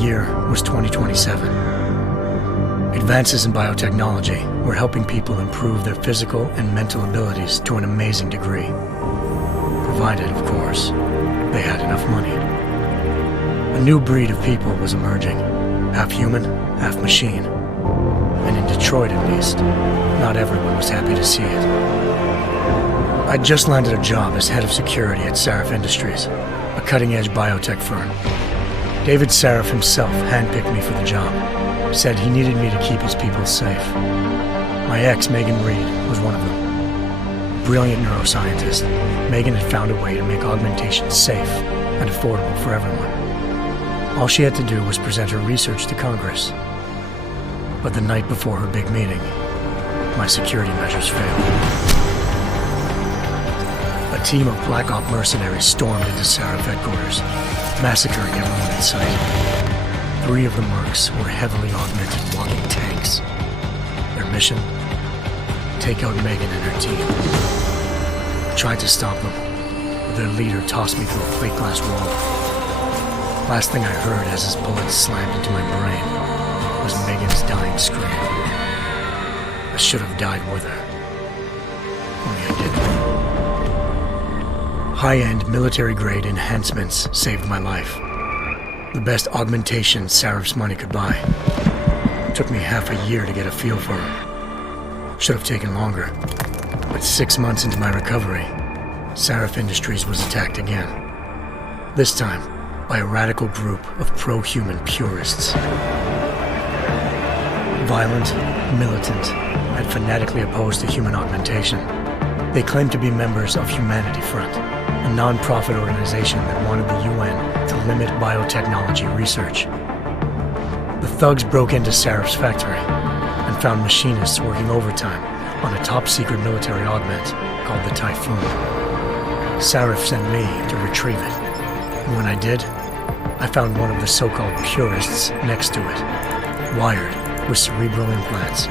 year was 2027. Advances in biotechnology were helping people improve their physical and mental abilities to an amazing degree. Provided, of course, they had enough money. A new breed of people was emerging, half human, half machine. And in Detroit, at least, not everyone was happy to see it. I'd just landed a job as head of security at Sarif Industries, a cutting-edge biotech firm. David Sarif himself handpicked me for the job, said he needed me to keep his people safe. My ex, Megan Reed, was one of them. Brilliant neuroscientist, Megan had found a way to make augmentation safe and affordable for everyone. All she had to do was present her research to Congress. But the night before her big meeting, my security measures failed. A team of Black Op mercenaries stormed into Sarif headquarters, massacring everyone in sight. 3 of the mercs were heavily augmented walking tanks. Their mission? Take out Megan and her team. I tried to stop them, but their leader tossed me through a plate glass wall. Last thing I heard as his bullets slammed into my brain was Megan's dying scream. I should have died with her. Only I didn't. High-end military-grade enhancements saved my life. The best augmentation Sarif's money could buy. It took me half a year to get a feel for her. Should have taken longer. But 6 months into my recovery, Sarif Industries was attacked again. This time, by a radical group of pro-human purists. Violent, militant, and fanatically opposed to human augmentation. They claimed to be members of Humanity Front, a non-profit organization that wanted the UN to limit biotechnology research. The thugs broke into Sarif's factory and found machinists working overtime on a top-secret military augment called the Typhoon. Sarif sent me to retrieve it, and when I did, I found one of the so-called purists next to it, wired with cerebral implants,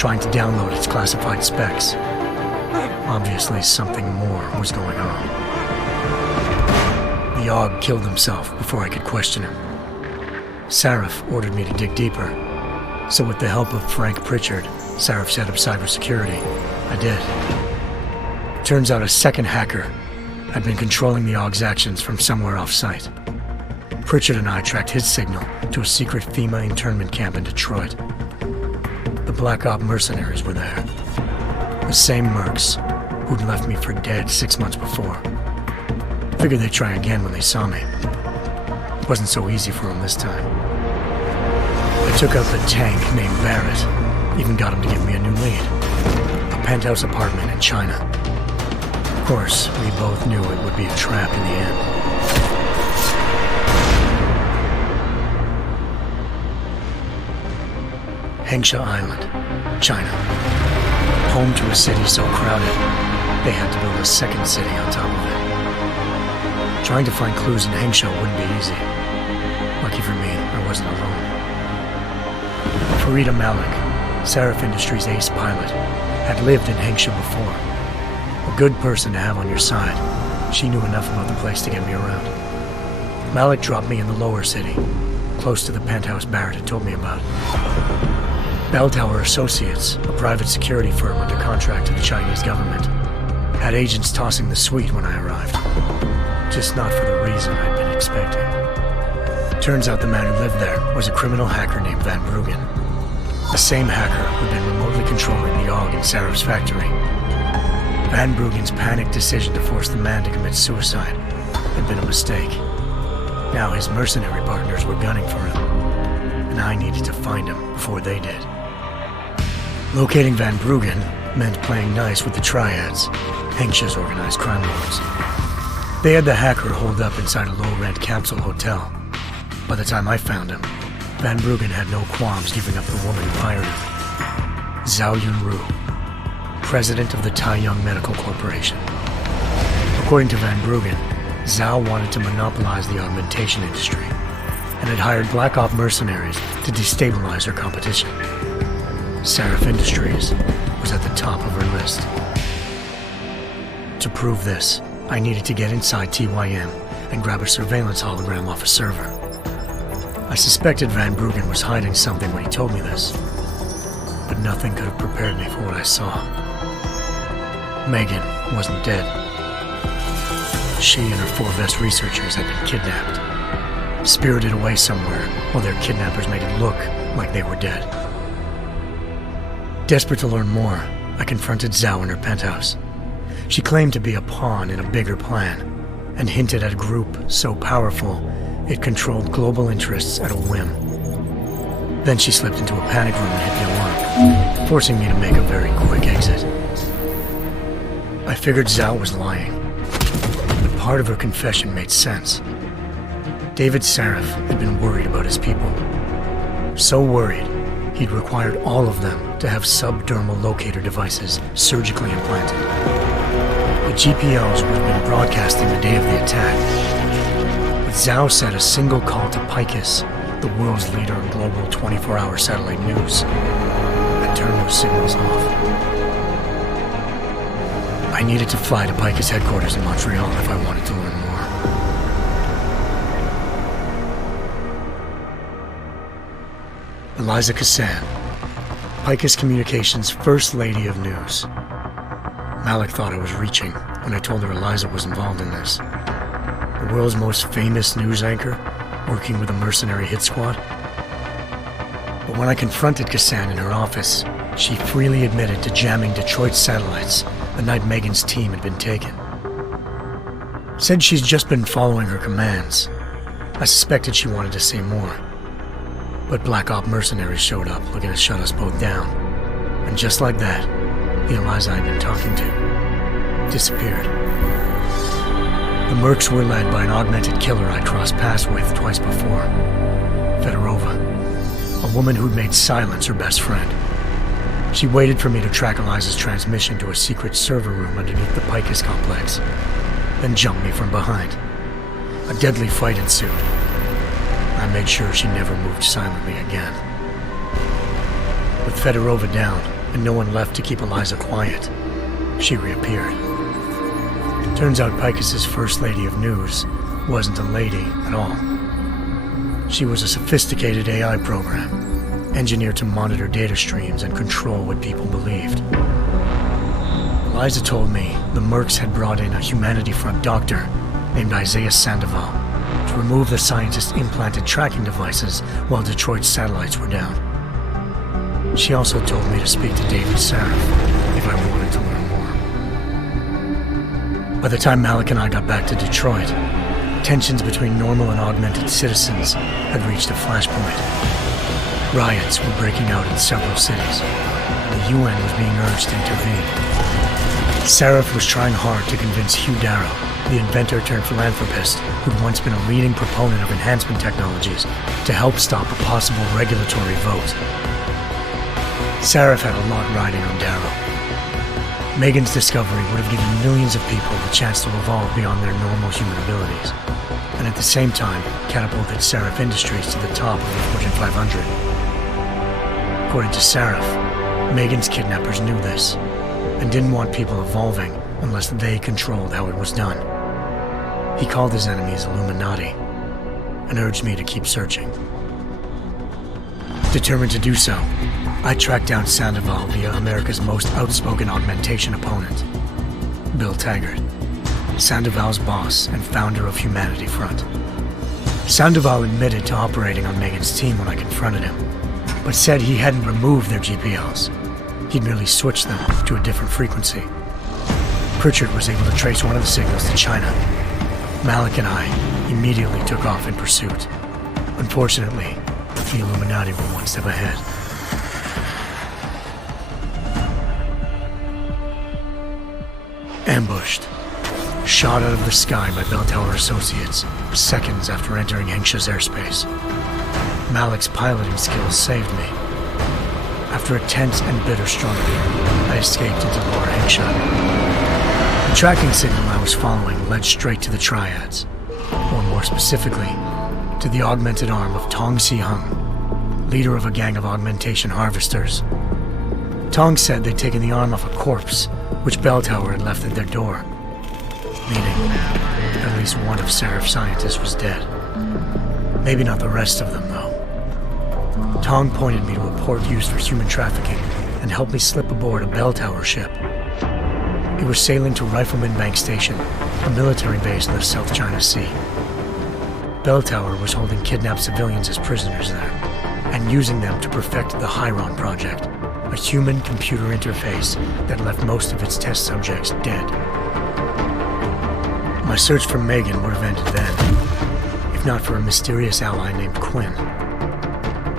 trying to download its classified specs. Obviously, something more was going on. The Aug killed himself before I could question him. Sarif ordered me to dig deeper, so with the help of Frank Pritchard, Sarif's head of cybersecurity, I did. Turns out a second hacker had been controlling the Aug's actions from somewhere off-site. Pritchard and I tracked his signal to a secret FEMA internment camp in Detroit. The Black Op mercenaries were there. The same mercs who'd left me for dead 6 months before. Figured they'd try again when they saw me. It wasn't so easy for them this time. I took out the tank named Barrett, even got him to give me a new lead. A penthouse apartment in China. Of course, we both knew it would be a trap in the end. Hengsha Island, China. Home to a city so crowded, they had to build a second city on top of it. Trying to find clues in Hengsha wouldn't be easy. Lucky for me, I wasn't alone. Farida Malik, Sarif Industries' ace pilot, had lived in Hengsha before. A good person to have on your side. She knew enough about the place to get me around. Malik dropped me in the lower city, close to the penthouse Barrett had told me about. Bell Tower Associates, a private security firm under contract to the Chinese government, had agents tossing the suite when I arrived. Just not for the reason I'd been expecting. Turns out the man who lived there was a criminal hacker named Van Bruggen. The same hacker who'd been remotely controlling the Aug in Sarif's factory. Van Bruggen's panicked decision to force the man to commit suicide had been a mistake. Now his mercenary partners were gunning for him, and I needed to find him before they did. Locating Van Bruggen meant playing nice with the Triads, Hengsha's organized crime lords. They had the hacker holed up inside a low-rent capsule hotel. By the time I found him, Van Bruggen had no qualms giving up the woman who hired him. Zhao Yunru, president of the Taiyang Medical Corporation. According to Van Bruggen, Zhao wanted to monopolize the augmentation industry and had hired Black Op mercenaries to destabilize her competition. Sarif Industries was at the top of her list. To prove this, I needed to get inside TYM and grab a surveillance hologram off a server. I suspected Van Bruggen was hiding something when he told me this, but nothing could have prepared me for what I saw. Megan wasn't dead. She and her 4 Vest researchers had been kidnapped, spirited away somewhere while their kidnappers made it look like they were dead. Desperate to learn more, I confronted Zhao in her penthouse. She claimed to be a pawn in a bigger plan, and hinted at a group so powerful it controlled global interests at a whim. Then she slipped into a panic room and hit the alarm, forcing me to make a very quick exit. I figured Zhao was lying, but part of her confession made sense. David Sarif had been worried about his people. So worried, he'd required all of them to have subdermal locator devices surgically implanted. The GPOs would have been broadcasting the day of the attack. But Zhao said a single call to Picus, the world's leader in global 24-hour satellite news, had turned those signals off. I needed to fly to Picus headquarters in Montreal if I wanted to learn more. Eliza Cassan, Picus Communications' First Lady of News. Malik thought I was reaching when I told her Eliza was involved in this. The world's most famous news anchor, working with a mercenary hit squad. But when I confronted Cassan in her office, she freely admitted to jamming Detroit's satellites the night Megan's team had been taken. Said she's just been following her commands. I suspected she wanted to say more. But Black Op mercenaries showed up looking to shut us both down. And just like that, the Eliza I'd been talking to disappeared. The Mercs were led by an augmented killer I'd crossed paths with twice before, Fedorova, a woman who'd made silence her best friend. She waited for me to track Eliza's transmission to a secret server room underneath the Picus complex, then jumped me from behind. A deadly fight ensued. I made sure she never moved silently again. With Fedorova down and no one left to keep Eliza quiet, she reappeared. Turns out Picus's First Lady of News wasn't a lady at all. She was a sophisticated AI program, engineered to monitor data streams and control what people believed. Eliza told me the Mercs had brought in a Humanity Front doctor named Isaiah Sandoval to remove the scientist's implanted tracking devices while Detroit's satellites were down. She also told me to speak to David Sarif if I wanted to learn more. By the time Malik and I got back to Detroit, tensions between normal and augmented citizens had reached a flashpoint. Riots were breaking out in several cities. The UN was being urged to intervene. Sarif was trying hard to convince Hugh Darrow, the inventor turned philanthropist who'd once been a leading proponent of enhancement technologies, to help stop a possible regulatory vote. Sarif had a lot riding on Darrow. Megan's discovery would have given millions of people the chance to evolve beyond their normal human abilities, and at the same time catapulted Sarif Industries to the top of the Fortune 500. According to Sarif, Megan's kidnappers knew this, and didn't want people evolving unless they controlled how it was done. He called his enemies Illuminati, and urged me to keep searching. Determined to do so, I tracked down Sandoval via America's most outspoken augmentation opponent, Bill Taggart, Sandoval's boss and founder of Humanity Front. Sandoval admitted to operating on Megan's team when I confronted him, but said he hadn't removed their GPLs. He'd merely switched them to a different frequency. Pritchard was able to trace one of the signals to China. Malik and I immediately took off in pursuit. Unfortunately, the Illuminati were one step ahead. Ambushed. Shot out of the sky by Bell Tower Associates, seconds after entering Hengsha's airspace. Malik's piloting skills saved me. After a tense and bitter struggle, I escaped into Lower Hengsha. The tracking signal I was following led straight to the Triads, or more specifically, to the augmented arm of Tong Si-hung, leader of a gang of augmentation harvesters. Tong said they'd taken the arm off a corpse, which Bell Tower had left at their door, meaning at least one of Sarif's scientists was dead. Maybe not the rest of them, though. Tong pointed me to a port used for human trafficking and helped me slip aboard a bell tower ship. It was sailing to Rifleman Bank Station, a military base in the South China Sea. Bell Tower was holding kidnapped civilians as prisoners there, and using them to perfect the Hyron Project, a human-computer interface that left most of its test subjects dead. My search for Megan would have ended then, if not for a mysterious ally named Quinn.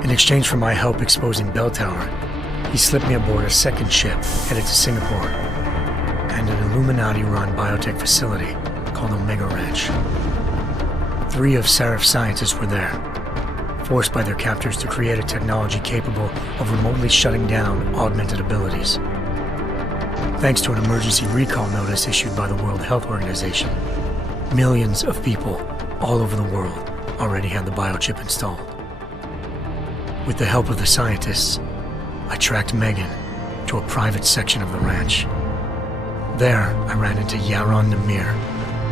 In exchange for my help exposing Bell Tower, he slipped me aboard a second ship headed to Singapore and an Illuminati-run biotech facility called Omega Ranch. 3 of Seraph's scientists were there, forced by their captors to create a technology capable of remotely shutting down augmented abilities. Thanks to an emergency recall notice issued by the World Health Organization, millions of people all over the world already had the biochip installed. With the help of the scientists, I tracked Megan to a private section of the ranch. There, I ran into Yaron Namir,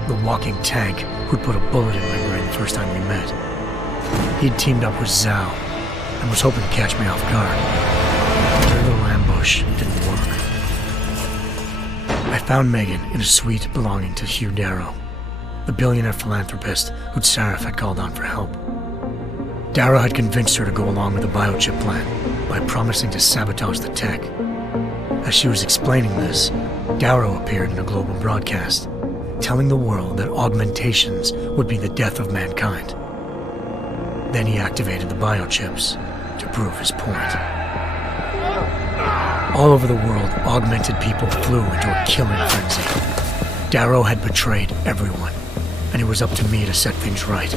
the walking tank who'd put a bullet in my brain the first time we met. He'd teamed up with Zhao and was hoping to catch me off guard. Their little ambush didn't work. I found Megan in a suite belonging to Hugh Darrow, the billionaire philanthropist who'd Seraph had called on for help. Darrow had convinced her to go along with the biochip plan by promising to sabotage the tech. As she was explaining this, Darrow appeared in a global broadcast, telling the world that augmentations would be the death of mankind. Then he activated the biochips to prove his point. All over the world, augmented people flew into a killing frenzy. Darrow had betrayed everyone, and it was up to me to set things right.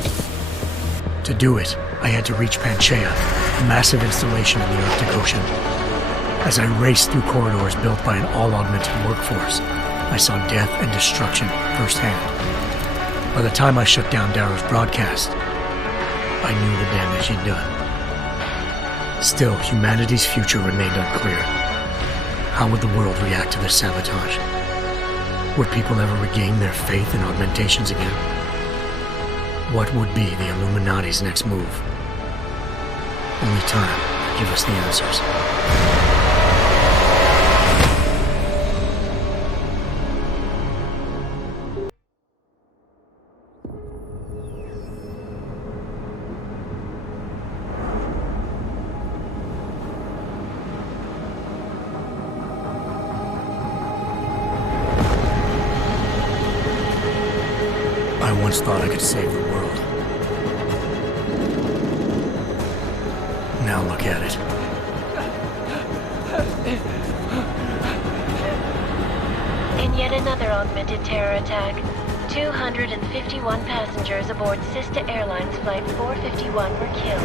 To do it, I had to reach Panchaea, a massive installation in the Arctic Ocean. As I raced through corridors built by an all-augmented workforce, I saw death and destruction firsthand. By the time I shut down Darrow's broadcast, I knew the damage he'd done. Still, humanity's future remained unclear. How would the world react to this sabotage? Would people ever regain their faith in augmentations again? What would be the Illuminati's next move? Only time could give us the answers. I once thought I could save the world. Now look at it. In yet another augmented terror attack, 251 passengers aboard Sister Airlines Flight 451 were killed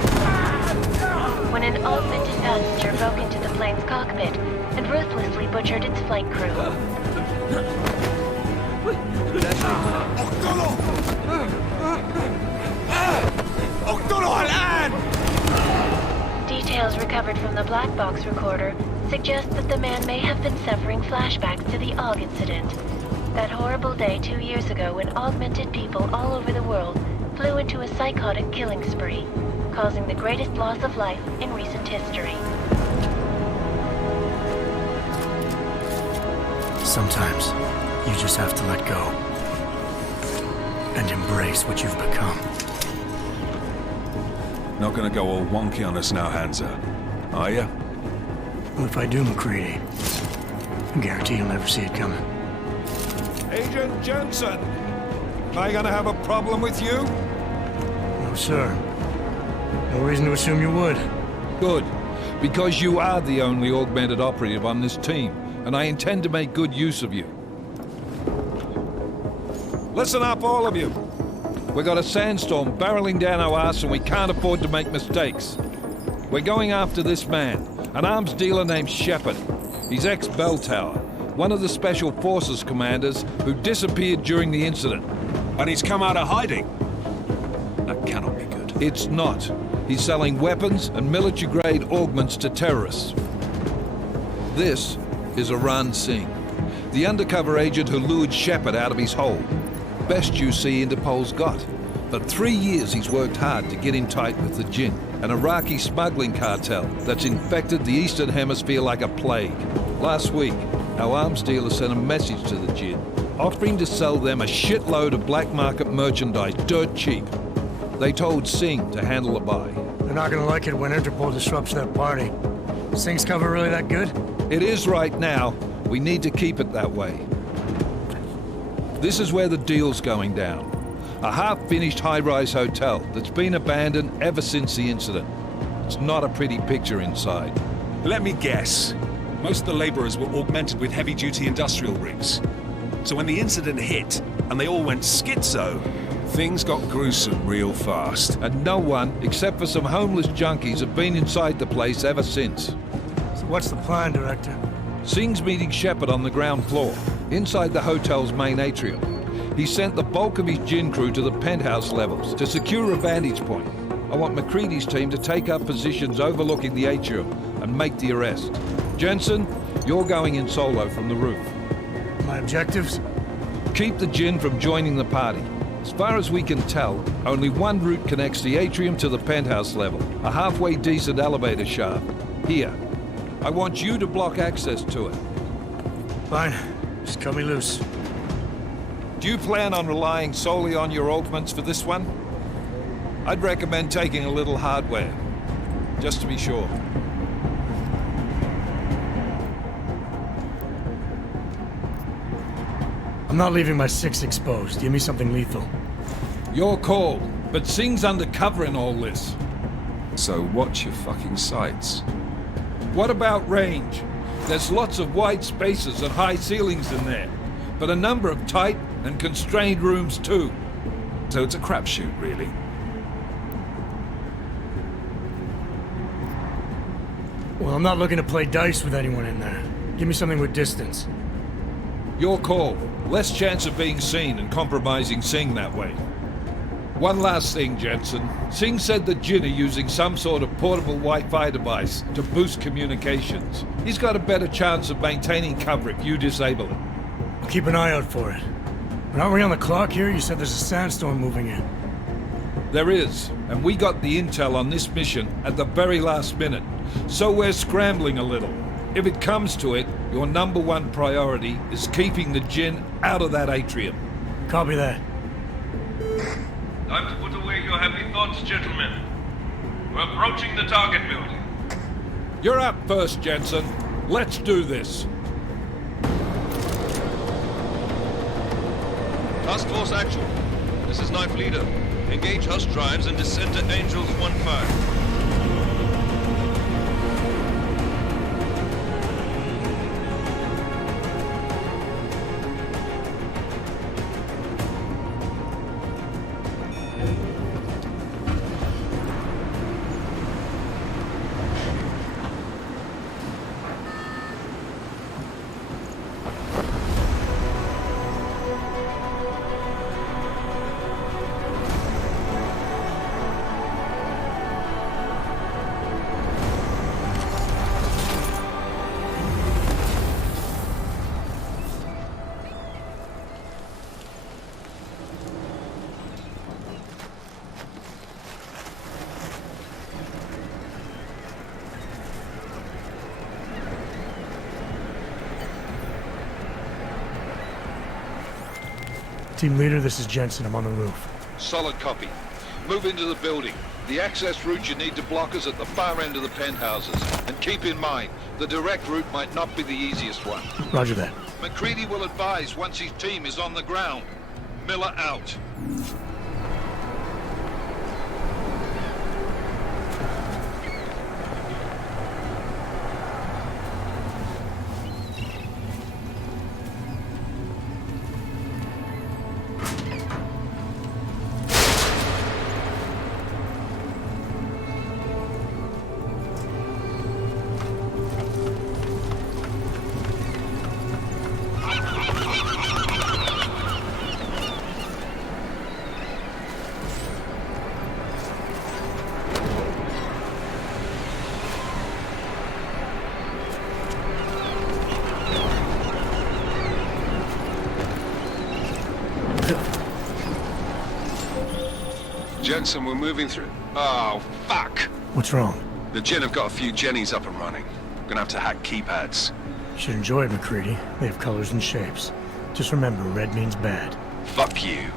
when an augmented passenger broke into the plane's cockpit and ruthlessly butchered its flight crew. Details recovered from the black box recorder suggest that the man may have been suffering flashbacks to the AUG incident. That horrible day 2 years ago when augmented people all over the world flew into a psychotic killing spree, causing the greatest loss of life in recent history. Sometimes, you just have to let go and embrace what you've become. Not gonna go all wonky on us now, Hansa, are ya? Well, if I do, McCready, I guarantee you'll never see it coming. Agent Jensen, am I gonna have a problem with you? No, sir. No reason to assume you would. Good, because you are the only augmented operative on this team, and I intend to make good use of you. Listen up, all of you. We got a sandstorm barreling down our arse and we can't afford to make mistakes. We're going after this man, an arms dealer named Shepard. He's ex-Bell Tower, one of the Special Forces commanders who disappeared during the incident. And he's come out of hiding? That cannot be good. It's not. He's selling weapons and military-grade augments to terrorists. This is Aran Singh, the undercover agent who lured Shepard out of his hole. Best you see Interpol's got. But 3 years he's worked hard to get in tight with the Jinn. an Iraqi smuggling cartel that's infected the Eastern Hemisphere like a plague. Last week, our arms dealer sent a message to the Jinn, offering to sell them a shitload of black market merchandise dirt cheap. They told Singh to handle the buy. They're not gonna like it when Interpol disrupts their party. Singh's cover really that good? It is right now. We need to keep it that way. This is where the deal's going down. A half-finished high-rise hotel that's been abandoned ever since the incident. It's not a pretty picture inside. Let me guess. Most of the laborers were augmented with heavy-duty industrial rigs. So when the incident hit, and they all went schizo, things got gruesome real fast. And no one, except for some homeless junkies, have been inside the place ever since. So what's the plan, Director? Singh's meeting Shepard on the ground floor, inside the hotel's main atrium. He sent the bulk of his Jinn crew to the penthouse levels to secure a vantage point. I want McCready's team to take up positions overlooking the atrium and make the arrest. Jensen, you're going in solo from the roof. My objectives? Keep the Jinn from joining the party. As far as we can tell, only one route connects the atrium to the penthouse level, a halfway decent elevator shaft. Here. I want you to block access to it. Fine. Just cut me loose. Do you plan on relying solely on your augments for this one? I'd recommend taking a little hardware, just to be sure. I'm not leaving my six exposed. Give me something lethal. Your call, but Singh's undercover in all this. So watch your fucking sights. What about range? There's lots of wide spaces and high ceilings in there, but a number of tight and constrained rooms too. So it's a crapshoot, really. Well, I'm not looking to play dice with anyone in there. Give me something with distance. Your call. Less chance of being seen and compromising Singh that way. One last thing, Jensen. Singh said the Jinn are using some sort of portable Wi-Fi device to boost communications. He's got a better chance of maintaining cover if you disable it. I'll keep an eye out for it. But aren't we on the clock here? You said there's a sandstorm moving in. There is, and we got the intel on this mission at the very last minute, so we're scrambling a little. If it comes to it, your number one priority is keeping the Jinn out of that atrium. Copy that. Time to put away your happy thoughts, gentlemen. We're approaching the target building. You're up first, Jensen. Let's do this. Task Force Actual. This is Knife Leader. Engage Hush drives and descend to Angels 1-5. Team leader, this is Jensen. I'm on the roof. Solid copy. Move into the building. The access route you need to block is at the far end of the penthouses. And keep in mind, the direct route might not be the easiest one. Roger that. McCready will advise once his team is on the ground. Miller out. Jensen, we're moving through. Oh, fuck! What's wrong? The Jinn have got a few Jennies up and running. Gonna have to hack keypads. You should enjoy it, McCready. They have colors and shapes. Just remember, red means bad. Fuck you.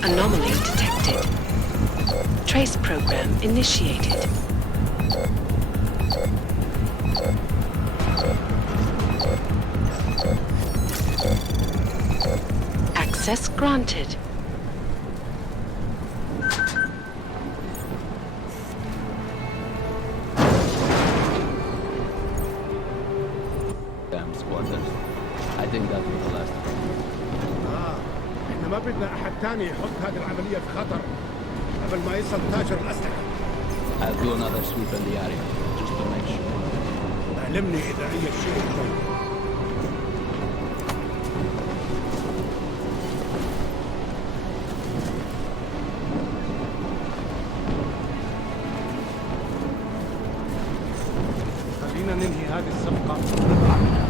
Anomaly detected. Trace program initiated. Access granted. Damn squatters. I think that was the last one. احنا ما بدنا احد تاني يحط هذه العملية في خطر قبل ما يصل تاجر الأسلحة. I'll do another sweep in the area, just to make sure. علمني إذا أي شيء يتغير. خلينا ننهي هذه الصفقة ونطلع منها.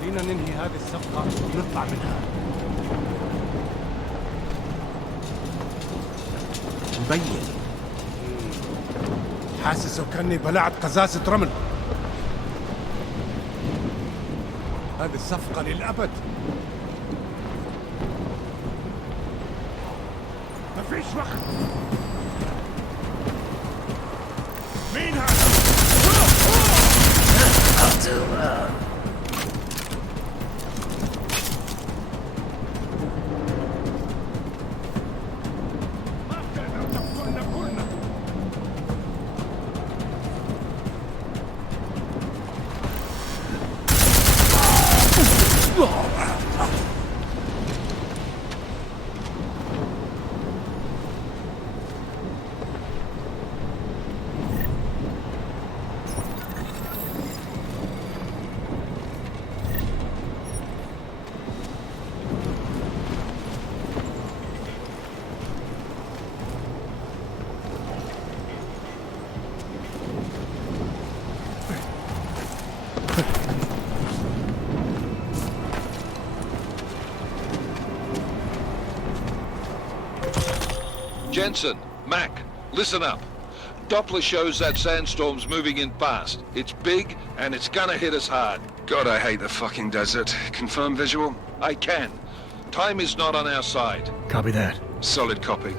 خلينا ننهي هذه الصفقة ونطلع منها. مبين. حاسس وكأني بلعت قزازة رمل. هذه الصفقة للأبد. ما فيش وقت. مين هذا؟ Jensen, Mac, listen up. Doppler shows that sandstorm's moving in fast. It's big, and it's gonna hit us hard. God, I hate the fucking desert. Confirm visual? I can. Time is not on our side. Copy that. Solid copy.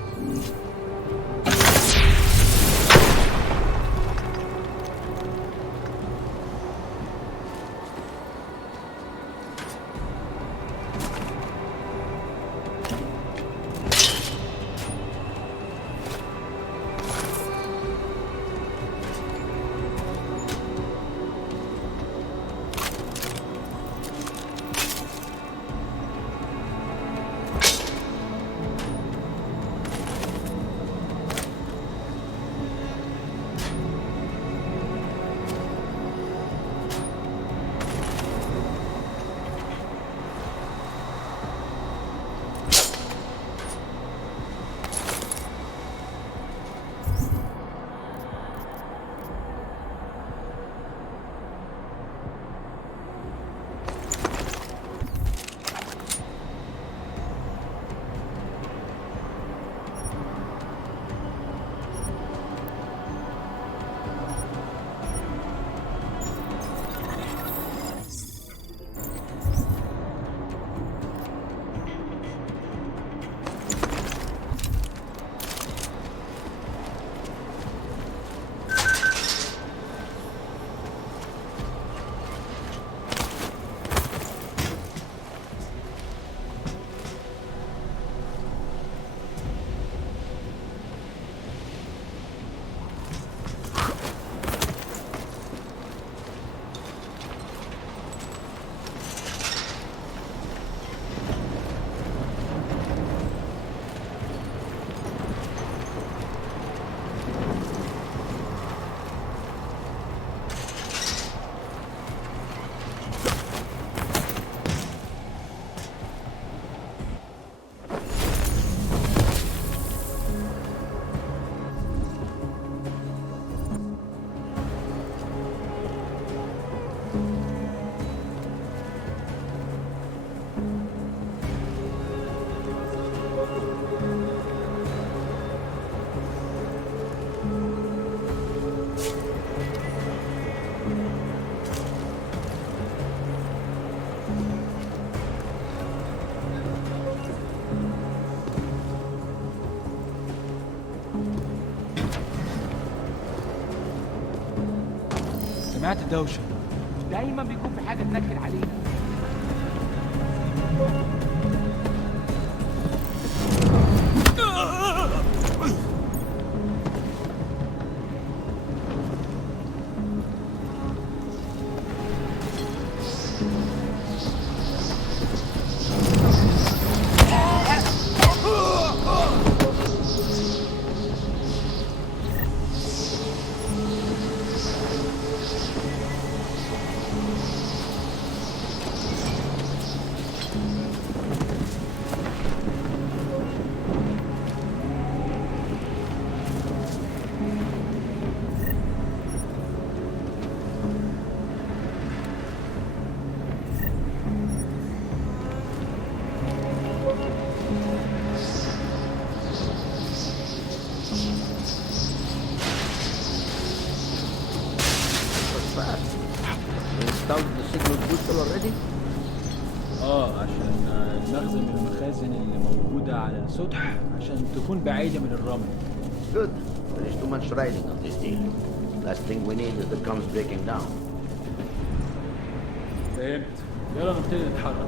سمعت الدوشة. دايما بيكون في حاجة تنكد علينا. عشان نخزن المخازن اللي موجودة على السطح عشان تكون بعيدة من الرمل. Good. There is too much riding on this deal. Last thing we need is the comes breaking down. فهمت. يلا نبتدي نتحرك.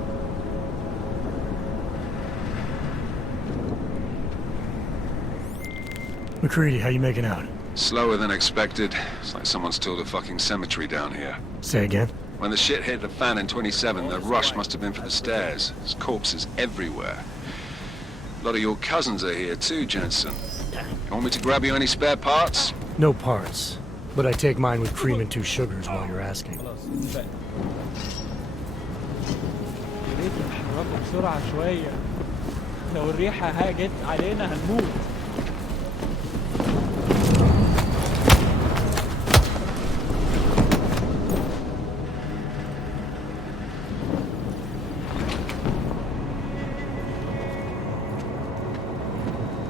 McCready, how you making out? Slower than expected. It's like someone's tilled a fucking cemetery down here. Say again? When the shit hit the fan in 27, the rush must have been for the stairs. There's corpses everywhere. A lot of your cousins are here too, Jensen. You want me to grab you any spare parts? No parts. But I take mine with cream and 2 sugars while you're asking. يا ريت نتحركوا بسرعة شوية. لو الريحة هاجت علينا هنموت.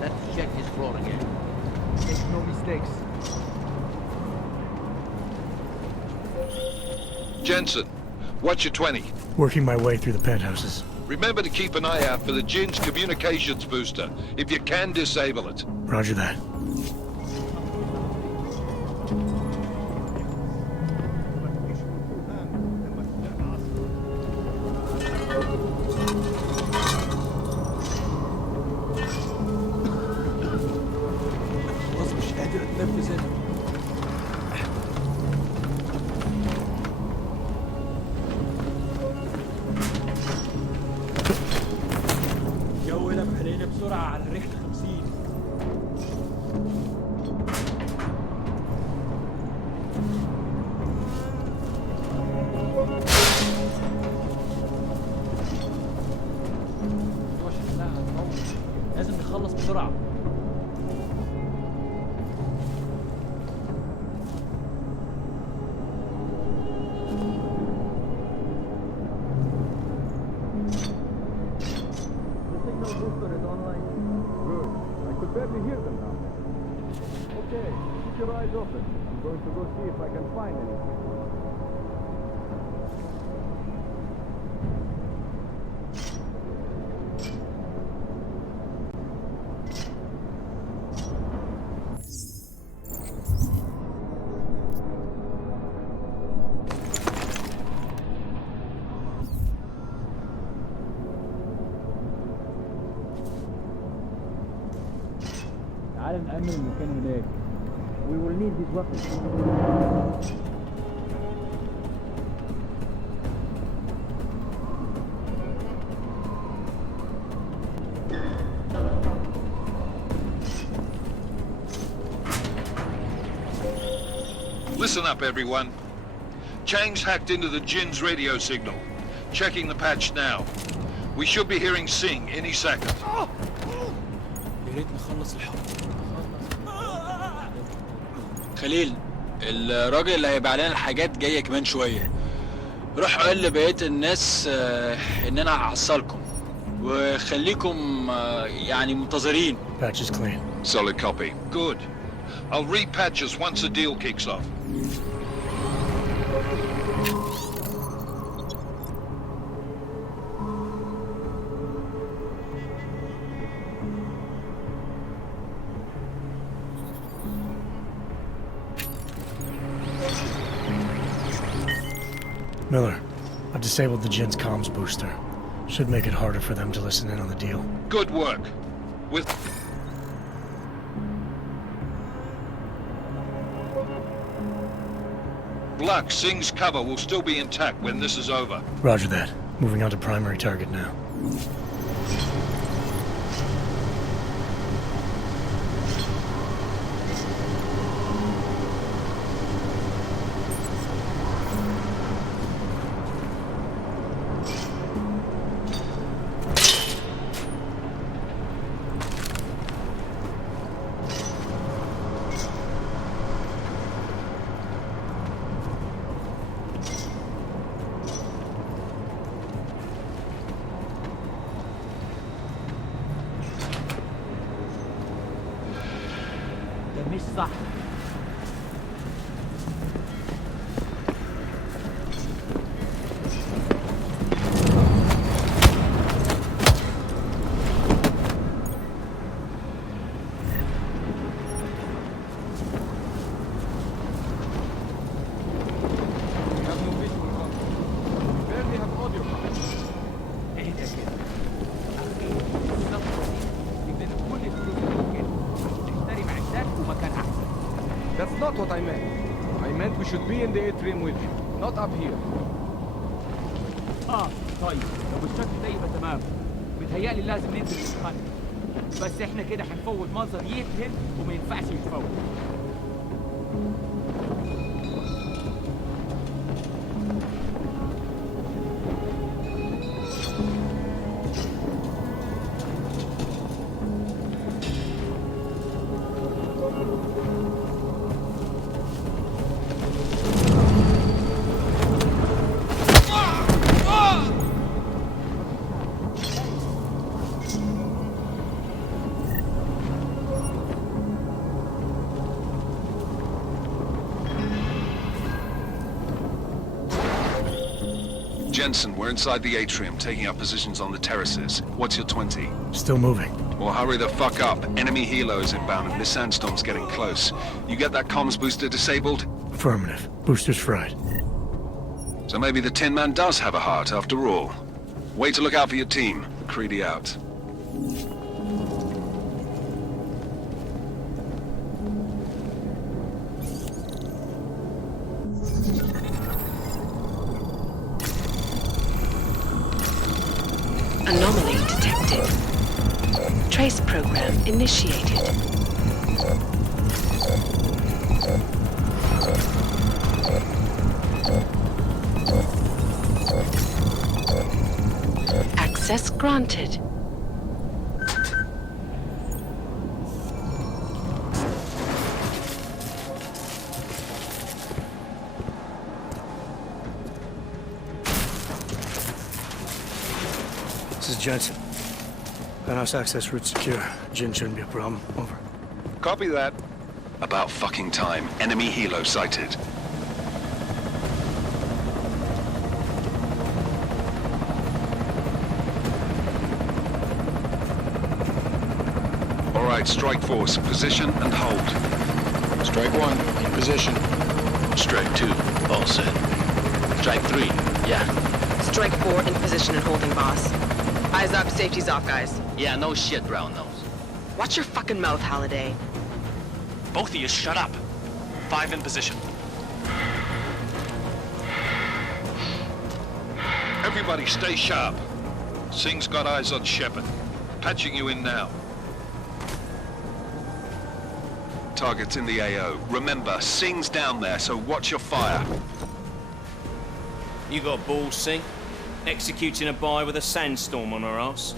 Let's check this floor again. Make no mistakes. Jensen, what's your 20? Working my way through the penthouses. Remember to keep an eye out for the Jin's communications booster. If you can, disable it. Roger that. خلاص مش قادر اتنفس هنا. الجو هنا بحلينا بسرعة على ريحة 50. شكلها هتموت. لازم نخلص بسرعة. Barely hear them now. Okay, keep your eyes open. I'm going to go see if I can find anything. تعال نأمن المكان هناك. We will need these weapons. Listen up, everyone. Chang's hacked into the Jin's radio signal. Checking the patch now. We should be hearing Sing any second. يا ريت نخلص الحرب. خليل، الراجل اللي هيبقى علينا الحاجات جاية كمان شوية. روح قول لبقية الناس ان انا هحصلكم وخليكم يعني منتظرين. Patch is clean. Solid copy. Good. I'll repatch us once the deal kicks off. disabled the Jin's comms booster. Should make it harder for them to listen in on the deal. Good work. With... Black, Singh's cover will still be intact when this is over. Roger that. Moving on to primary target now. ده مش صح. That's not what I meant. I meant we should be in the atrium with you, not up here. طيب لو الشكل ده يبقى تمام. متهيألي لازم ننزل نتخانق. بس احنا كده هنفوت منظر يقهر وما ينفعش يتفوت. Jensen, we're inside the atrium, taking up positions on the terraces. What's your 20? Still moving. Well, hurry the fuck up. Enemy helos inbound and this sandstorm's getting close. You get that comms booster disabled? Affirmative. Booster's fried. So maybe the Tin Man does have a heart after all. Way to look out for your team. Creedy out. Anomaly detected. Trace program initiated. Access granted. This is Jensen. Penthouse access route secure. Jin shouldn't be a problem. Over. Copy that. About fucking time. Enemy helo sighted. All right, strike force. Position and hold. Strike 1, in position. Strike 2, all set. Strike 3, yeah. Strike 4 in position and holding, boss. Eyes up, safety's off, guys. Yeah, no shit, brown nose. Watch your fucking mouth, Halliday. Both of you shut up. 5 in position. Everybody stay sharp. Singh's got eyes on Shepard. Patching you in now. Target's in the AO. Remember, Singh's down there, so watch your fire. You got balls, Singh? Executing a buy with a sandstorm on our ass?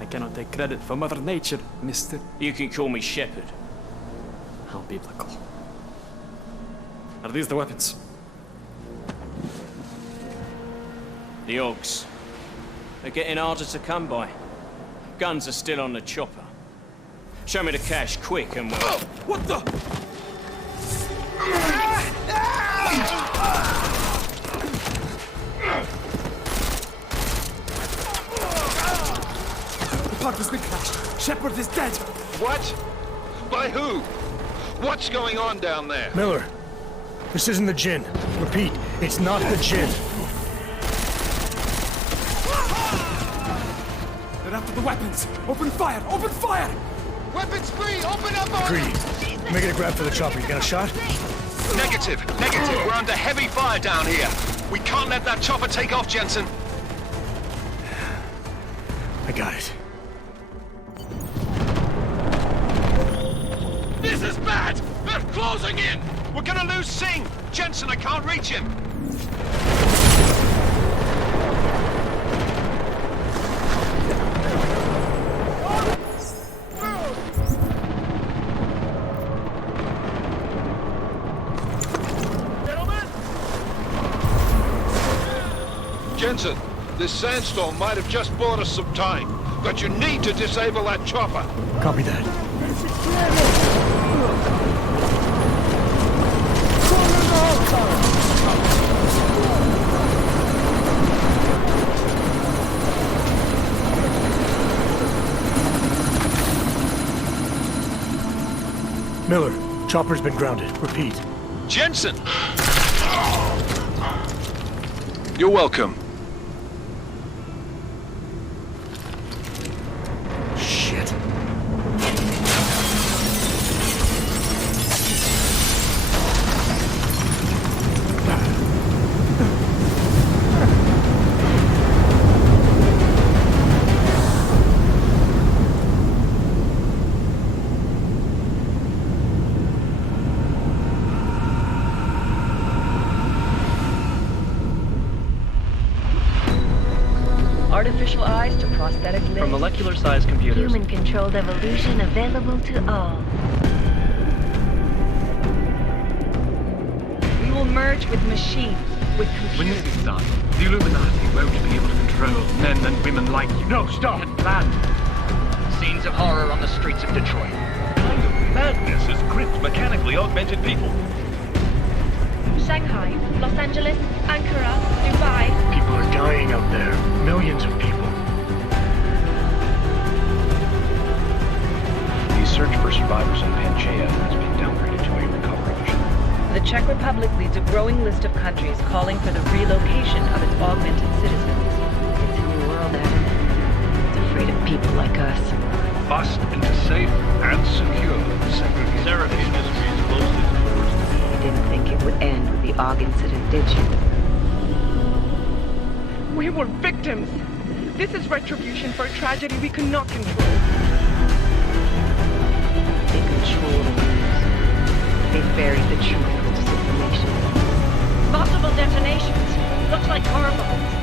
I cannot take credit for Mother Nature, mister. You can call me Shepard. How biblical. Are these the weapons? The Ogs. They're getting harder to come by. Guns are still on the chopper. Show me the cash, quick, and we'll... What the? The park has been crashed. Shepard is dead. What? By who? What's going on down there? Miller, this isn't the Jinn. Repeat, it's not the Jinn. They're after the weapons! Open fire! Open fire! Weapons free! Open up on Greedy. Making a grab for the chopper. You got a shot? Negative. We're under heavy fire down here. We can't let that chopper take off, Jensen. I got it. This is bad! They're closing in! We're gonna lose Singh! Jensen, I can't reach him! Jensen, this sandstorm might have just bought us some time, but you need to disable that chopper. Copy that. Miller, chopper's been grounded. Repeat. Jensen! You're welcome. Shit. Artificial eyes to prosthetic limbs. From molecular-sized computers. Human-controlled evolution available to all. We will merge with machines, with computers. When this is done, the Illuminati won't be able to control men and women like you. No, stop! And planned. Scenes of horror on the streets of Detroit. Kind of madness is crypt mechanically augmented people. Shanghai, Los Angeles, Ankara, Dubai. People are dying out there. Millions of people. The search for survivors in Panchaea has been downgraded to a recovery mission. The Czech Republic leads a growing list of countries calling for the relocation of its augmented citizens. It's a new world, Adam. It's afraid of people like us. Bust into safe and secure segregation. Seraph Industries closely towards You didn't think it would end with the AUG incident, did you? We were victims. This is retribution for a tragedy we could not control. They control the news. They buried the truth with disinformation. Multiple detonations. Looks like car bombs.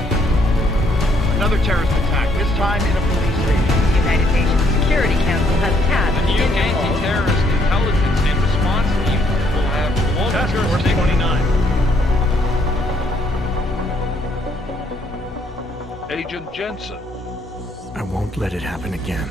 Another terrorist attack, this time in a police station. The United Nations Security Council has tasked The new anti-terrorist intelligence and response team will have global jurisdiction. 29. Agent Jensen. I won't let it happen again.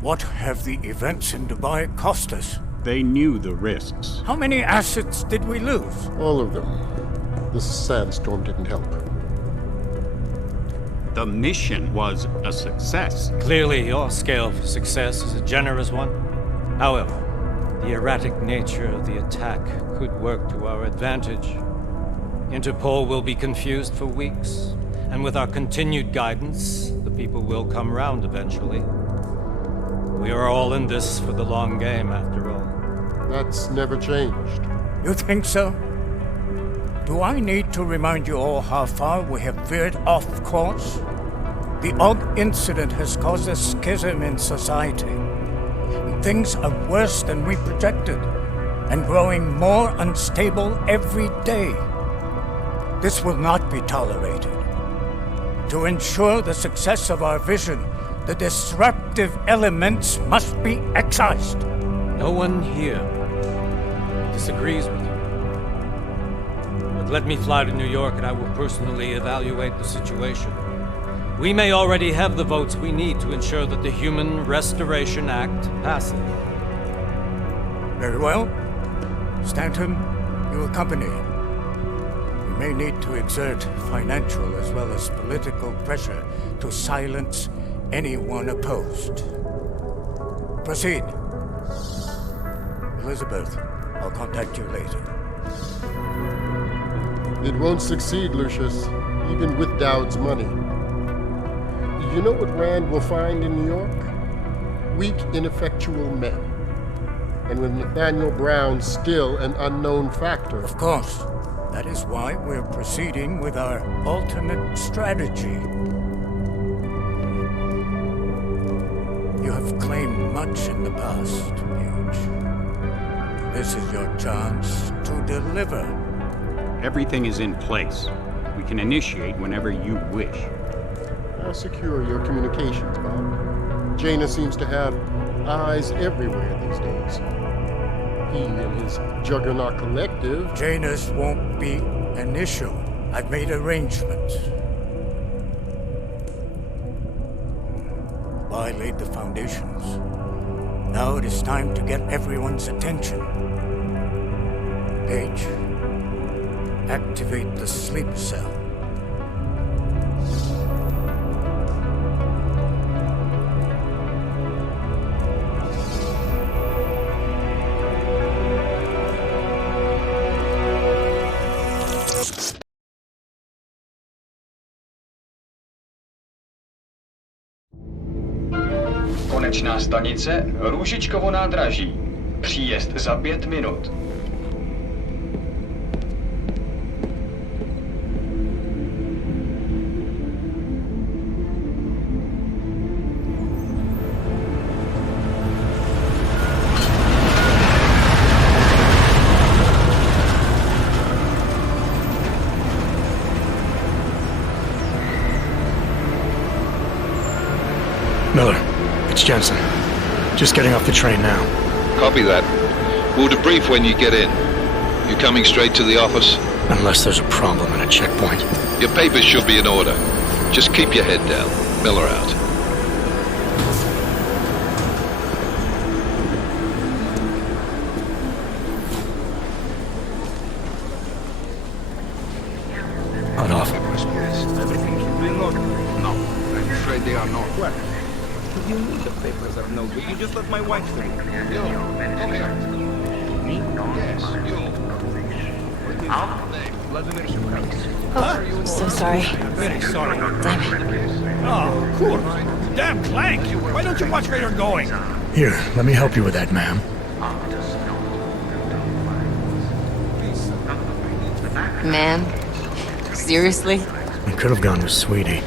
What have the events in Dubai cost us? They knew the risks. How many assets did we lose? All of them. This sandstorm didn't help. The mission was a success. Clearly, your scale for success is a generous one. However, the erratic nature of the attack could work to our advantage. Interpol will be confused for weeks, and with our continued guidance, the people will come round eventually. We are all in this for the long game, after all. That's never changed. You think so? Do I need to remind you all how far we have veered off course? The AUG incident has caused a schism in society. Things are worse than we projected, and growing more unstable every day. This will not be tolerated. To ensure the success of our vision, the disruptive elements must be excised. No one here disagrees with you. But let me fly to New York and I will personally evaluate the situation. We may already have the votes we need to ensure that the Human Restoration Act passes. Very well. Stanton, you accompany him. We may need to exert financial as well as political pressure to silence anyone opposed. Proceed. Elizabeth, I'll contact you later. It won't succeed, Lucius, even with Dowd's money. You know what Rand will find in New York? Weak, ineffectual men. And with Nathaniel Brown still an unknown factor. Of course. That is why we're proceeding with our alternate strategy. You have claimed much in the past, Paige. This is your chance to deliver. Everything is in place. We can initiate whenever you wish. How secure are your communications, Bob? Jaina seems to have eyes everywhere these days. He and his Juggernaut Collective... Jaina's won't be an issue. I've made arrangements. I laid the foundations. Now it is time to get everyone's attention. Paige, activate the sleep cell. Konečná stanice Růžičkovo nádraží. Příjezd za 5 minut. Miller, it's Jensen. Just getting off the train now. Copy that. We'll debrief when you get in. You coming straight to the office? Unless there's a problem at a checkpoint. Your papers should be in order. Just keep your head down. Miller out. Hot off. Everything should be in order. No, I'm afraid they are not. What? You need the papers are no good. You just let my wife through. You, come here. Me? Yes, you. Vladimir Shukov. Oh, so sorry. Very sorry. Damn it. Oh, cool. Damn Clank! Why don't you watch where you're going? Here, let me help you with that, ma'am. Man? Seriously? I could have gone with Sweetie.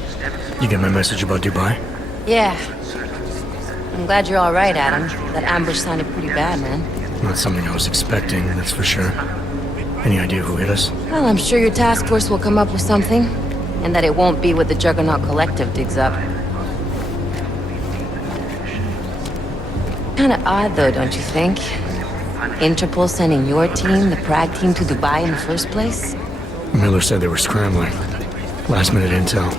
You get my message about Dubai? Yeah. I'm glad you're all right, Adam. That ambush sounded pretty bad, man. Not something I was expecting, that's for sure. Any idea who hit us? Well, I'm sure your task force will come up with something. And that it won't be what the Juggernaut Collective digs up. Kinda odd, though, don't you think? Interpol sending your team, the Prague team, to Dubai in the first place? Miller said they were scrambling. Last minute intel.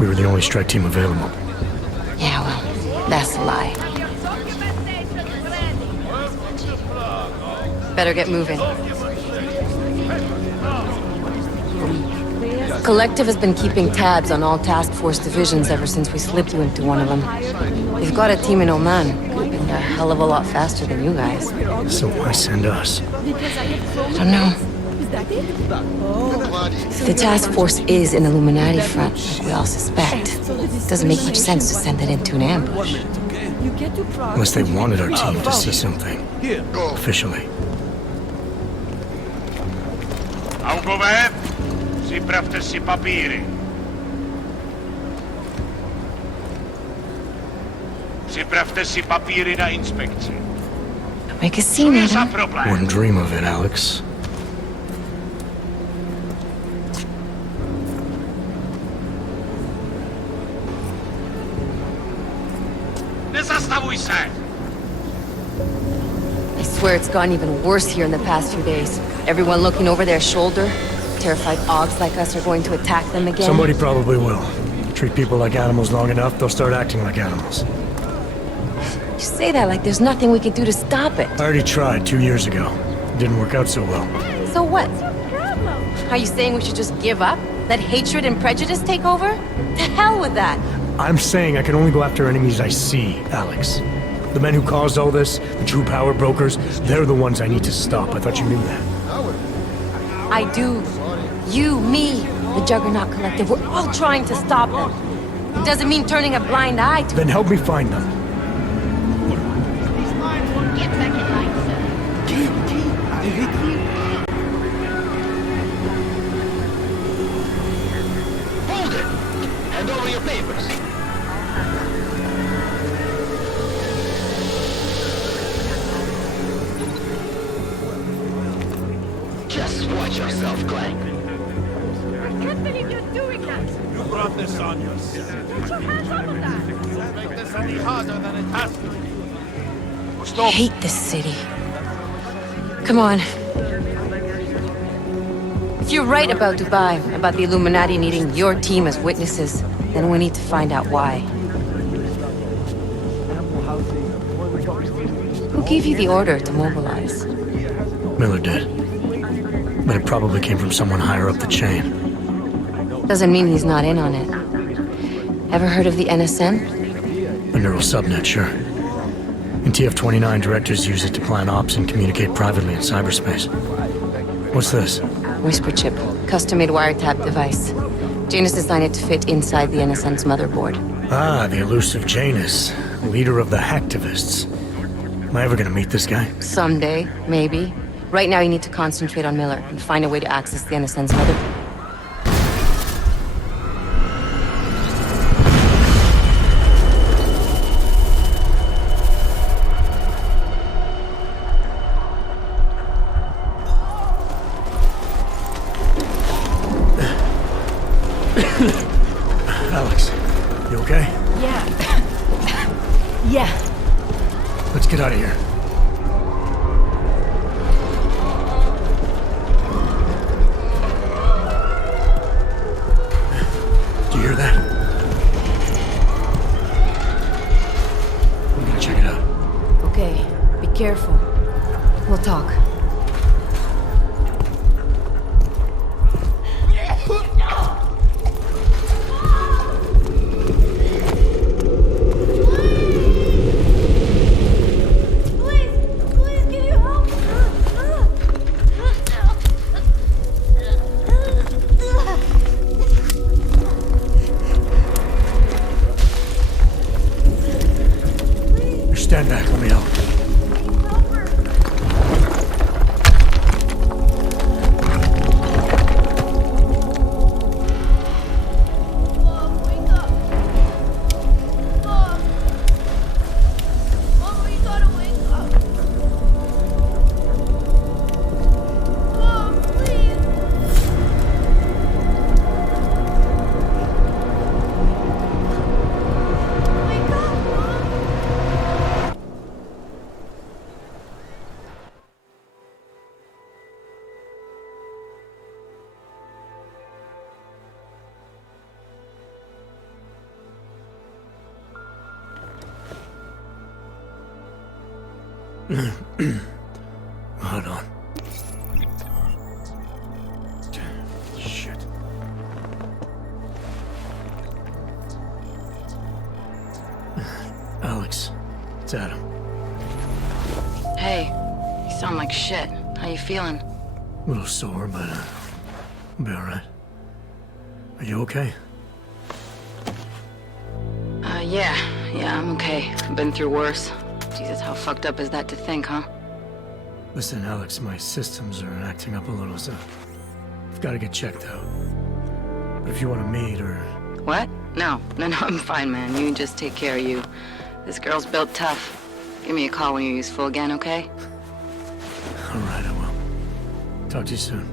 We were the only strike team available. Yeah, well, that's a lie. Better get moving. Collective has been keeping tabs on all task force divisions ever since we slipped you into one of them. They've got a team in Oman. Could have been a hell of a lot faster than you guys. So why send us? I don't know. If the task force is an Illuminati front, like we all suspect, it doesn't make much sense to send it into an ambush. Unless they wanted our team to see something. Officially. Augové, připravte si papíry. Připravte si papíry na inspekci. Make a scene, Adam. Wouldn't dream of it, Alex. Nezastavuj se! I swear it's gotten even worse here in the past few days. Everyone looking over their shoulder. Terrified Augs like us are going to attack them again. Somebody probably will. Treat people like animals long enough, they'll start acting like animals. You say that like there's nothing we can do to stop it. I already tried 2 years ago. It didn't work out so well. So what? Are you saying we should just give up? Let hatred and prejudice take over? To hell with that! I'm saying I can only go after enemies I see, Alex. The men who caused all this, the true power brokers, they're the ones I need to stop. I thought you knew that. I do. You, me, the Juggernaut Collective, we're all trying to stop them. It doesn't mean turning a blind eye to... Then help me find them. Get back in line, sir. Hold it! Hand over your papers. Just watch yourself, Clank. I can't believe you're doing that! You brought this on yourself. Get your hands off of that! Don't make this any harder than it has to be. I hate this city. Come on. If you're right about Dubai, about the Illuminati needing your team as witnesses, then we need to find out why. Who gave you the order to mobilize? Miller did. But it probably came from someone higher up the chain. Doesn't mean he's not in on it. Ever heard of the NSM? A neural subnet, sure. In TF-29, directors use it to plan ops and communicate privately in cyberspace. What's this? Whisper chip. Custom-made wiretap device. Janus designed it to fit inside the NSM's motherboard. Ah, the elusive Janus. Leader of the hacktivists. Am I ever gonna meet this guy? Someday, maybe. Right now you need to concentrate on Miller and find a way to access the NSM's motherboard. Alex, you okay? Yeah. Yeah. Let's get out of here. Do you hear that? I'm gonna check it out. Okay, be careful. We'll talk. Stand back, let me help. Hold on. Shit. Alex, it's Adam. Hey, you sound like shit. How you feeling? A little sore, but I'll be alright. Are you okay? Yeah, I'm okay. I've been through worse. Jesus, how fucked up is that to think, huh? Listen, Alex, my systems are acting up a little, so I've got to get checked out. But if you want to meet or... What? No, I'm fine, man. You just take care of you. This girl's built tough. Give me a call when you're useful again, okay? Alright, I will. Talk to you soon.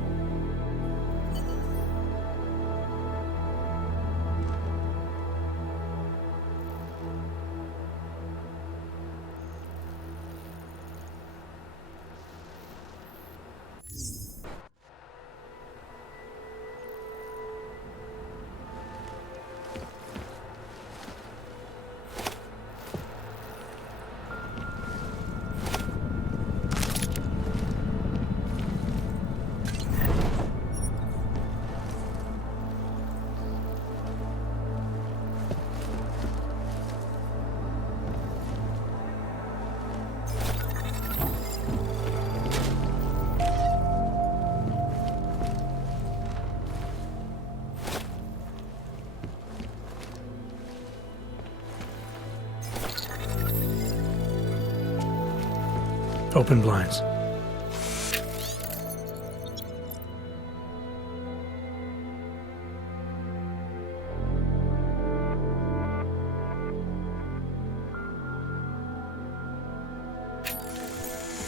Open blinds.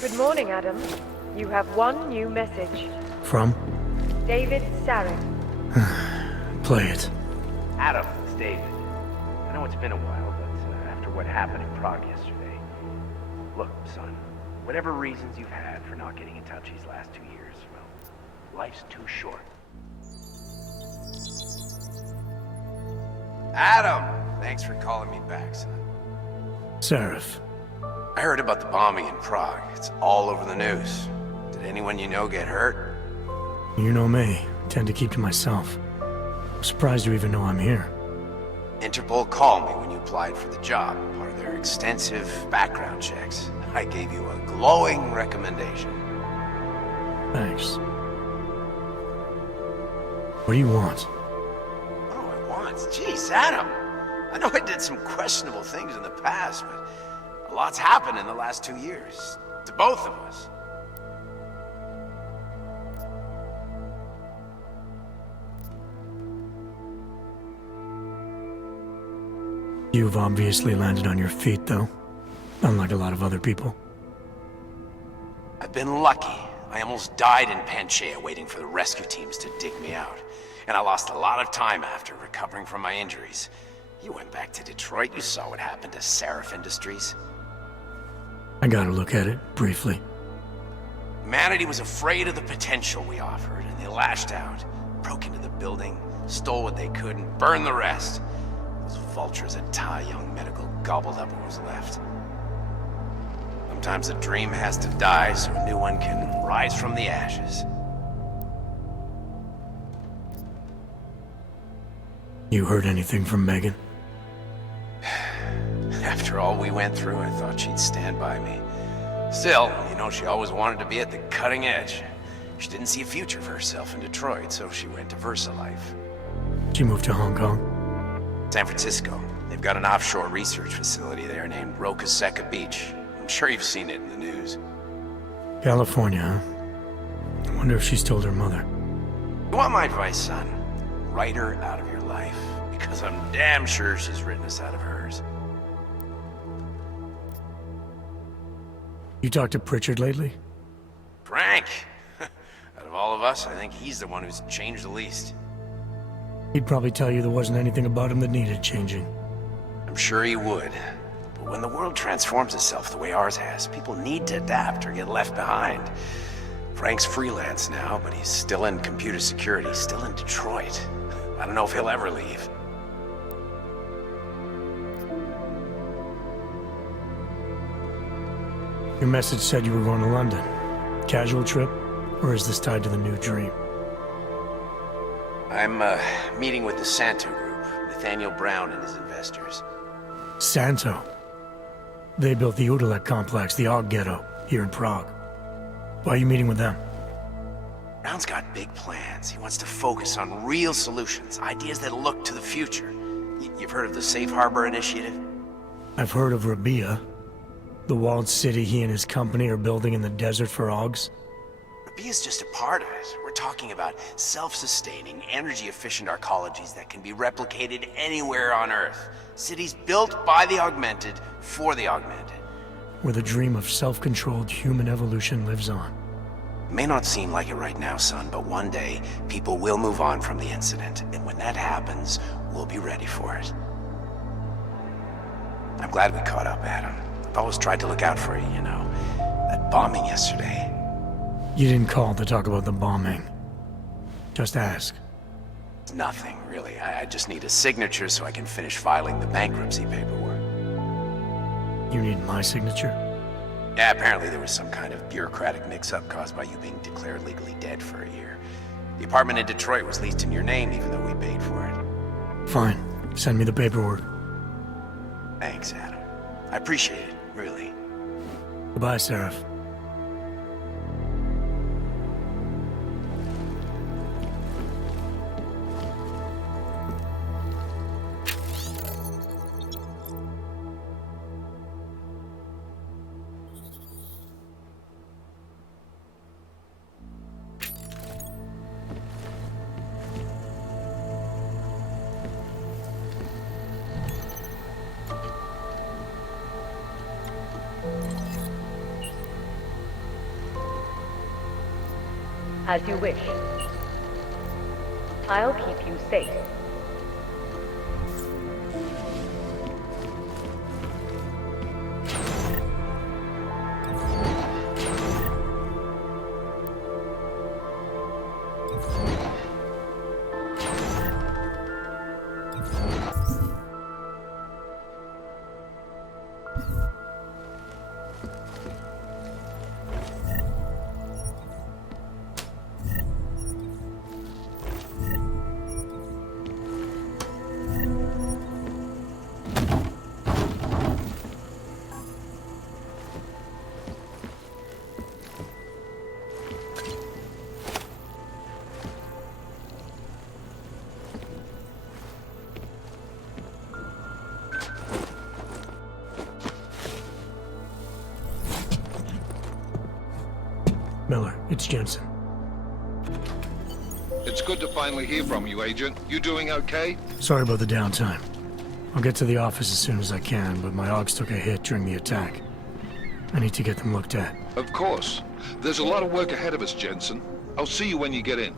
Good morning, Adam. You have one new message. From? David Sarek. Play it. Adam, it's David. I know it's been a while, but after what happened in Prague yesterday... Look, son, whatever reasons you've had for not getting in touch these last 2 years, well, life's too short. Adam! Thanks for calling me back, son. Seraph. I heard about the bombing in Prague. It's all over the news. Did anyone you know get hurt? You know me. Tend to keep to myself. I'm surprised you even know I'm here. Interpol called me when you applied for the job, part of their extensive background checks. I gave you a glowing recommendation. Thanks. What do you want? What do I want? Jeez, Adam! I know I did some questionable things in the past, but a lot's happened in the last 2 years. To both of us. You've obviously landed on your feet, though. Unlike a lot of other people. I've been lucky. I almost died in Panchea waiting for the rescue teams to dig me out. And I lost a lot of time after recovering from my injuries. You went back to Detroit, you saw what happened to Seraph Industries. I got a look at it, briefly. Humanity was afraid of the potential we offered, and they lashed out. Broke into the building, stole what they could, and burned the rest. Those vultures at Tai Young Medical gobbled up what was left. Sometimes a dream has to die so a new one can rise from the ashes. You heard anything from Megan? After all we went through, I thought she'd stand by me. Still, you know, she always wanted to be at the cutting edge. She didn't see a future for herself in Detroit, so she went to VersaLife. She moved to Hong Kong? San Francisco. They've got an offshore research facility there named Rokaseca Beach. I'm sure you've seen it in the news. California, huh? I wonder if she's told her mother. You want my advice, son? Write her out of your life, because I'm damn sure she's written us out of hers. You talked to Pritchard lately? Frank! Out of all of us, I think he's the one who's changed the least. He'd probably tell you there wasn't anything about him that needed changing. I'm sure he would. But when the world transforms itself the way ours has, people need to adapt or get left behind. Frank's freelance now, but he's still in computer security, still in Detroit. I don't know if he'll ever leave. Your message said you were going to London. Casual trip? Or is this tied to the new dream? I'm, meeting with the Santo Group, Nathaniel Brown and his investors. Santo? They built the Udalek complex, the Og Ghetto, here in Prague. Why are you meeting with them? Brown's got big plans. He wants to focus on real solutions, ideas that look to the future. You've heard of the Safe Harbor Initiative? I've heard of Rabia. The walled city he and his company are building in the desert for Augs. Rabia's just a part of it. We're talking about self-sustaining, energy-efficient arcologies that can be replicated anywhere on Earth. Cities built by the augmented, for the augmented. Where the dream of self-controlled human evolution lives on. It may not seem like it right now, son, but one day, people will move on from the incident. And when that happens, we'll be ready for it. I'm glad we caught up, Adam. I've always tried to look out for you, you know. That bombing yesterday. You didn't call to talk about the bombing. Just ask. It's nothing, really. I just need a signature so I can finish filing the bankruptcy paperwork. You need my signature? Yeah, apparently there was some kind of bureaucratic mix-up caused by you being declared legally dead for a year. The apartment in Detroit was leased in your name even though we paid for it. Fine. Send me the paperwork. Thanks, Adam. I appreciate it, really. Goodbye, Seraph. As you wish. I'll keep you safe. Miller, it's Jensen. It's good to finally hear from you, Agent. You doing okay? Sorry about the downtime. I'll get to the office as soon as I can, but my Augs took a hit during the attack. I need to get them looked at. Of course. There's a lot of work ahead of us, Jensen. I'll see you when you get in.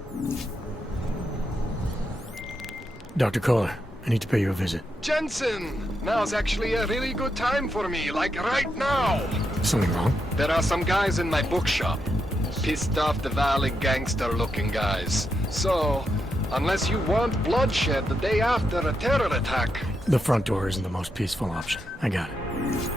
Dr. Kohler, I need to pay you a visit. Jensen! Now's actually a really good time for me, like right now! Something wrong? There are some guys in my bookshop. Pissed off the Valley gangster-looking guys. So, unless you want bloodshed the day after a terror attack... The front door isn't the most peaceful option. I got it.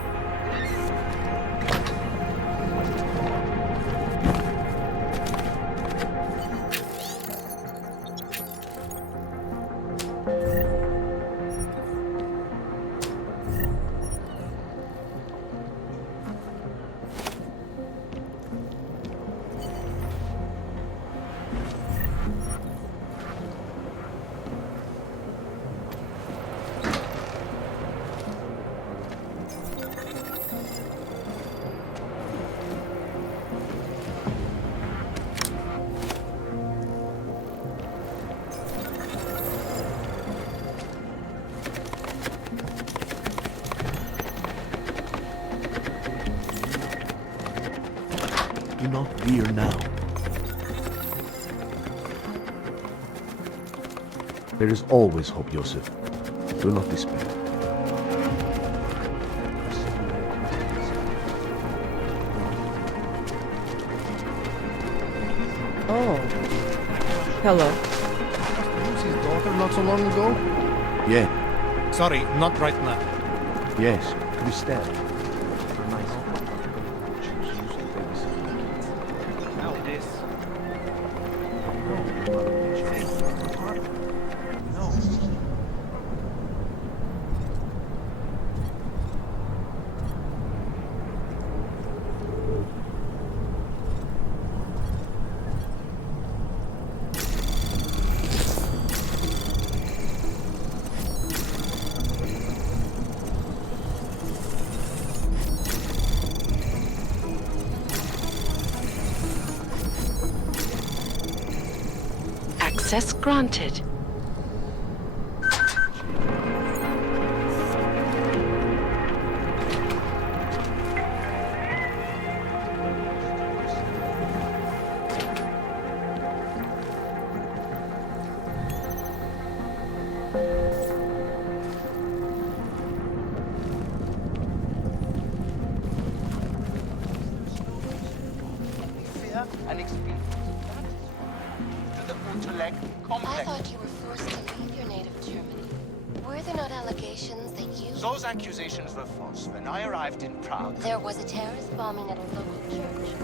Do not fear now. There is always hope, Joseph. Do not despair. Oh. Hello. His daughter not so long ago? Yeah. Sorry, not right now. Yes, Christelle. Access granted. Fear and experience. To the intellect complex. I thought you were forced to leave your native Germany. Were there not allegations that you... Those accusations were false. When I arrived in Prague... There was a terrorist bombing at a local church.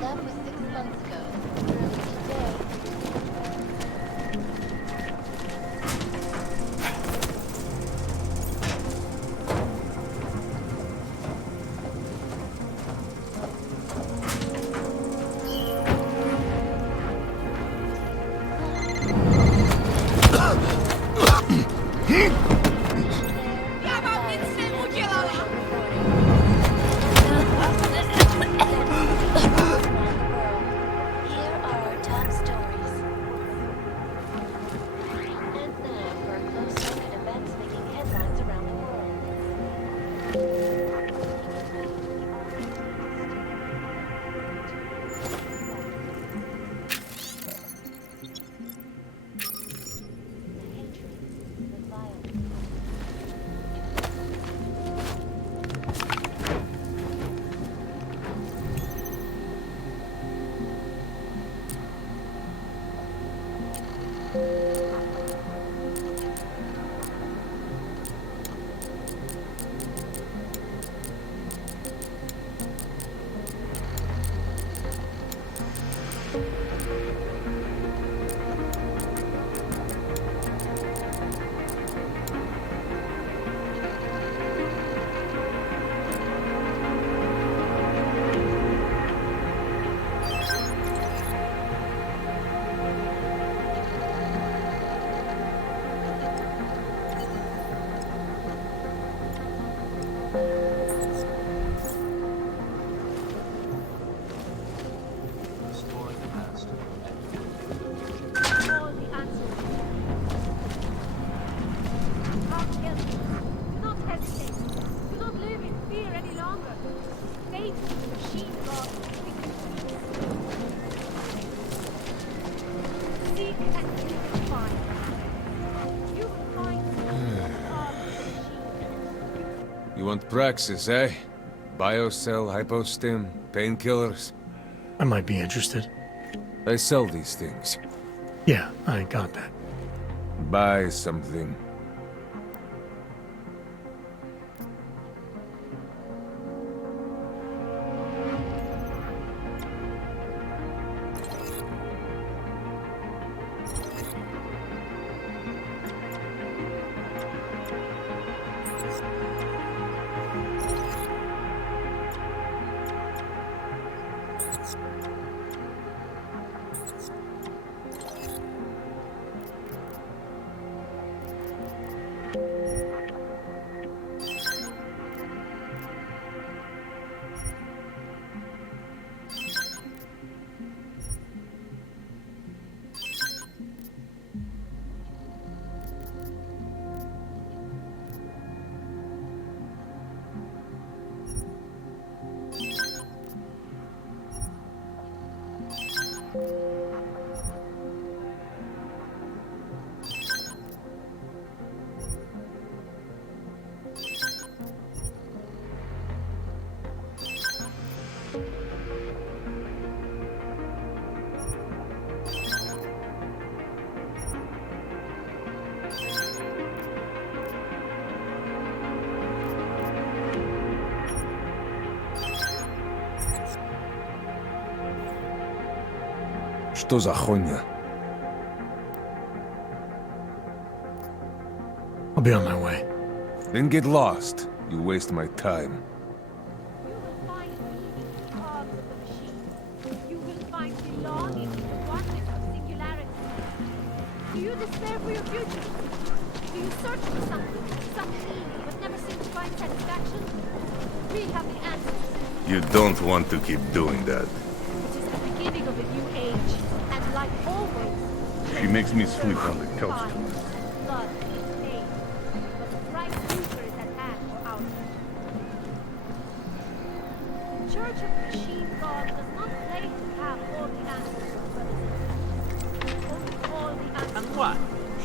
That was 6 months ago. Early today... Hmm? You want praxis, eh? Biocell, hypostim, painkillers? I might be interested. I sell these things. Yeah, I got that. Buy something. Что за хуйня? I'll be on my way. Then get lost. You waste my time. Do you despair for your future? Do you search for something, some meaning, but never seem to find satisfaction? We have the answers. You don't want to keep doing that. It is the beginning of a new age, and like always, She makes me sleep on the couch. blood, pain, but a bright future is at hand for our Church of the Machine God does not claim to have all the answers, but only all the answers. And what?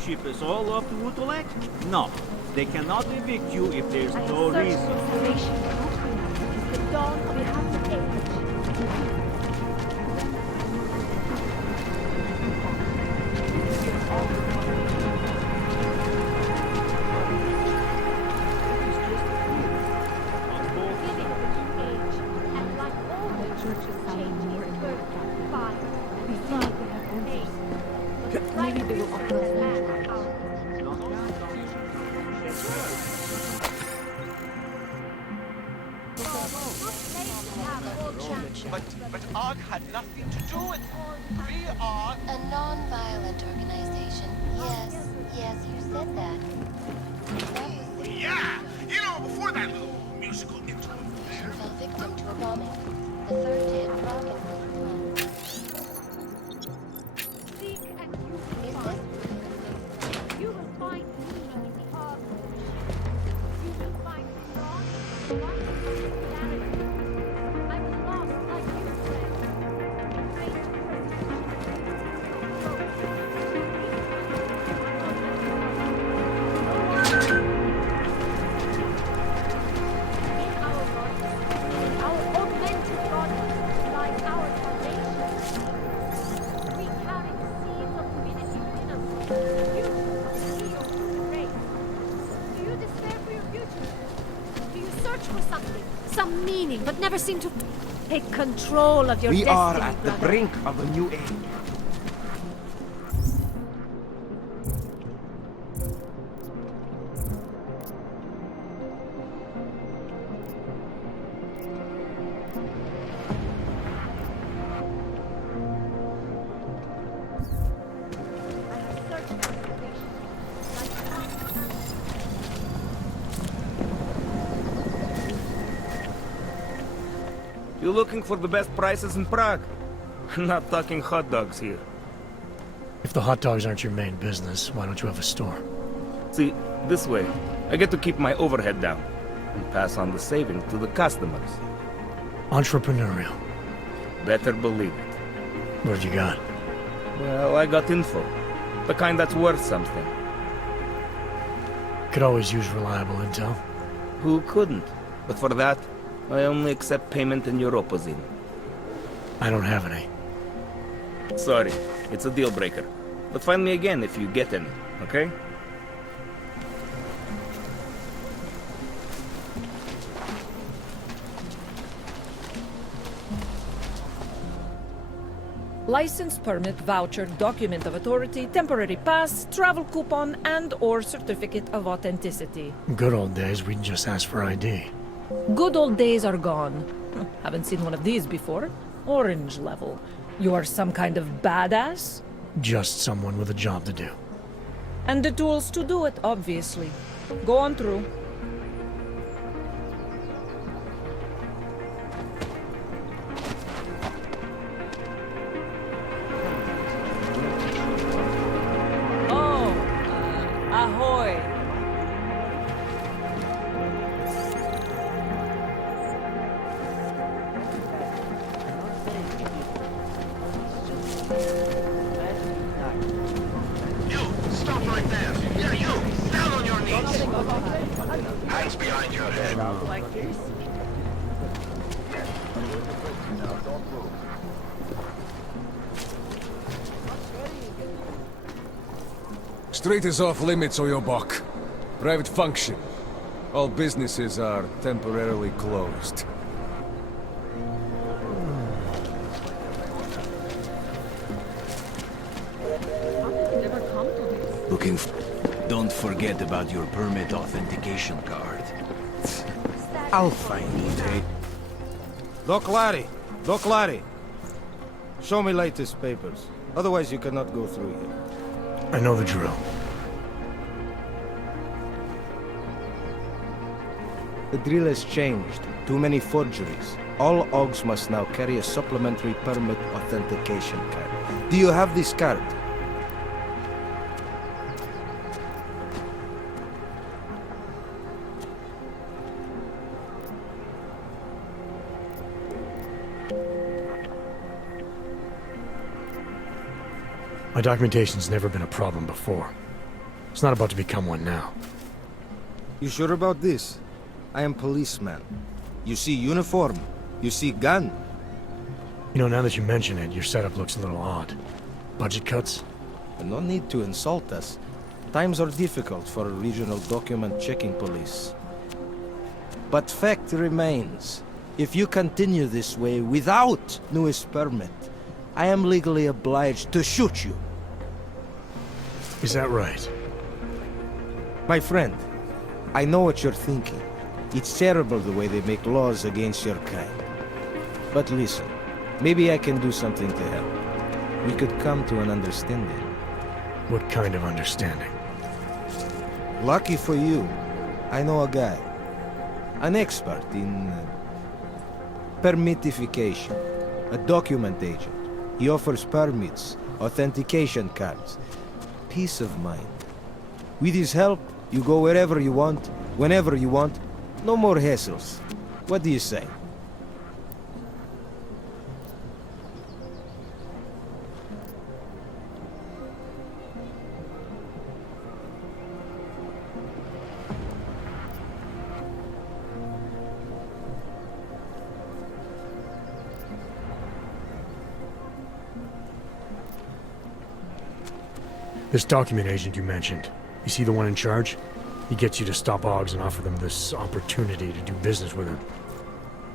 Ship us all off to Utolek? No. They cannot evict you if there's no reason. Salvation is the dawn of a happy age. Maybe they will offer us But ARC had nothing to do with it. We are a non-violent organization. Yes, you said that. Yeah, you know, before that little musical interlude there. Fell victim to a bombing. The third hit rocket. Seek and you will find. You will find meaning in the art. You will find the wrong, clarity. I was lost like you said. Great some meaning, but never seem to take control of your We destiny. are at the brother. brink of a new age. You looking for the best prices in Prague? Not talking hot dogs here. If the hot dogs aren't your main business, why don't you have a store? See, this way, I get to keep my overhead down and pass on the savings to the customers. Entrepreneurial. Better believe it. What you got? Well, I got info. The kind that's worth something. Could always use reliable intel. Who couldn't? But for that, I only accept payment in Europozine. I don't have any. Sorry, it's a deal breaker. But find me again if you get any, okay? License, permit, voucher, document of authority, temporary pass, travel coupon, and/or certificate of authenticity. Good old days, we'd just ask for ID. Good old days are gone. Haven't seen one of these before. Orange level. You are some kind of badass? Just someone with a job to do. And the tools to do it, obviously. Go on through. Oh, ahoy. Stop right there! Yeah, you! Down on your knees! Hands behind your head. Street is off limits, Oyobok. Private function. All businesses are temporarily closed. Don't forget about your permit authentication card. I'll find it, eh? Doc Larry! Doc Larry! Show me latest papers. Otherwise you cannot go through here. I know the drill. The drill has changed. Too many forgeries. All OGs must now carry a supplementary permit authentication card. Do you have this card? My documentation's never been a problem before. It's not about to become one now. You sure about this? I am policeman. You see uniform. You see gun. You know, now that you mention it, your setup looks a little odd. Budget cuts? No need to insult us. Times are difficult for a regional document checking police. But fact remains, if you continue this way without newest permit, I am legally obliged to shoot you. Is that right? My friend, I know what you're thinking. It's terrible the way they make laws against your kind. But listen, maybe I can do something to help. We could come to an understanding. What kind of understanding? Lucky for you, I know a guy. An expert in permitification. A document agent. He offers permits, authentication cards. Peace of mind. With his help, you go wherever you want, whenever you want. No more hassles. What do you say? This document agent you mentioned, you see the one in charge? He gets you to stop OGs and offer them this opportunity to do business with him.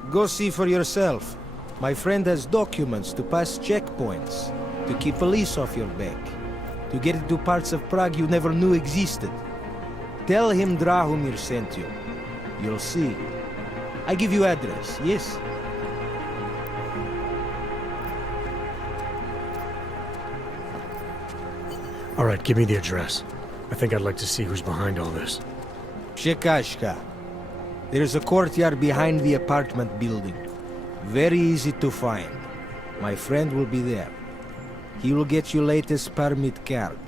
Go see for yourself. My friend has documents to pass checkpoints, to keep police off your back, to get into parts of Prague you never knew existed. Tell him Drahomir sent you. You'll see. I give you address, yes? All right, give me the address. I think I'd like to see who's behind all this. Shekashka. There's a courtyard behind the apartment building. Very easy to find. My friend will be there. He will get you latest permit card.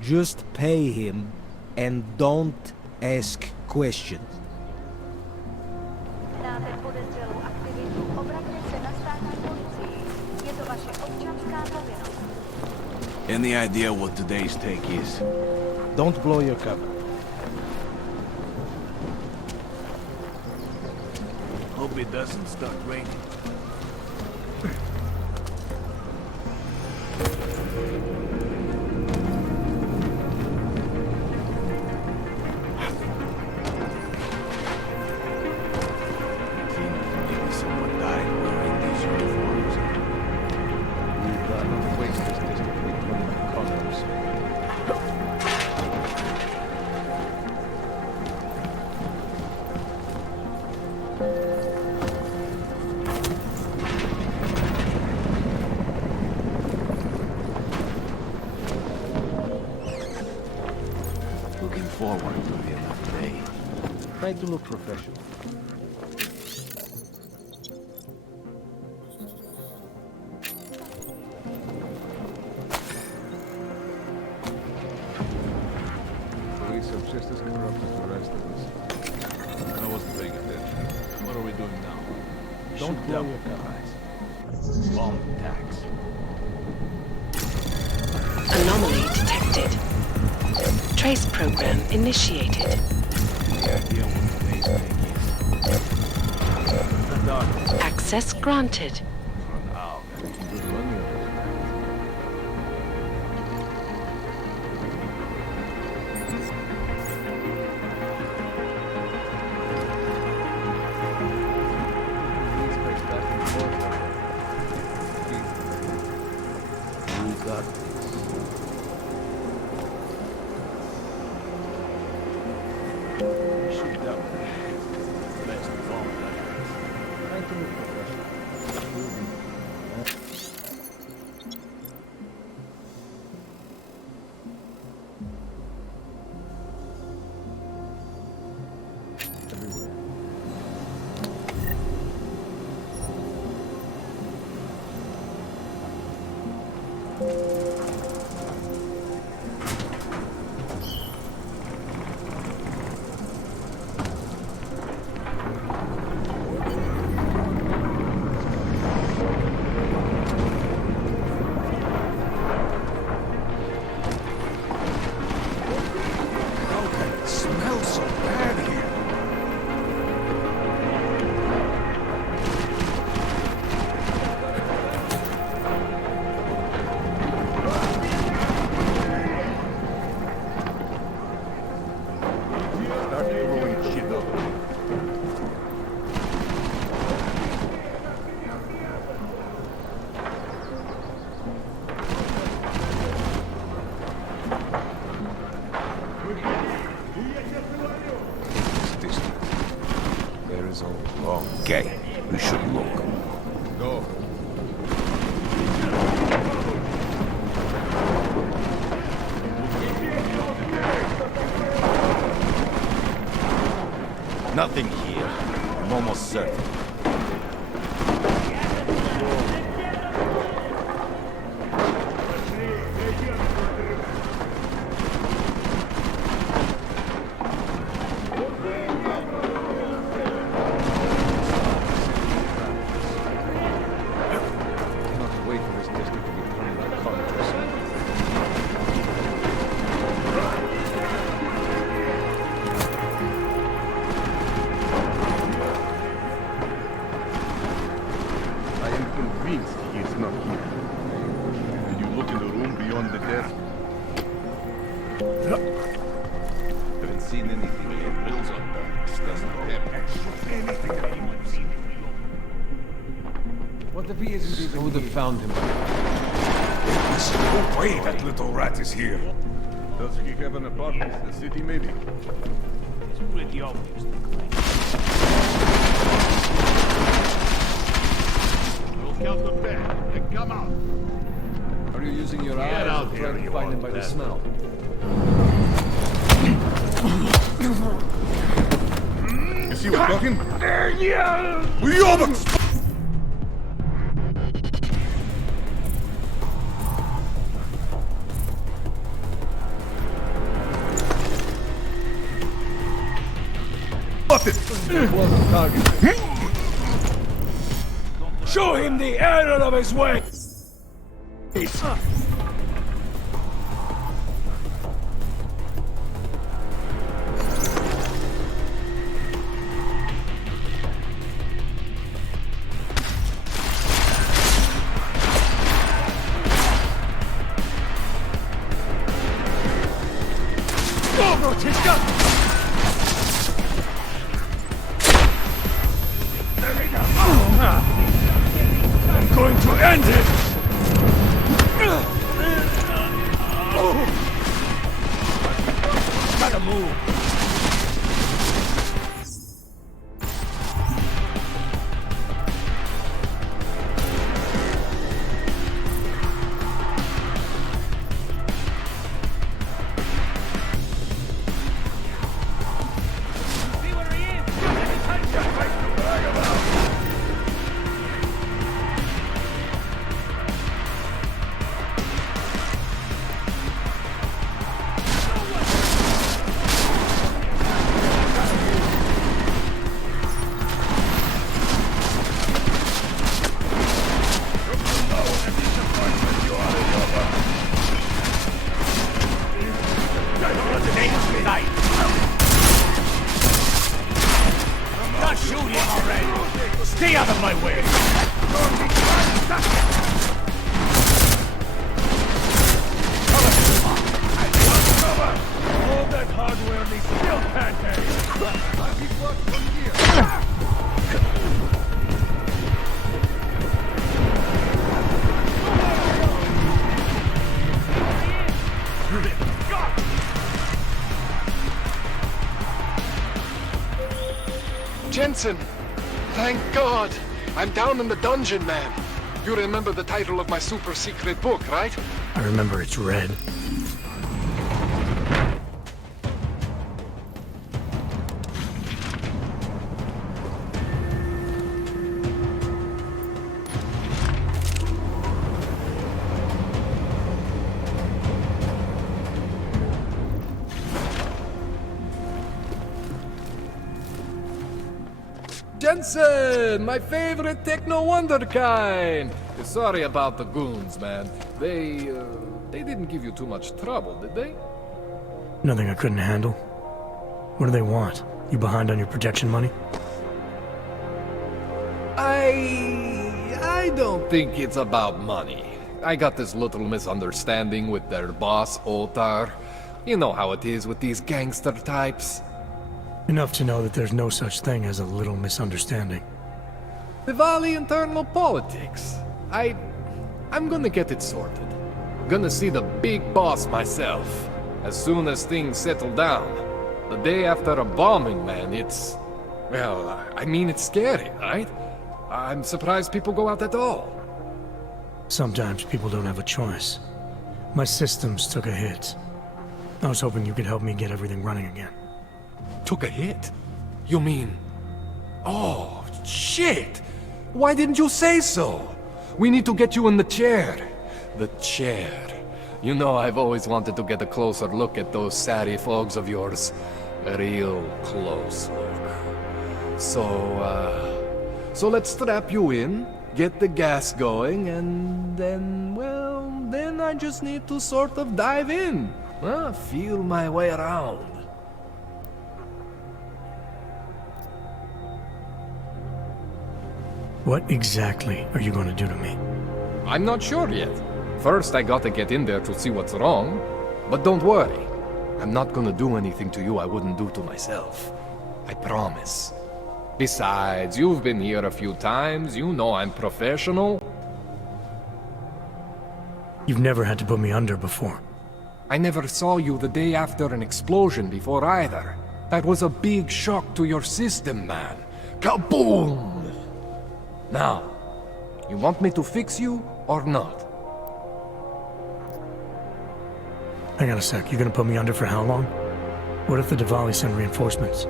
Just pay him and don't ask questions. Any idea what today's take is? Don't blow your cover. Hope it doesn't start raining. Maybe someone died wearing these uniforms. We'd not waste this district with 20 colors. Looking forward to the end of the day. Try to look professional. Police are just as corrupt as the rest of us. I wasn't paying attention. What are we doing now? Don't Shoot blow down your the cover. guys. Bomb attacks. Anomaly detected. Trace program initiated. The idea what today's take is. The dark. Access granted. For now. Good money on it. You got this. Shoot down. Best bomb attacks. Try to look professional. Everywhere. How can it smell so bad here? Start throwing shit up. This district. There is a long gate. We should look. Go. Nothing here. I'm almost certain. Cannot wait for this district to be turned like Congress. I am convinced he is not here. Did you look in the room beyond the desk? Haven't seen anything yet. Bills on backs. Doesn't have extra anything that he would see. What if he isn't even? I would have found him. There's no way that little rat is here. Does he have an apartment in the city, maybe? It's pretty obvious. We'll count the bed and come out. Are you using your eyes Get out or here, trying to you find him by old the bastard. smell? You see what's talking? We almost. Show him the error of his way! going to end it! Gotta move. Not shooting already! Stay out of my way! All that hardware they still can't carry. I'll be blocked from here. Jensen! Thank God! I'm down in the dungeon, man. You remember the title of my super secret book, right? I remember it's red. Jensen, my favorite techno wonderkind. Sorry about the goons, man. They didn't give you too much trouble, did they? Nothing I couldn't handle. What do they want? You behind on your protection money? I don't think it's about money. I got this little misunderstanding with their boss, Otar. You know how it is with these gangster types. Enough to know that there's no such thing as a little misunderstanding. Diwali internal politics. I'm gonna get it sorted. Gonna see the big boss myself. As soon as things settle down. The day after a bombing, man, it's... Well, I mean, it's scary, right? I'm surprised people go out at all. Sometimes people don't have a choice. My systems took a hit. I was hoping you could help me get everything running again. Took a hit? You mean... Oh, shit! Why didn't you say so? We need to get you in the chair. The chair. You know, I've always wanted to get a closer look at those satty fogs of yours. A real close look. So let's strap you in, get the gas going, and then, well, then I just need to sort of dive in. Feel my way around. What exactly are you going to do to me? I'm not sure yet. First, I gotta get in there to see what's wrong. But don't worry. I'm not gonna do anything to you I wouldn't do to myself. I promise. Besides, you've been here a few times. You know I'm professional. You've never had to put me under before. I never saw you the day after an explosion before either. That was a big shock to your system, man. Kaboom! Now, you want me to fix you or not? Hang on a sec, you're gonna put me under for how long? What if the Diwali send reinforcements?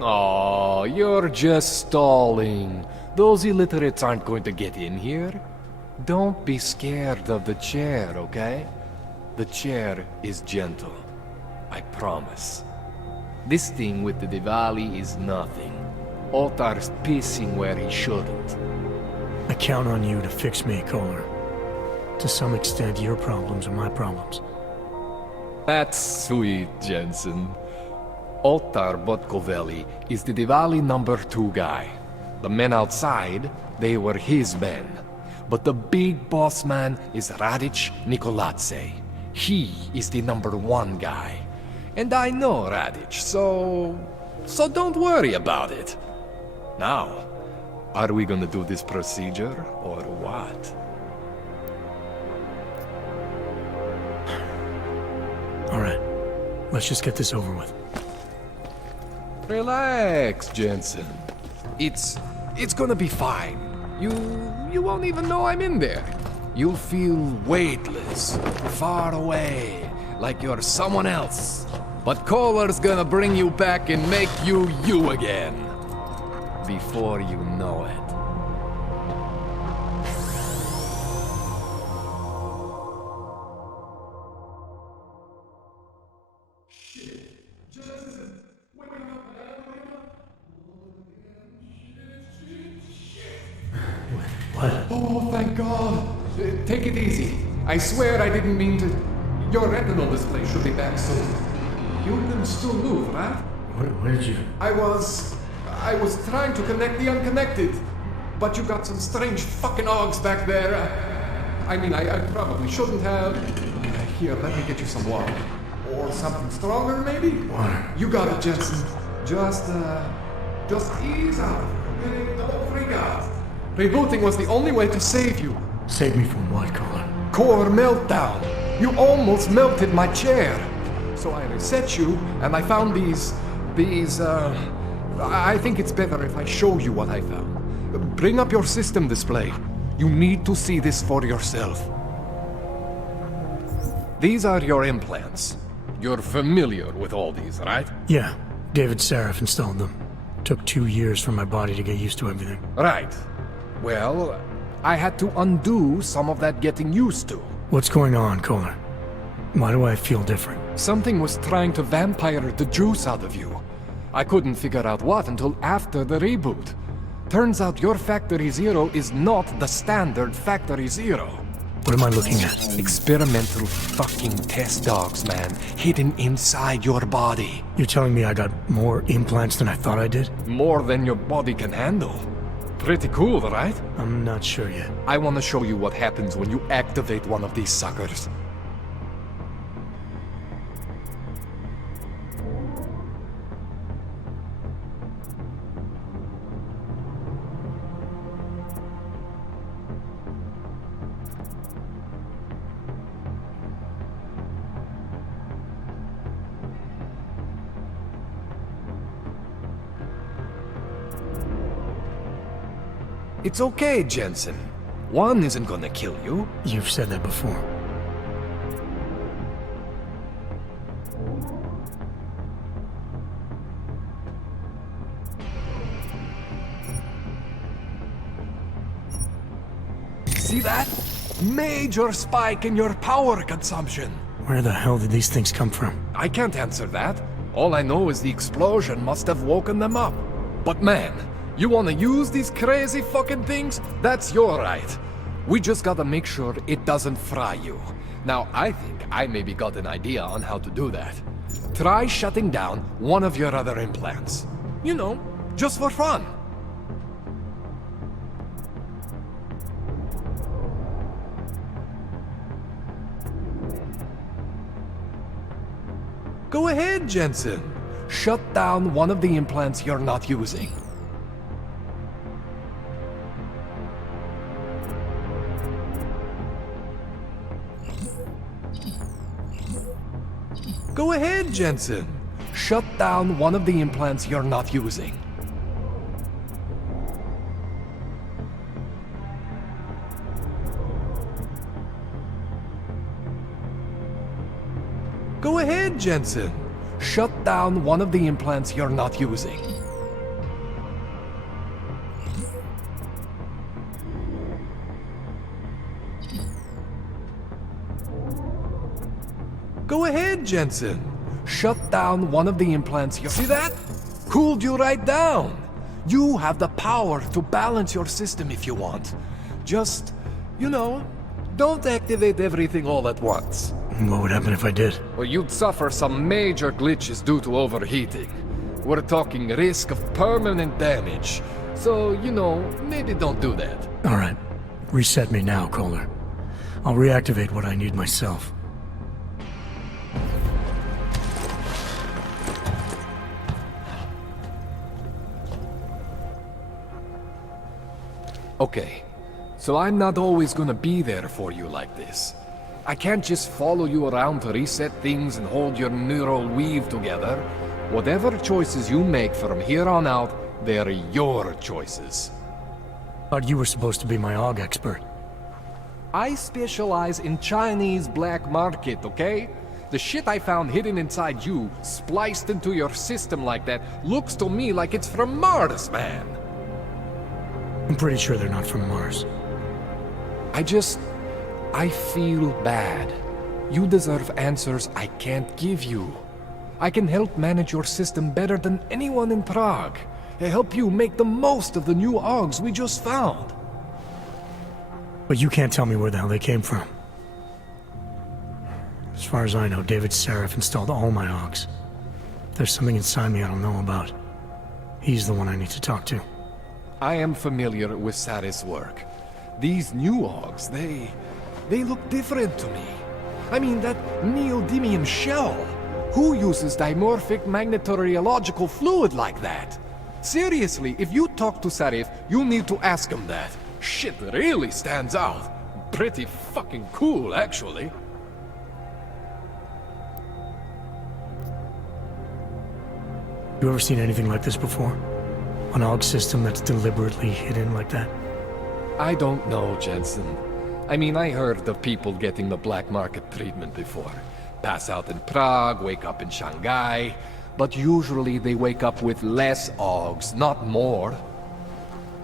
Oh, you're just stalling. Those illiterates aren't going to get in here. Don't be scared of the chair, okay? The chair is gentle. I promise. This thing with the Diwali is nothing. Otar's pissing where he shouldn't. I count on you to fix me, Kohler. To some extent, your problems are my problems. That's sweet, Jensen. Otar Botkovelli is the Diwali #2 guy. The men outside, they were his men. But the big boss man is Radic Nikoladze. He is the #1 guy. And I know Radic, so don't worry about it. Now, Are we gonna do this procedure, or what? All right, let's just get this over with. Relax, Jensen. It's gonna be fine. You won't even know I'm in there. You'll feel weightless, far away, like you're someone else. But Kohler's gonna bring you back and make you you again. Before you know it. What? Oh, thank God. Take it easy. I swear I didn't mean to. Your retinal display should be back soon. You can still move, right? Where did you... I was trying to connect the unconnected. But you got some strange fucking ogs back there. I mean, I probably shouldn't have. Here, let me get you some water. Or something stronger, maybe? Water. You got it, Jensen. Just ease out. Don't freak out. Rebooting was the only way to save you. Save me from what, Kohler? Core meltdown. You almost melted my chair. So I reset you, and I found these, I think it's better if I show you what I found. Bring up your system display. You need to see this for yourself. These are your implants. You're familiar with all these, right? Yeah, David Sarif installed them. Took 2 years for my body to get used to everything. Right. Well, I had to undo some of that getting used to. What's going on, Kohler? Why do I feel different? Something was trying to vampire the juice out of you. I couldn't figure out what until after the reboot. Turns out your Factory Zero is not the standard Factory Zero. What am I looking at? Experimental fucking test dogs, man. Hidden inside your body. You're telling me I got more implants than I thought I did? More than your body can handle. Pretty cool, right? I'm not sure yet. I want to show you what happens when you activate one of these suckers. It's okay, Jensen. One isn't gonna kill you. You've said that before. See that? Major spike in your power consumption. Where the hell did these things come from? I can't answer that. All I know is the explosion must have woken them up. But man, you wanna use these crazy fucking things? That's your right. We just gotta make sure it doesn't fry you. Now, I think I maybe got an idea on how to do that. Try shutting down one of your other implants. You know, just for fun. Go ahead, Jensen. Shut down one of the implants you're not using. Go ahead, Jensen. Shut down one of the implants you're not using. Go ahead, Jensen. Shut down one of the implants you're not using. Go ahead, Jensen. Shut down one of the implants you... See that? Cooled you right down. You have the power to balance your system if you want. Just, you know, don't activate everything all at once. What would happen if I did? Well, you'd suffer some major glitches due to overheating. We're talking risk of permanent damage. So, you know, maybe don't do that. All right. Reset me now, Kohler. I'll reactivate what I need myself. Okay, so I'm not always gonna be there for you like this. I can't just follow you around to reset things and hold your neural weave together. Whatever choices you make from here on out, they're your choices. Thought you were supposed to be my AUG expert. I specialize in Chinese black market, okay? The shit I found hidden inside you, spliced into your system like that, looks to me like it's from Mars, man. I'm pretty sure they're not from Mars. I feel bad. You deserve answers I can't give you. I can help manage your system better than anyone in Prague. Help you make the most of the new AUGs we just found. But you can't tell me where the hell they came from. As far as I know, David Seraph installed all my AUGs. If there's something inside me I don't know about, he's the one I need to talk to. I am familiar with Sarah's work. These new AUGs, they look different to me. I mean, that neodymium shell. Who uses dimorphic magnetorheological fluid like that? Seriously, if you talk to Sarif, you need to ask him that. Shit really stands out. Pretty fucking cool, actually. You ever seen anything like this before? An AUG system that's deliberately hidden like that? I don't know, Jensen. I mean, I heard of people getting the black market treatment before. Pass out in Prague, wake up in Shanghai, but usually they wake up with less AUGs, not more.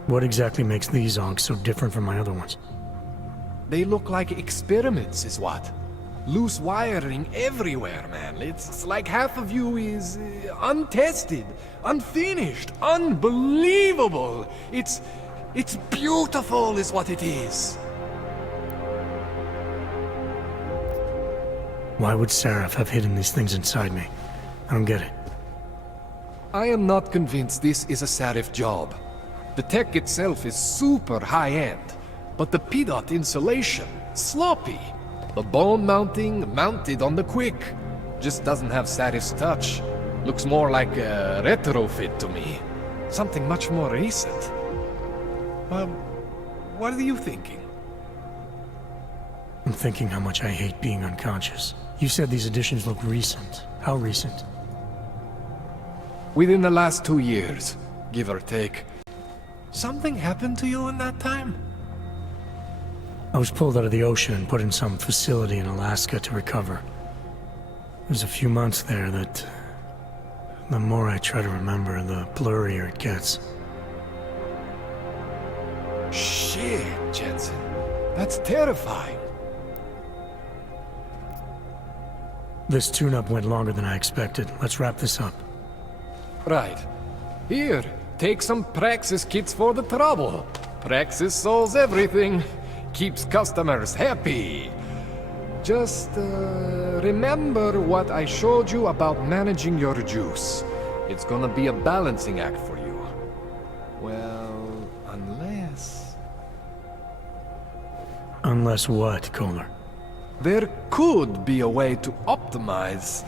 What exactly makes these AUGs so different from my other ones? They look like experiments, is what. Loose wiring everywhere, man. It's like half of you is untested, unfinished, unbelievable. It's beautiful, is what it is. Why would Seraph have hidden these things inside me? I don't get it. I am not convinced this is a Sarif job. The tech itself is super high-end, but the PDOT insulation, sloppy. The bone mounting, mounted on the quick. Just doesn't have Sarif's touch. Looks more like a retrofit to me. Something much more recent. What are you thinking? I'm thinking how much I hate being unconscious. You said these additions look recent. How recent? Within the last 2 years, give or take. Something happened to you in that time? I was pulled out of the ocean and put in some facility in Alaska to recover. There's a few months there that... the more I try to remember, the blurrier it gets. Shit, Jensen. That's terrifying. This tune-up went longer than I expected. Let's wrap this up. Right. Here, take some Praxis kits for the trouble. Praxis solves everything. Keeps customers happy. Just, remember what I showed you about managing your juice. It's gonna be a balancing act for you. Well, unless... Unless what, Kohler? There could be a way to optimize.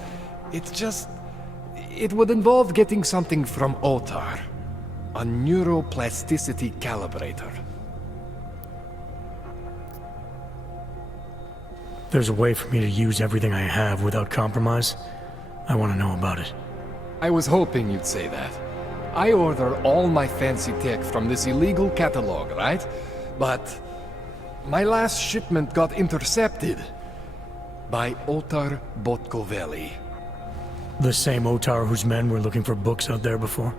It would involve getting something from Otar. A neuroplasticity calibrator. There's a way for me to use everything I have without compromise. I want to know about it. I was hoping you'd say that. I order all my fancy tech from this illegal catalog, right? But my last shipment got intercepted by Otar Botkoveli. The same Otar whose men were looking for books out there before?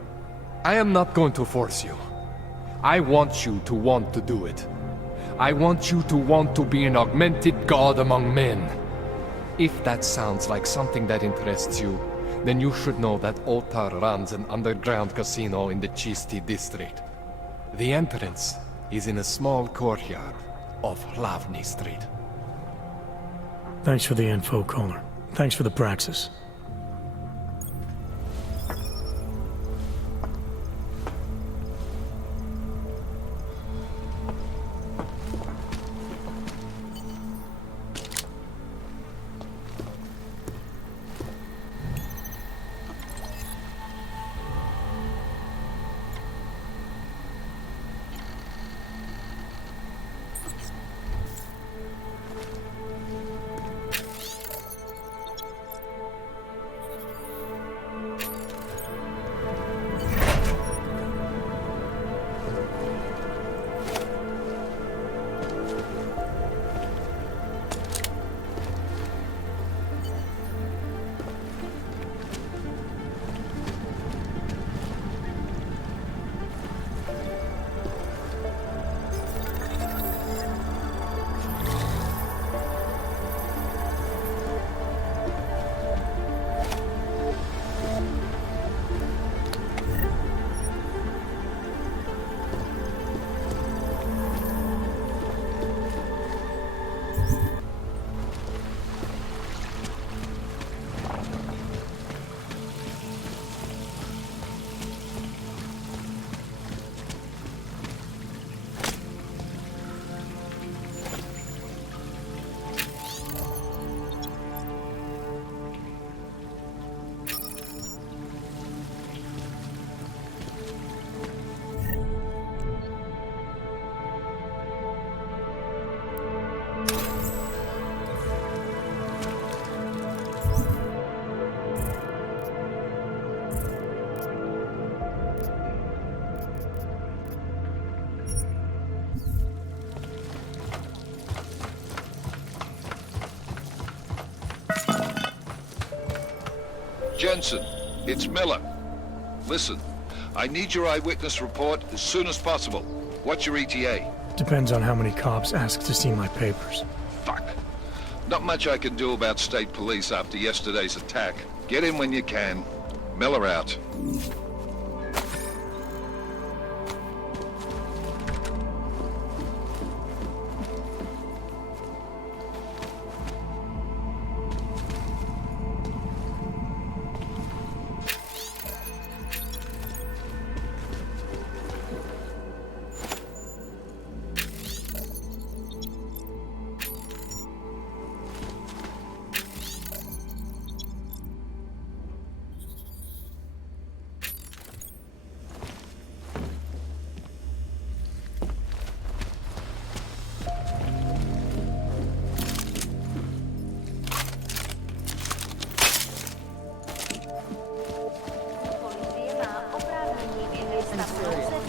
I am not going to force you. I want you to want to do it. I want you to want to be an augmented god among men. If that sounds like something that interests you, then you should know that Otar runs an underground casino in the Chisti district. The entrance is in a small courtyard off Hlavny Street. Thanks for the info, Kohler. Thanks for the praxis. Jensen, it's Miller. Listen, I need your eyewitness report as soon as possible. What's your ETA? Depends on how many cops ask to see my papers. Fuck. Not much I can do about state police after yesterday's attack. Get in when you can. Miller out.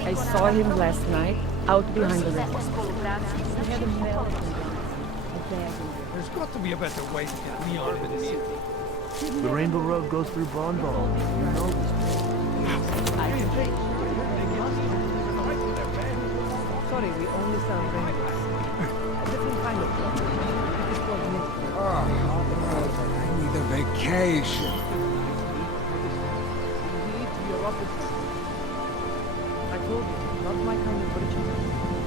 I saw him last night out behind the river. There's got to be a better way to get me out of this. The Rainbow Road goes through Bondball. You know this. Sorry, we only sell rainbows. A different kind of club. It is called Myth. I need a vacation. I told you, not my kind of original.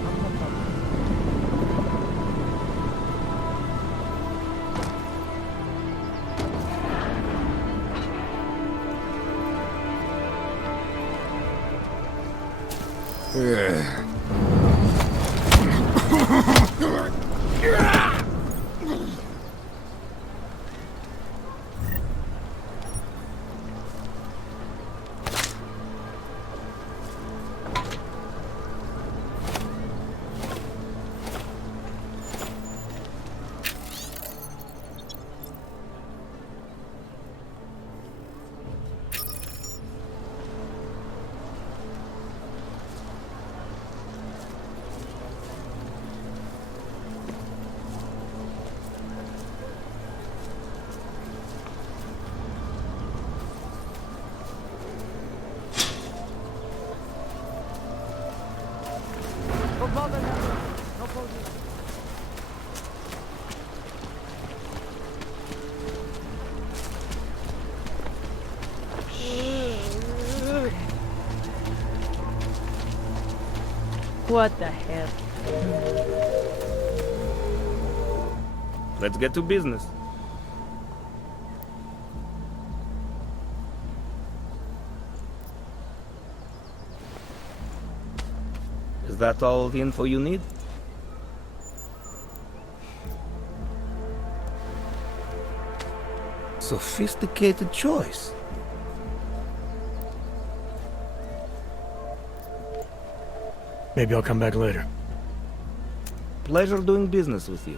I'm not talking. What the hell? Let's get to business. Is that all the info you need? Sophisticated choice. Maybe I'll come back later. Pleasure doing business with you.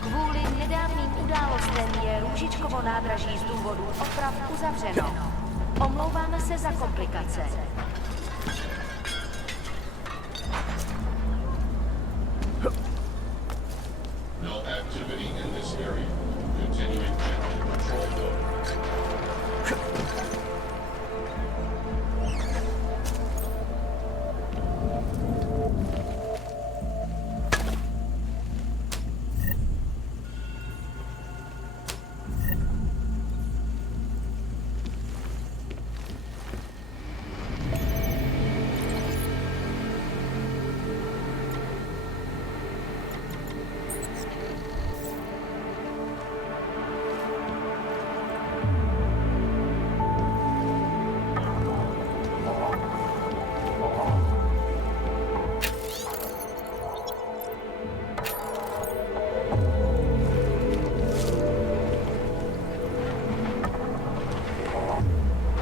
Kvůli nedávným událostem je Růžičkovo nádraží z důvodu oprav uzavřeno. Omlouváme se za komplikace. No activity in this area. Continuing general patrol though.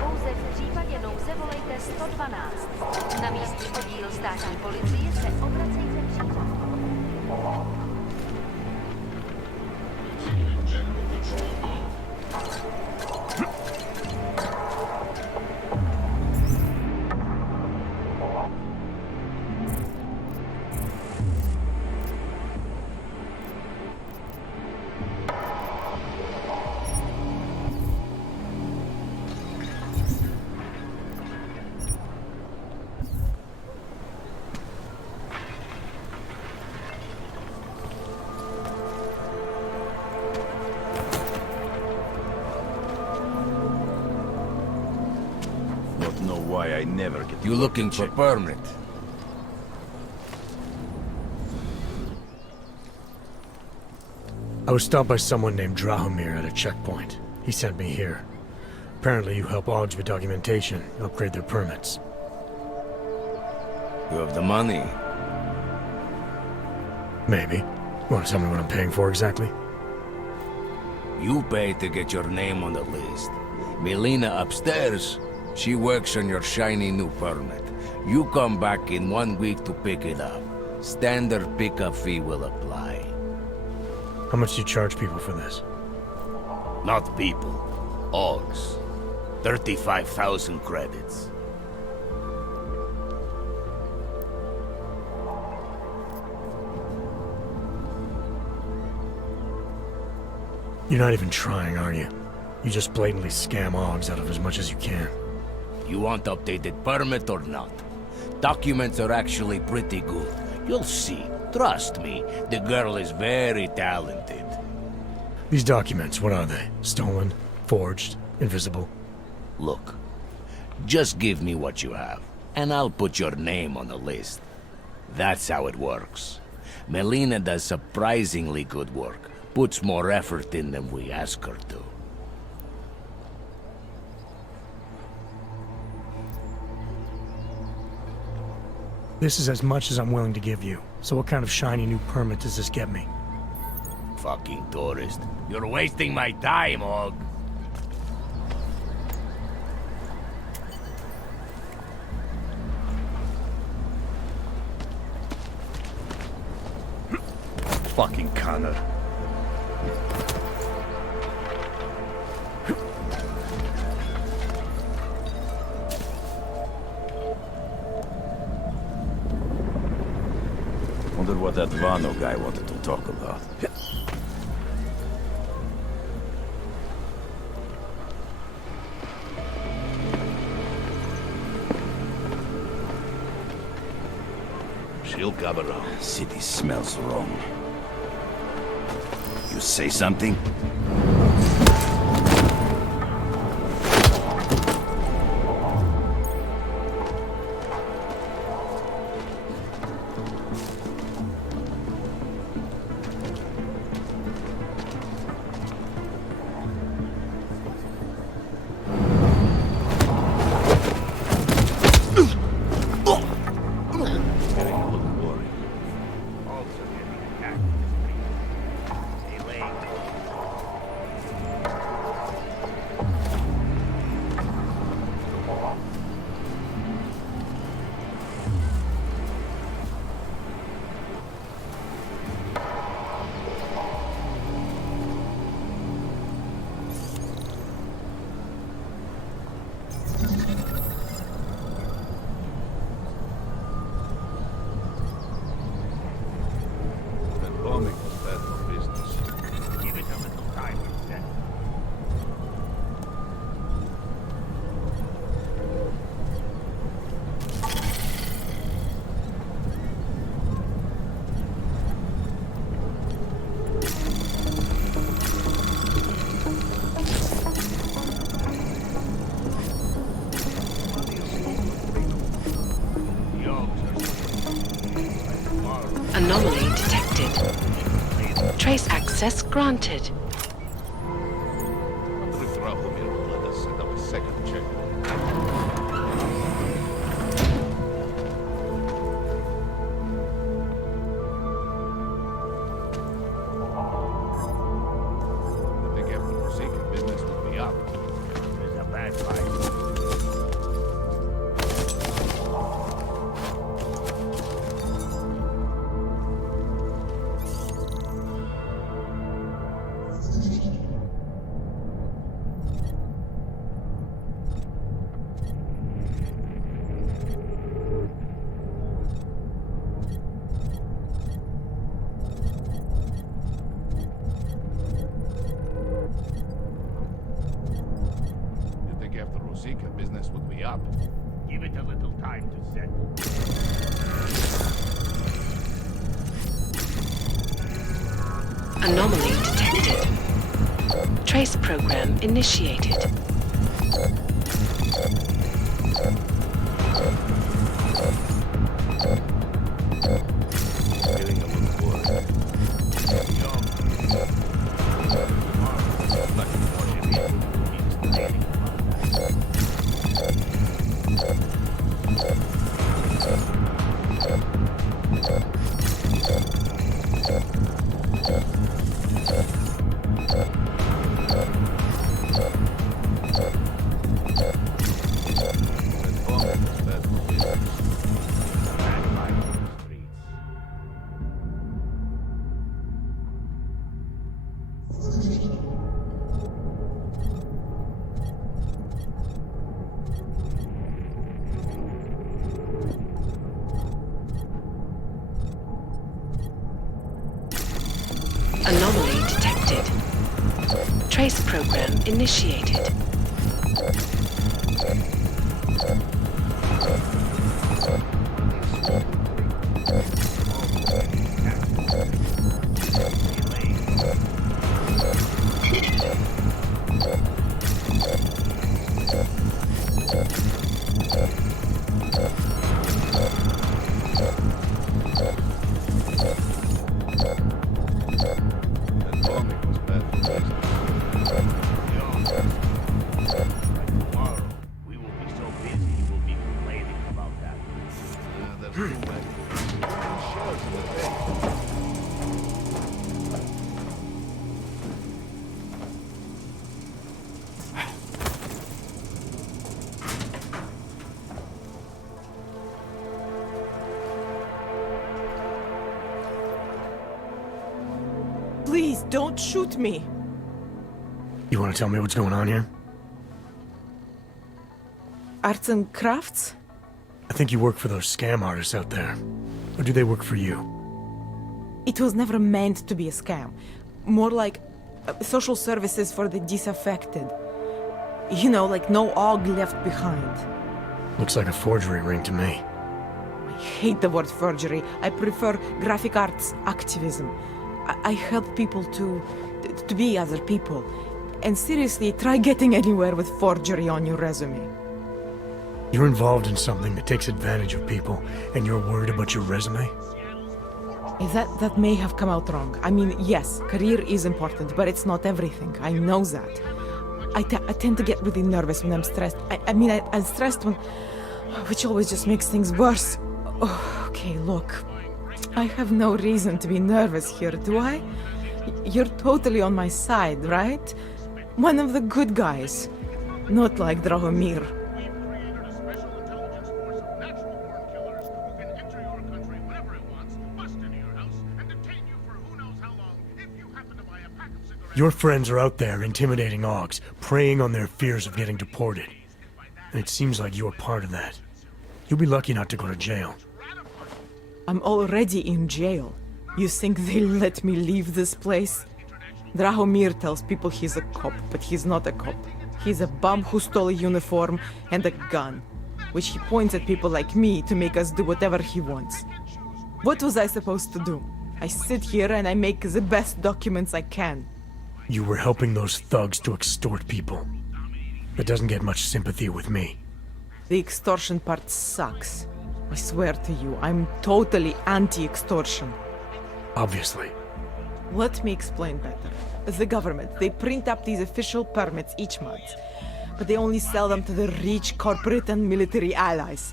Pouze v případě nouze volejte 112. Na místní oddíl státní policie se obracejte přímo. Why I never get You looking for permit? I was stopped by someone named Drahomir at a checkpoint. He sent me here. Apparently you help Augs with documentation, upgrade their permits. You have the money? Maybe. Want to tell me what I'm paying for exactly? You pay to get your name on the list. Melina upstairs, she works on your shiny new permit. You come back in 1 week to pick it up. Standard pickup fee will apply. How much do you charge people for this? Not people. Augs. 35,000 credits. You're not even trying, are you? You just blatantly scam Augs out of as much as you can. You want updated permit or not? Documents are actually pretty good. You'll see. Trust me, the girl is very talented. These documents, what are they? Stolen? Forged? Invisible? Look, just give me what you have, and I'll put your name on the list. That's how it works. Melina does surprisingly good work. Puts more effort in than we ask her to. This is as much as I'm willing to give you. So what kind of shiny new permit does this get me? Fucking tourist. You're wasting my time, Og. Fucking Connor. Wonder what that Vano guy wanted to talk about. She'll come around. City smells wrong. You say something? Anomaly detected. Trace access granted. Let us set up a second checkpoint. I think after Rosika, business will be up. There's a bad fight. After Rosika, business would be up. Give it a little time to settle. Anomaly detected. Trace program initiated. Getting a little bored. Anomaly detected. Trace program initiated. We will Please, don't shoot me. You want to tell me what's going on here? Arts and crafts? I think you work for those scam artists out there. Or do they work for you? It was never meant to be a scam. More like social services for the disaffected. You know, like no Og left behind. Looks like a forgery ring to me. I hate the word forgery. I prefer graphic arts activism. I help people to be other people. And seriously, try getting anywhere with forgery on your resume. You're involved in something that takes advantage of people, and you're worried about your resume? That may have come out wrong. I mean, yes, career is important, but it's not everything. I know that. I tend to get really nervous when I'm stressed. I'm stressed when... which always just makes things worse. Oh, okay, look. I have no reason to be nervous here, do I? You're totally on my side, right? One of the good guys. Not like Drahomir. Your friends are out there intimidating Augs, preying on their fears of getting deported. And it seems like you're part of that. You'll be lucky not to go to jail. I'm already in jail. You think they'll let me leave this place? Drahomir tells people he's a cop, but he's not a cop. He's a bum who stole a uniform and a gun, which he points at people like me to make us do whatever he wants. What was I supposed to do? I sit here and I make the best documents I can. You were helping those thugs to extort people. That doesn't get much sympathy with me. The extortion part sucks. I swear to you, I'm totally anti-extortion. Obviously. Let me explain better. The government, they print up these official permits each month, but they only sell them to the rich corporate and military allies.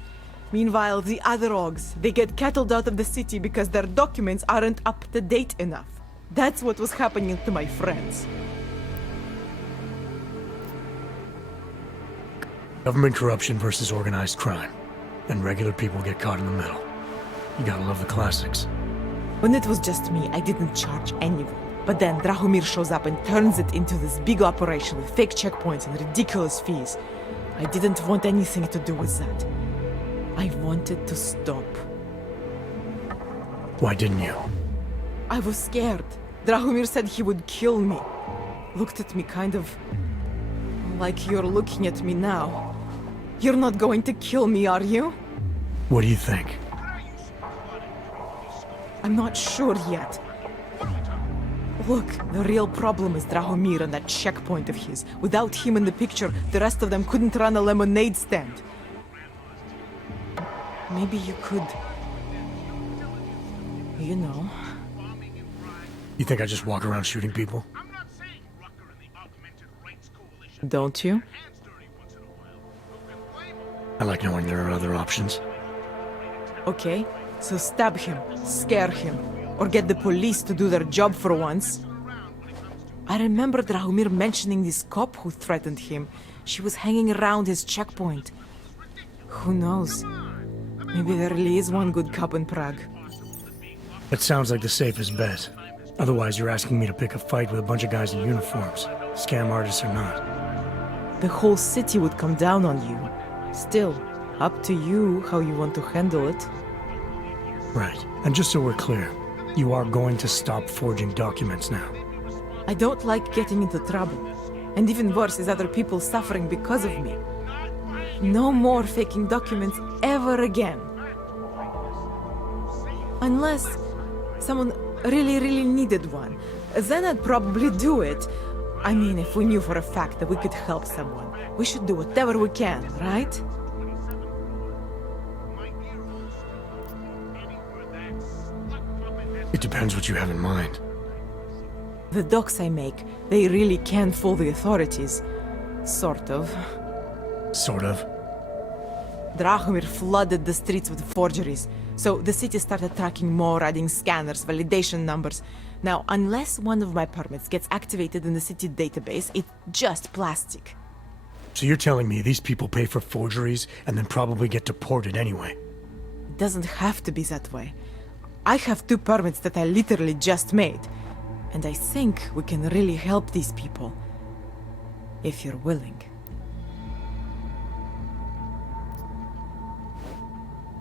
Meanwhile, the other Augs, they get cattled out of the city because their documents aren't up to date enough. That's what was happening to my friends. Government corruption versus organized crime. And regular people get caught in the middle. You gotta love the classics. When it was just me, I didn't charge anyone. But then Drahomir shows up and turns it into this big operation with fake checkpoints and ridiculous fees. I didn't want anything to do with that. I wanted to stop. Why didn't you? I was scared. Drahomir said he would kill me. Looked at me kind of... like you're looking at me now. You're not going to kill me, are you? What do you think? I'm not sure yet. Look, the real problem is Drahomir and that checkpoint of his. Without him in the picture, the rest of them couldn't run a lemonade stand. Maybe you could... you know... You think I just walk around shooting people? Don't you? I like knowing there are other options. Okay, so stab him, scare him, or get the police to do their job for once. I remember Drahomir mentioning this cop who threatened him. She was hanging around his checkpoint. Who knows? Maybe there really is one good cop in Prague. That sounds like the safest bet. Otherwise, you're asking me to pick a fight with a bunch of guys in uniforms, scam artists or not. The whole city would come down on you. Still, up to you how you want to handle it. Right. And just so we're clear, you are going to stop forging documents now. I don't like getting into trouble. And even worse is other people suffering because of me. No more faking documents ever again. Unless someone really needed one. Then I'd probably do it. I mean, if we knew for a fact that we could help someone, we should do whatever we can, right? It depends what you have in mind. The docs I make, they really can fool the authorities. Sort of. Sort of? Drahomir flooded the streets with forgeries, so the city started tracking more, adding scanners, validation numbers. Now, unless one of my permits gets activated in the city database, it's just plastic. So you're telling me these people pay for forgeries and then probably get deported anyway? It doesn't have to be that way. I have 2 permits that I literally just made. And I think we can really help these people. If you're willing.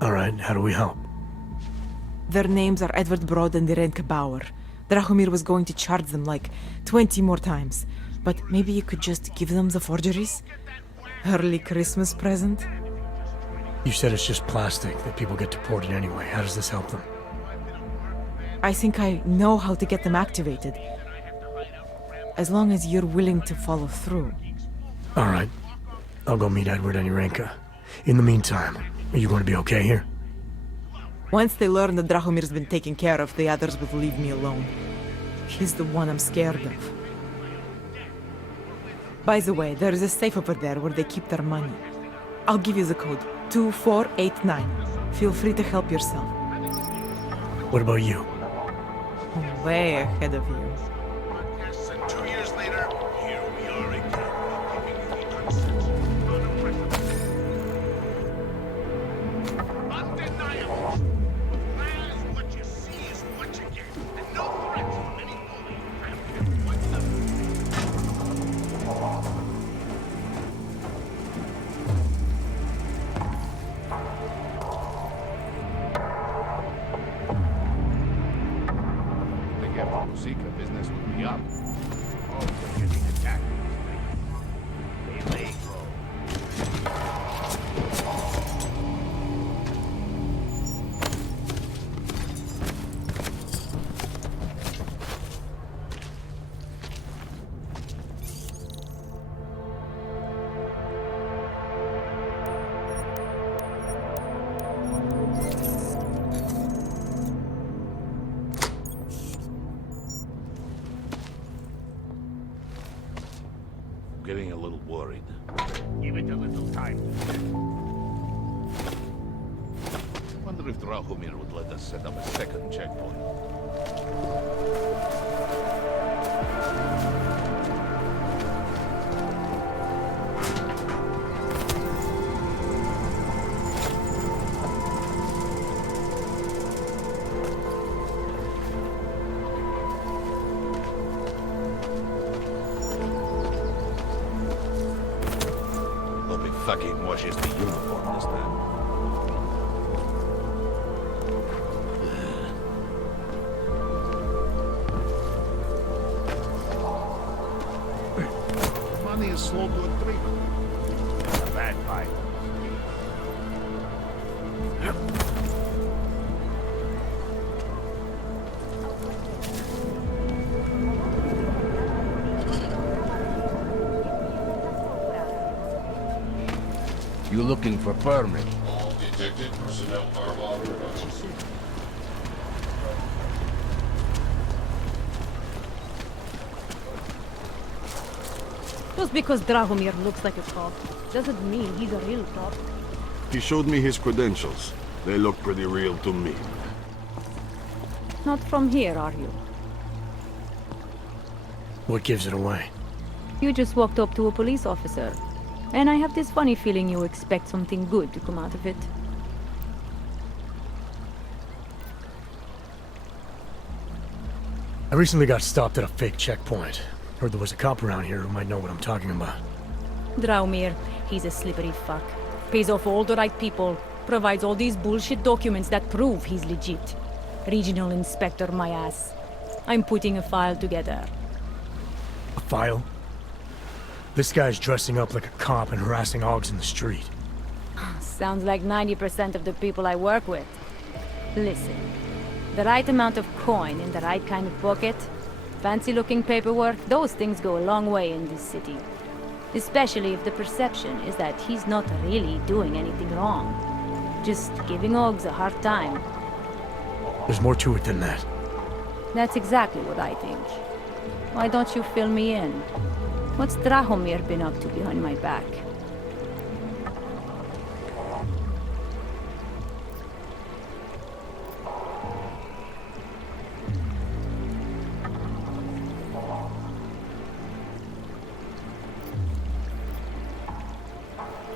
Alright, how do we help? Their names are Edward Broad and Irenka Bauer. Drahomir was going to charge them like 20 more times. But maybe you could just give them the forgeries? Early Christmas present? You said it's just plastic, that people get deported anyway. How does this help them? I think I know how to get them activated. As long as you're willing to follow through. Alright. I'll go meet Edward and Irenka. In the meantime, are you going to be okay here? Once they learn that Drahomir's been taken care of, the others will leave me alone. He's the one I'm scared of. By the way, there is a safe over there where they keep their money. I'll give you the code. 2489. Feel free to help yourself. What about you? Way ahead of you. 2 years later, here we are again. Undeniable. What you see is what you get. And no threats from any bully. What's the... Secret business would be up. Oh, we're getting attacked. Melee throw. Getting a little worried. Give it a little time. Wonder if Drahomir would let us set up a second checkpoint. Fucking washes the uniform this time. Money is slow to a trickle. A bad fight. You looking for permit? All detected personnel are on reduction. Just because Drahomir looks like a cop doesn't mean he's a real cop. He showed me his credentials. They look pretty real to me. Not from here, are you? What gives it away? You just walked up to a police officer. And I have this funny feeling you expect something good to come out of it. I recently got stopped at a fake checkpoint. Heard there was a cop around here who might know what I'm talking about. Drahomir, he's a slippery fuck. Pays off all the right people. Provides all these bullshit documents that prove he's legit. Regional inspector, my ass. I'm putting a file together. A file? This guy's dressing up like a cop and harassing Augs in the street. Sounds like 90% of the people I work with. Listen, the right amount of coin in the right kind of pocket, fancy-looking paperwork, those things go a long way in this city. Especially if the perception is that he's not really doing anything wrong. Just giving Augs a hard time. There's more to it than that. That's exactly what I think. Why don't you fill me in? What's Drahomir been up to behind my back?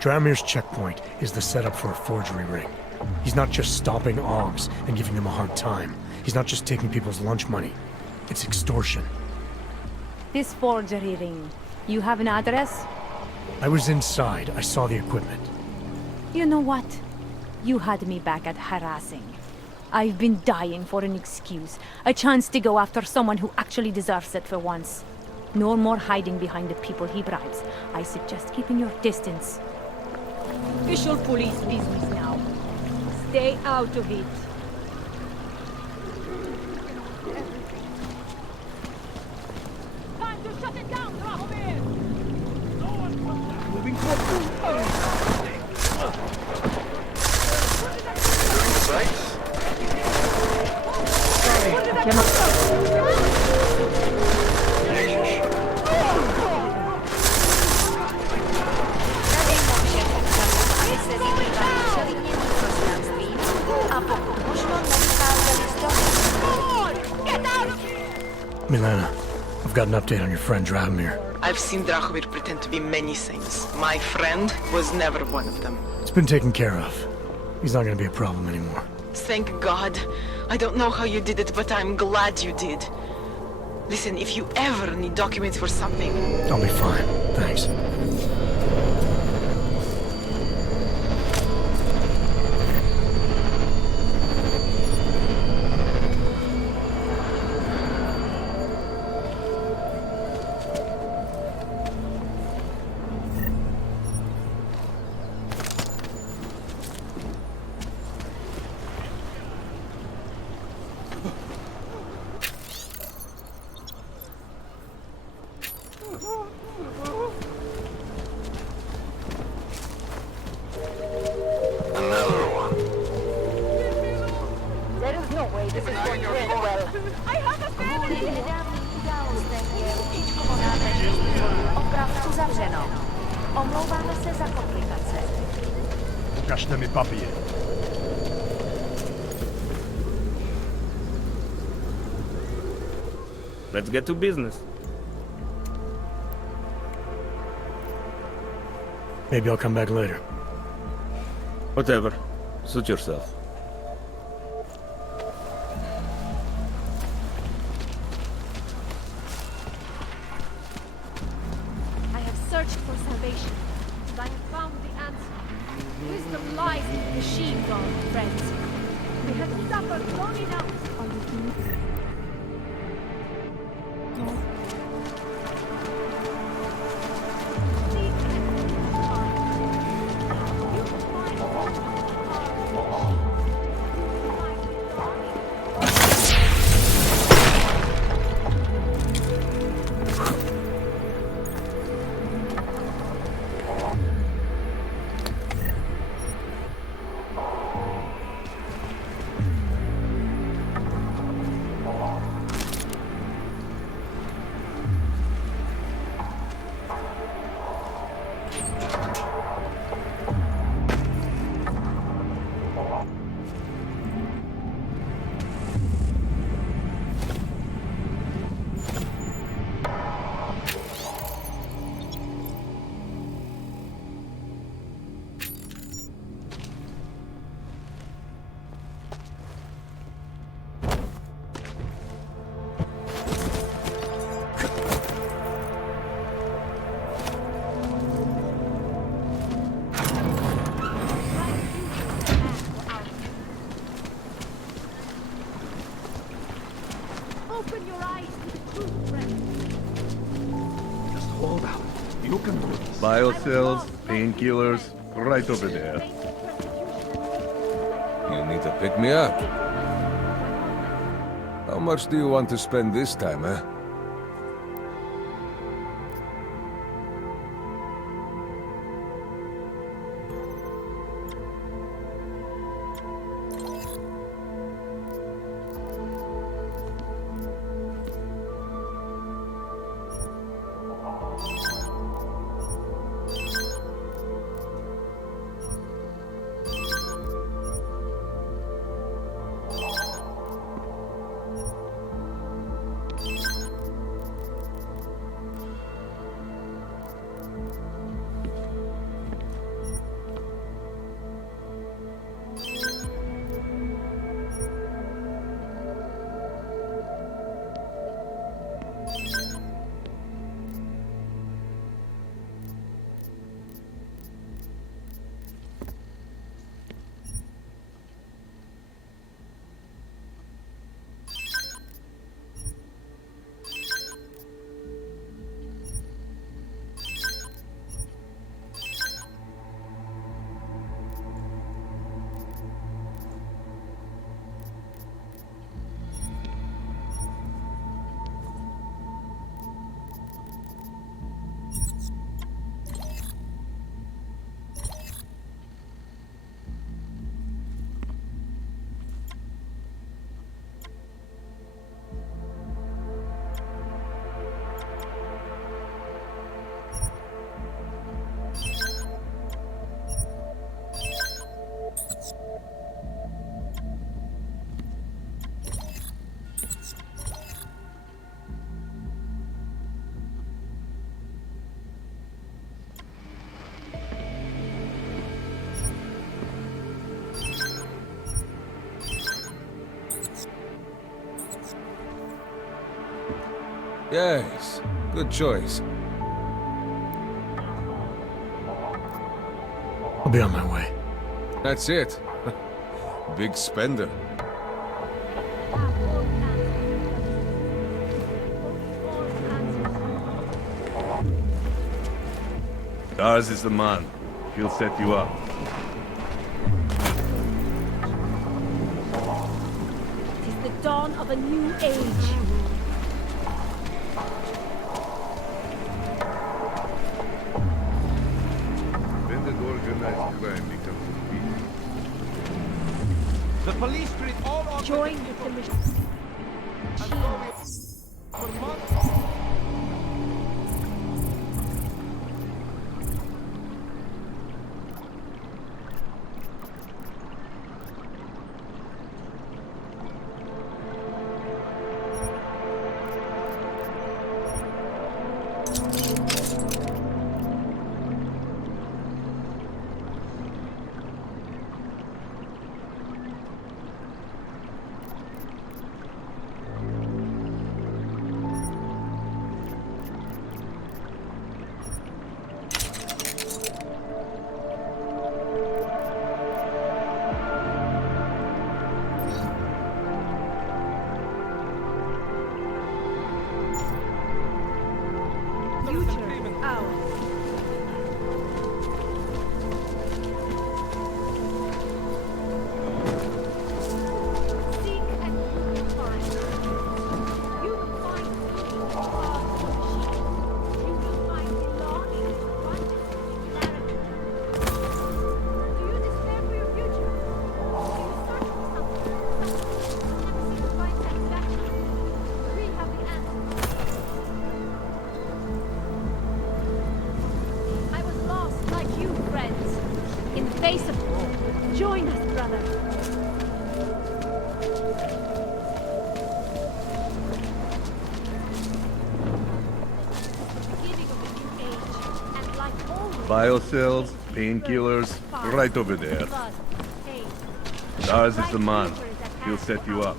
Drahomir's checkpoint is the setup for a forgery ring. He's not just stopping Augs and giving them a hard time. He's not just taking people's lunch money. It's extortion. This forgery ring. You have an address? I was inside. I saw the equipment. You know what? You had me back at harassing. I've been dying for an excuse. A chance to go after someone who actually deserves it for once. No more hiding behind the people he bribes. I suggest keeping your distance. Official police business now. Stay out of it. Time to shut it down, Drahomir! Moving forward. Doing the sights? Sorry, I cannot... Milena, I've got an update on your friend Drahomir. I've seen Drahomir pretend to be many things. My friend was never one of them. It's been taken care of. He's not gonna be a problem anymore. Thank God. I don't know how you did it, but I'm glad you did. Listen, if you ever need documents for something... I'll be fine, thanks. Another one. There is no way this is going to end well. I have a family! Nedávným událostem je Lučičkovo nádraží z důvodu oprav uzavřeno. Omlouváme se za komplikace. Ukažte mi papír. Let's get to business. Maybe I'll come back later. Whatever. Suit yourself. I have searched for salvation, and I have found the answer. Wisdom lies in the machine, God, friends. We have suffered long enough. Are you doing? Open your eyes to the truth, friend. Just hold out. You can do this. Biocells, painkillers, right over there. You need to pick me up. How much do you want to spend this time, eh? Yes, good choice. I'll be on my way. That's it. Big spender. Dars is the man. He'll set you up. It is the dawn of a new age. When did organized crime become The police treat all Join the mission. Join us, brother. Biocells, painkillers, right over there. Dars is the man. He'll set you up.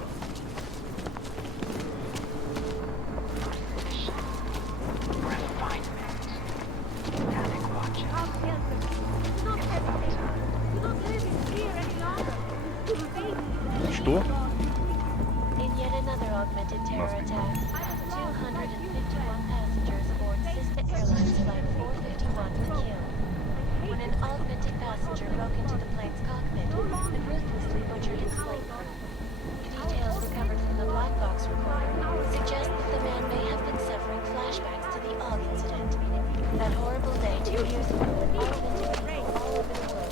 Что? In yet another augmented terror attack, 251 passengers aboard Sister Airlines Flight 451 were killed when an augmented passenger broke into the plane's cockpit and ruthlessly butchered his flight crew. Details recovered from the black box recorder suggest that the man may have been suffering flashbacks to the AUG incident. That horrible day to use augmented people all over the world.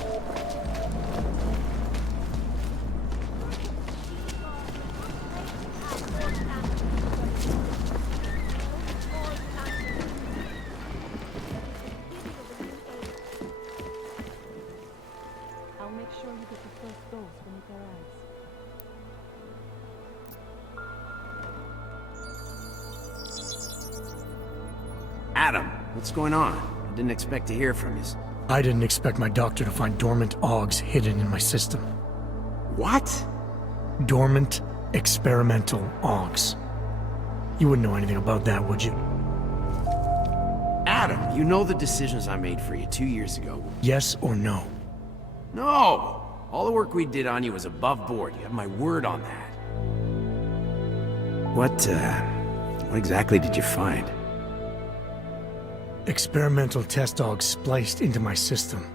I'll make sure you get the first dose when it arrives. Adam, what's going on? I didn't expect to hear from you. I didn't expect my doctor to find dormant AUGs hidden in my system. What? Dormant experimental AUGs. You wouldn't know anything about that, would you? Adam, you know the decisions I made for you 2 years ago. Yes or no? No! All the work we did on you was above board. You have my word on that. What exactly did you find? Experimental test AUGs spliced into my system.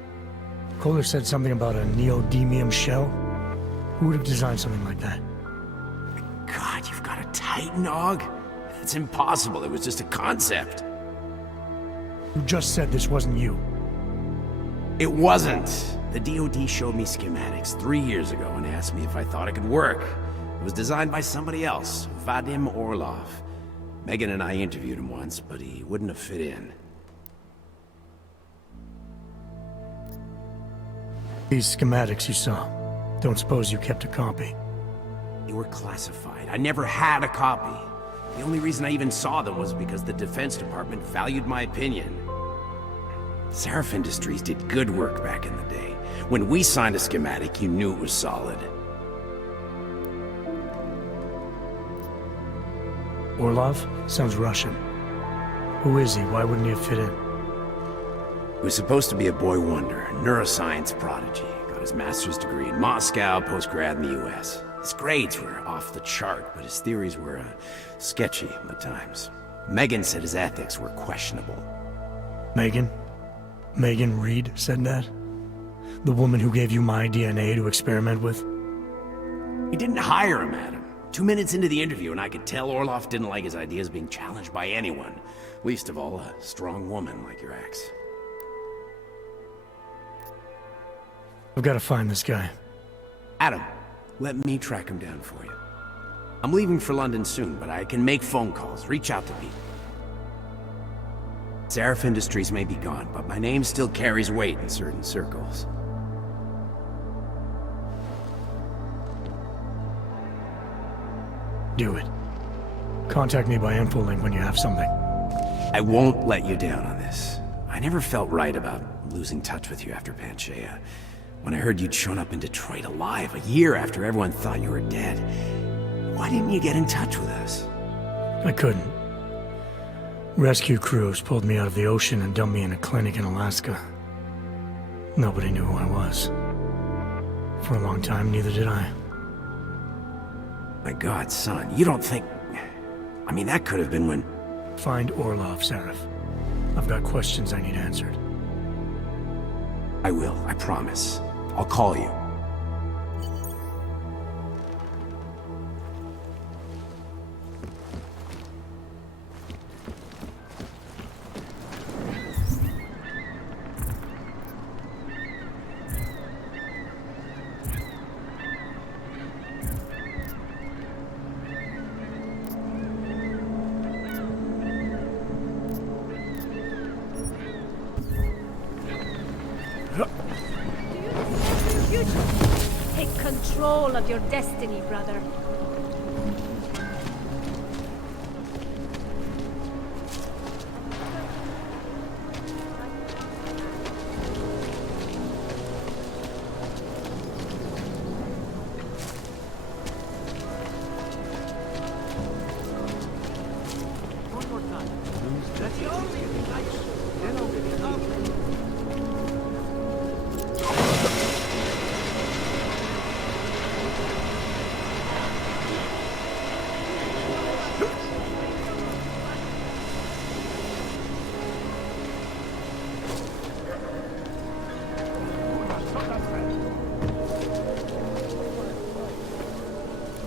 Kohler said something about a neodymium shell. Who would have designed something like that? God, you've got a Titan AUG? It's impossible. It was just a concept. You just said this wasn't you. It wasn't. The DoD showed me schematics 3 years ago and asked me if I thought it could work. It was designed by somebody else, Vadim Orlov. Megan and I interviewed him once, but he wouldn't have fit in. These schematics you saw, don't suppose you kept a copy? They were classified. I never had a copy. The only reason I even saw them was because the Defense Department valued my opinion. Seraph Industries did good work back in the day. When we signed a schematic, you knew it was solid. Orlov? Sounds Russian. Who is he? Why wouldn't he have fit in? He was supposed to be a boy wonder, a neuroscience prodigy. Got his master's degree in Moscow, post-grad in the US. His grades were off the chart, but his theories were sketchy at times. Megan said his ethics were questionable. Megan? Megan Reed said that? The woman who gave you my DNA to experiment with? He didn't hire him, Adam. 2 minutes into the interview, and I could tell Orlov didn't like his ideas being challenged by anyone. Least of all, a strong woman like your ex. I've got to find this guy. Adam, let me track him down for you. I'm leaving for London soon, but I can make phone calls, reach out to people. Seraph Industries may be gone, but my name still carries weight in certain circles. Do it. Contact me by info link when you have something. I won't let you down on this. I never felt right about losing touch with you after Panchaea. When I heard you'd shown up in Detroit alive, a year after everyone thought you were dead. Why didn't you get in touch with us? I couldn't. Rescue crews pulled me out of the ocean and dumped me in a clinic in Alaska. Nobody knew who I was. For a long time, neither did I. My God, son, you don't think... I mean, that could have been when... Find Orlov, Seraph. I've got questions I need answered. I will, I promise. I'll call you. Take control of your destiny, brother. One more time. That's the only thing I should. Then I'll get it up.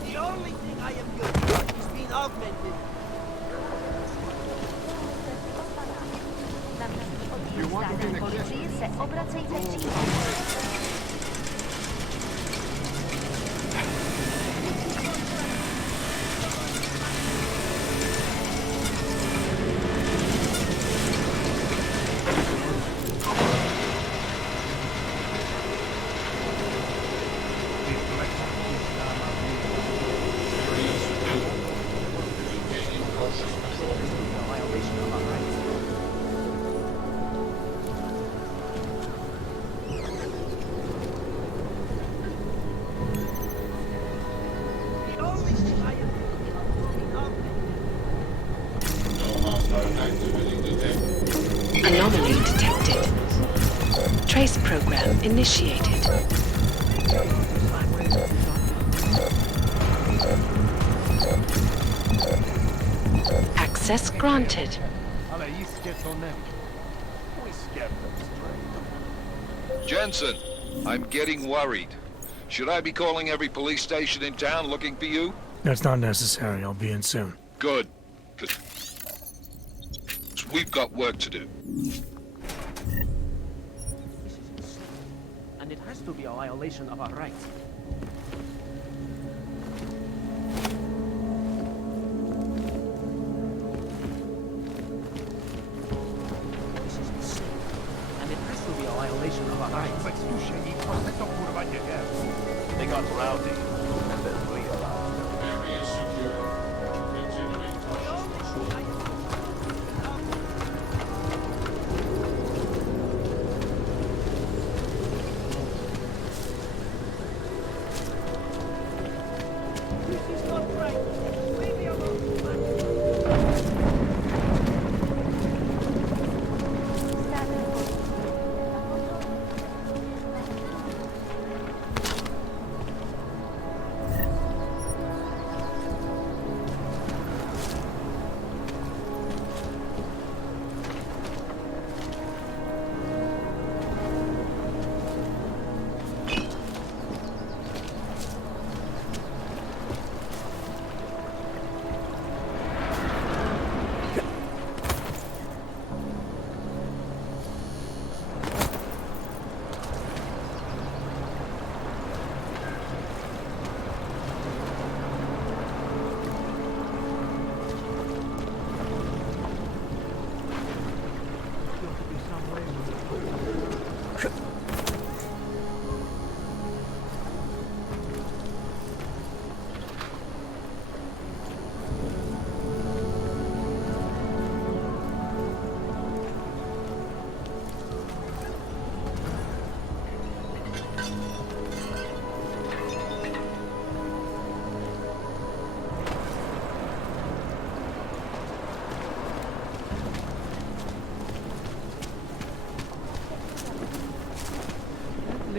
The only thing I am good at is being augmented. Policji se obracejte přímo. Anomaly detected. Trace program initiated. Access granted. Jensen, I'm getting worried. Should I be calling every police station in town looking for you? That's not necessary. I'll be in soon. Good. 'Cause we've got work to do. And it has to be a violation of our rights. This is insane. And it has to be a violation of our rights. They got rowdy and then realized that the area is secure. This is not right. Leave me alone.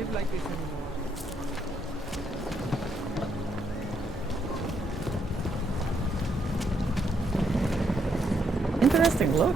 live like this anymore. Interesting look.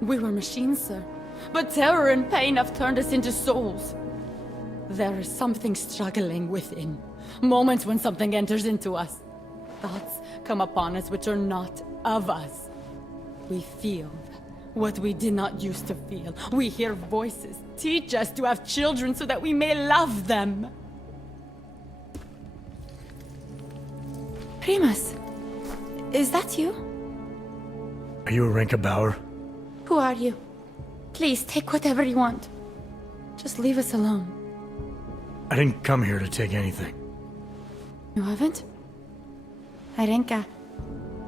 We were machines, sir. But terror and pain have turned us into souls. There is something struggling within. Moments when something enters into us. Thoughts come upon us which are not of us. We feel what we did not used to feel. We hear voices teach us to have children so that we may love them. Primus, is that you? Are you Arenka Bauer? Who are you? Please, take whatever you want. Just leave us alone. I didn't come here to take anything. You haven't? Arenka,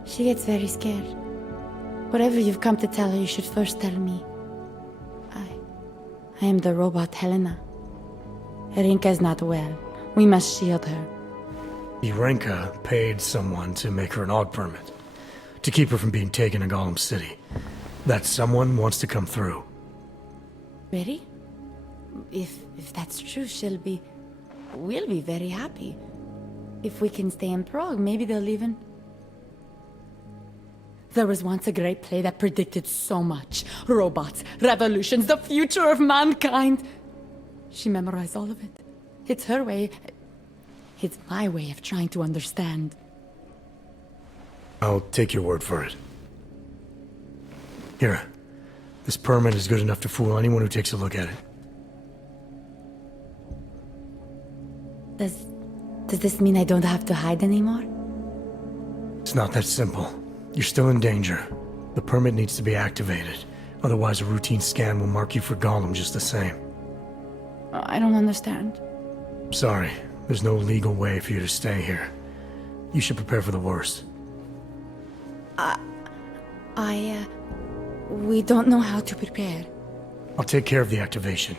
she gets very scared. Whatever you've come to tell her, you should first tell me. I am the robot Helena. Arenka is not well. We must shield her. Arenka paid someone to make her an AUG permit. To keep her from being taken to Gollum City. That someone wants to come through. Really? If that's true, we'll be very happy. If we can stay in Prague, maybe they'll even... There was once a great play that predicted so much. Robots, revolutions, the future of mankind. She memorized all of it. It's her way. It's my way of trying to understand. I'll take your word for it. Here, this permit is good enough to fool anyone who takes a look at it. Does this mean I don't have to hide anymore? It's not that simple. You're still in danger. The permit needs to be activated. Otherwise, a routine scan will mark you for Gollum just the same. I don't understand. Sorry, there's no legal way for you to stay here. You should prepare for the worst. We don't know how to prepare. I'll take care of the activation.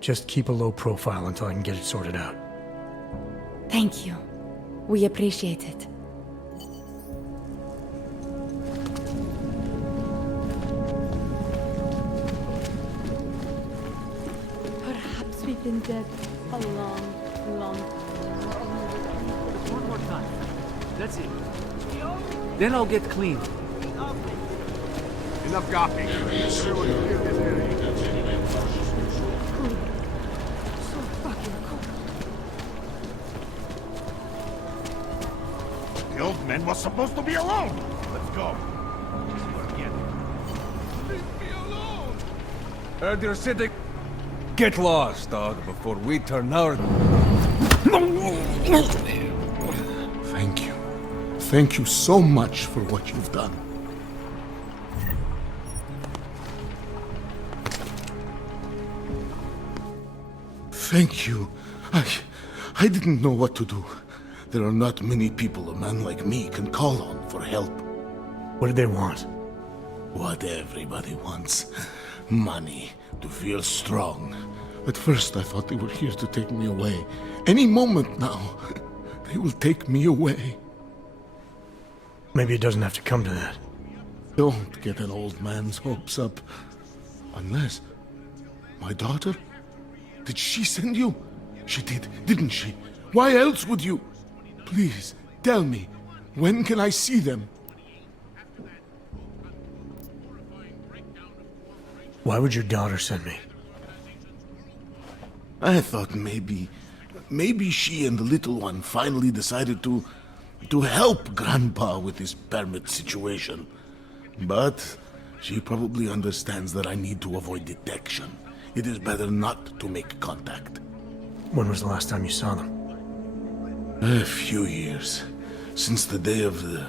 Just keep a low profile until I can get it sorted out. Thank you. We appreciate it. Perhaps we've been dead a long, long time. One more time. That's it. Then I'll get clean. Enough gawking. Everyone clear this area. So fucking cool. The old man was supposed to be alone. Let's go. Leave me alone! Heard you're sitting... Get lost, dog, before we turn our... Thank you. Thank you so much for what you've done. Thank you. I didn't know what to do. There are not many people a man like me can call on for help. What did they want? What everybody wants. Money, to feel strong. At first I thought they were here to take me away. Any moment now, they will take me away. Maybe it doesn't have to come to that. Don't get an old man's hopes up. Unless... My daughter? Did she send you? She did, didn't she? Why else would you? Please, tell me, when can I see them? Why would your daughter send me? I thought maybe she and the little one finally decided to help Grandpa with his permit situation. But she probably understands that I need to avoid detection. It is better not to make contact. When was the last time you saw them? A few years. Since the day of the...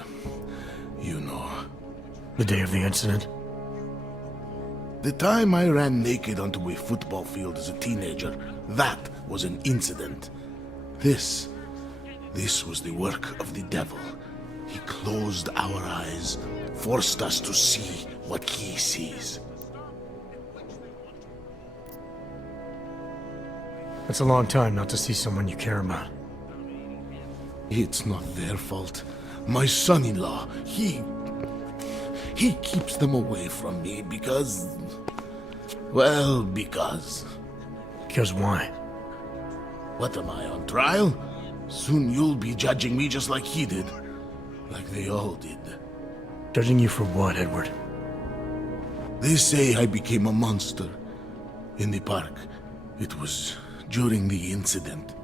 you know. The day of the incident? The time I ran naked onto a football field as a teenager, that was an incident. This was the work of the devil. He closed our eyes, forced us to see what he sees. That's a long time not to see someone you care about. It's not their fault. My son-in-law, he keeps them away from me because... well, because... Because why? What, am I on trial? Soon you'll be judging me just like he did. Like they all did. Judging you for what, Edward? They say I became a monster. In the park. It was during the incident.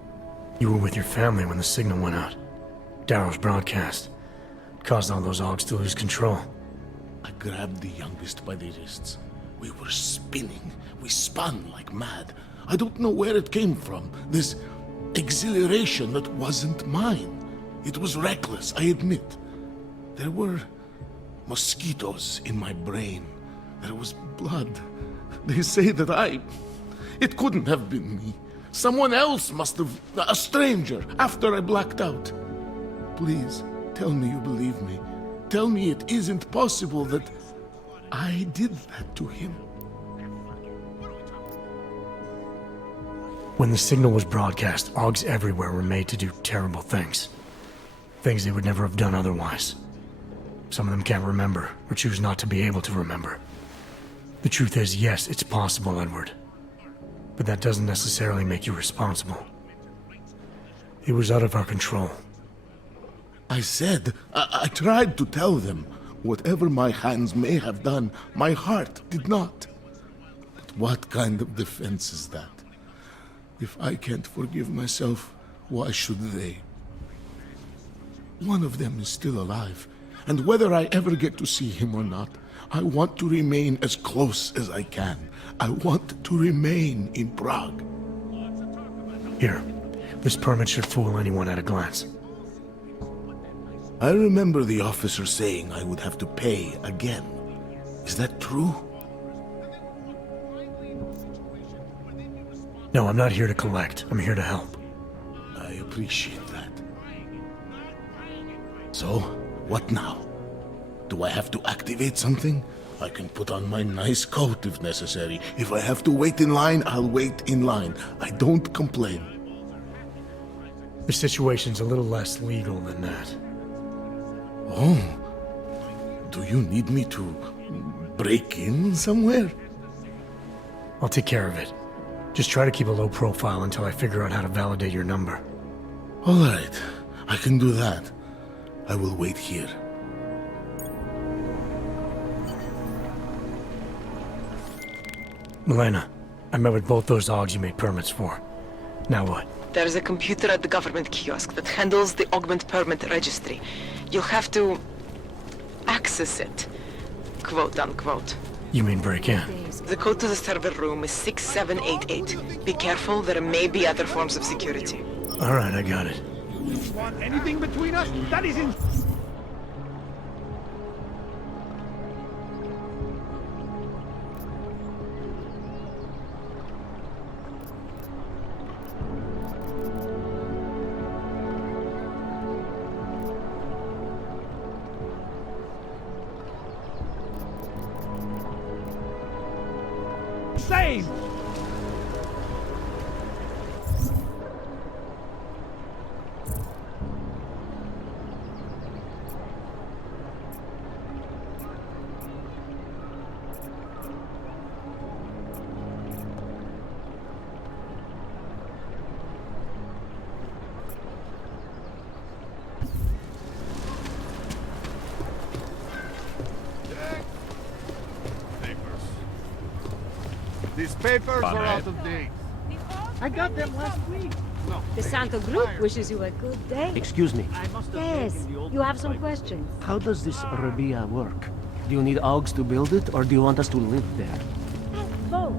You were with your family when the signal went out. Darrow's broadcast. Caused all those Augs to lose control. I grabbed the youngest by the wrists. We were spinning. We spun like mad. I don't know where it came from. This exhilaration that wasn't mine. It was reckless, I admit. There were mosquitoes in my brain. There was blood. They say that it couldn't have been me. Someone else must have... a stranger, after I blacked out. Please, tell me you believe me. Tell me it isn't possible that I did that to him. When the signal was broadcast, Augs everywhere were made to do terrible things. Things they would never have done otherwise. Some of them can't remember, or choose not to be able to remember. The truth is, yes, it's possible, Edward. But that doesn't necessarily make you responsible. It was out of our control. I said, I tried to tell them. Whatever my hands may have done, my heart did not. But what kind of defense is that? If I can't forgive myself, why should they? One of them is still alive, and whether I ever get to see him or not, I want to remain as close as I can. I want to remain in Prague. Here, this permit should fool anyone at a glance. I remember the officer saying I would have to pay again. Is that true? No, I'm not here to collect. I'm here to help. I appreciate that. So, what now? Do I have to activate something? I can put on my nice coat if necessary. If I have to wait in line, I'll wait in line. I don't complain. The situation's a little less legal than that. Oh. Do you need me to break in somewhere? I'll take care of it. Just try to keep a low profile until I figure out how to validate your number. All right. I can do that. I will wait here. Milena, I met with both those Augs you made permits for. Now what? There is a computer at the government kiosk that handles the augment permit registry. You'll have to access it, quote unquote. You mean break in? The code to the server room is 6788. Be careful, there may be other forms of security. Alright, I got it. Want anything between us? That is in... Same! His papers are out of date. I got them last week. No. The Santo Group wishes you a good day. Excuse me. Yes, you have some questions. How does this Rabia work? Do you need Augs to build it, or do you want us to live there? Both.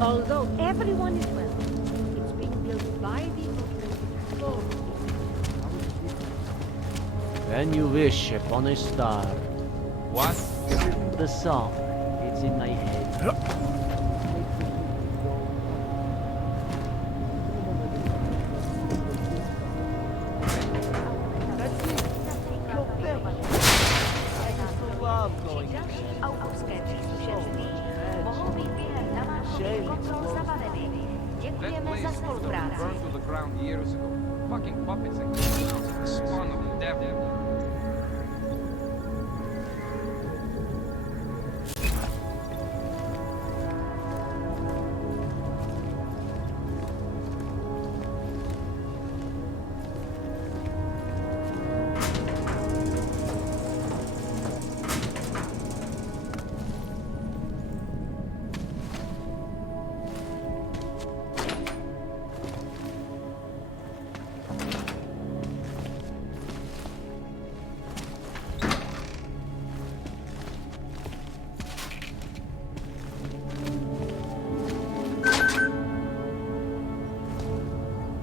Although everyone is welcome, it's being built by the owners for When you wish upon a star. What? The song. It's in my head. That place burned to the ground years ago. Fucking puppets and clowns and the spawn of the devil.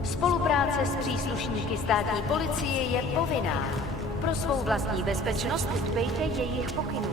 Spolupráce s příslušníky státní policie je povinná. Pro svou vlastní bezpečnost dbejte jejich pokynů.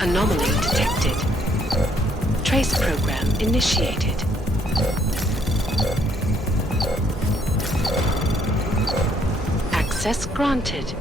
Anomaly detected. Trace program initiated. Access granted.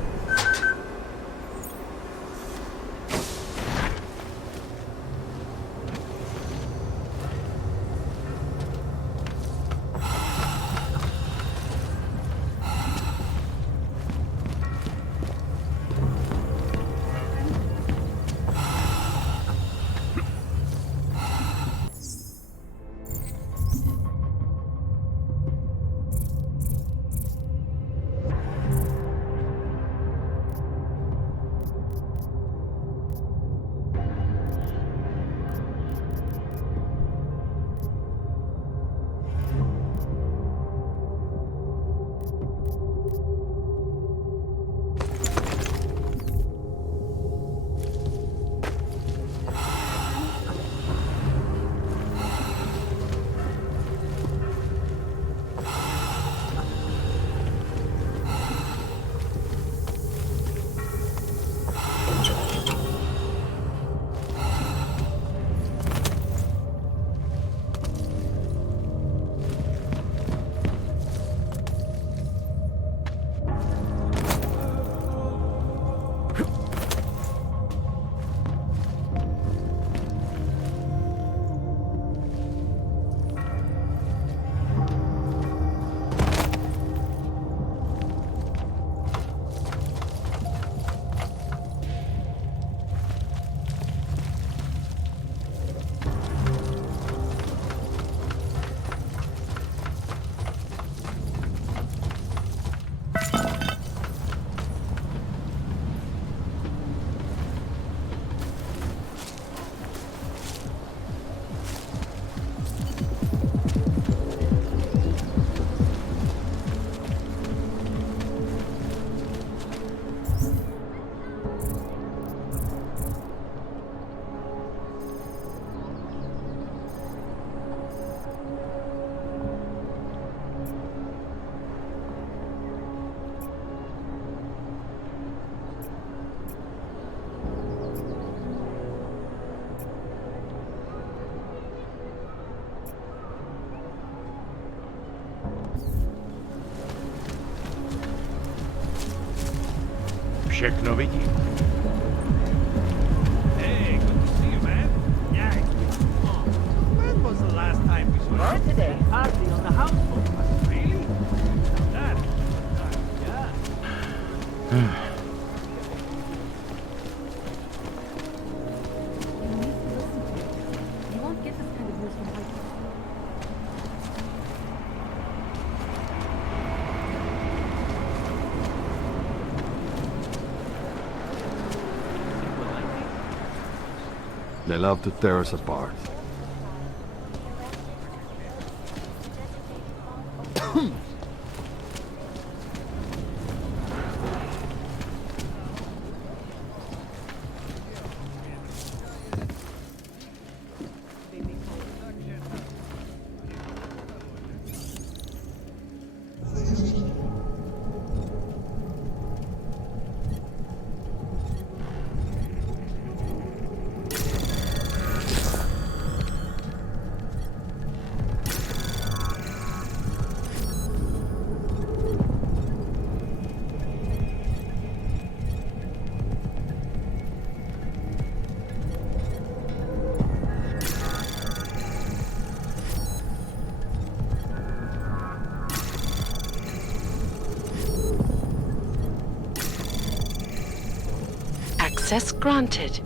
všechno vidím. Hey, good to see you, man. Yeah. When was the last time we saw you? Today, party on the houseboat. Really? That? Yeah. You won't get this kind of news from White. They love to tear us apart. Access granted.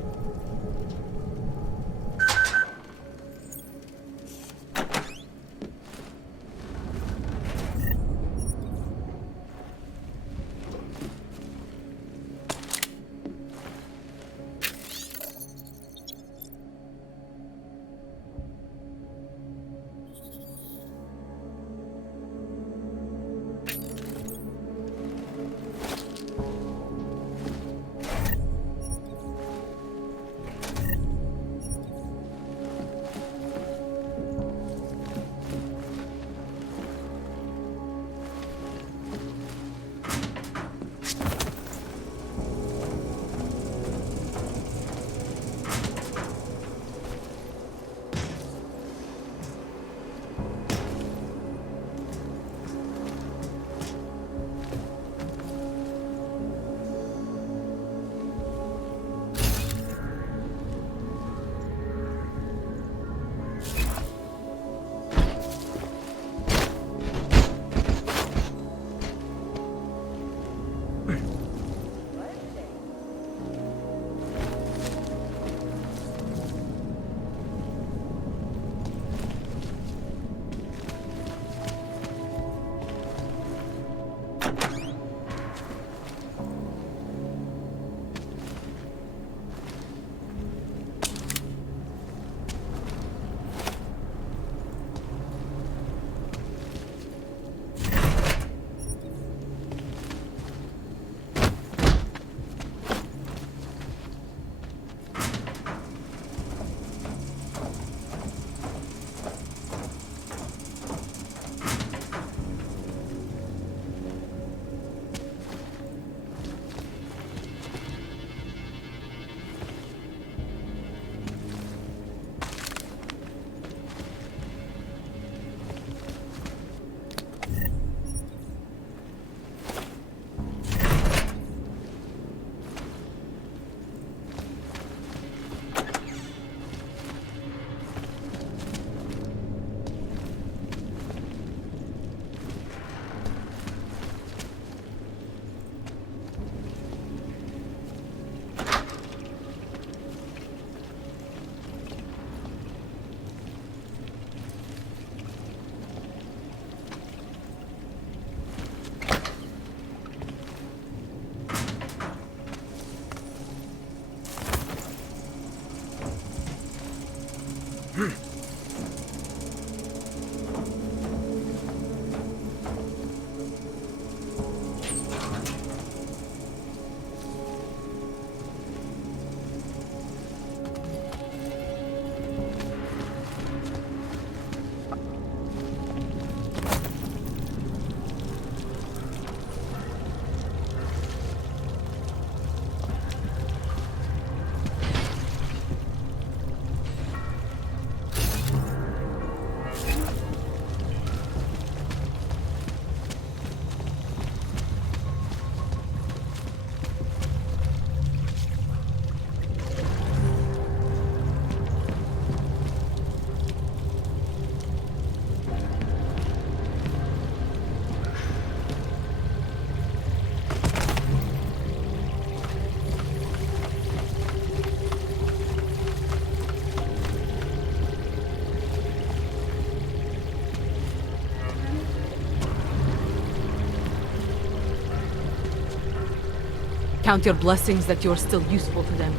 Count your blessings that you're still useful to them.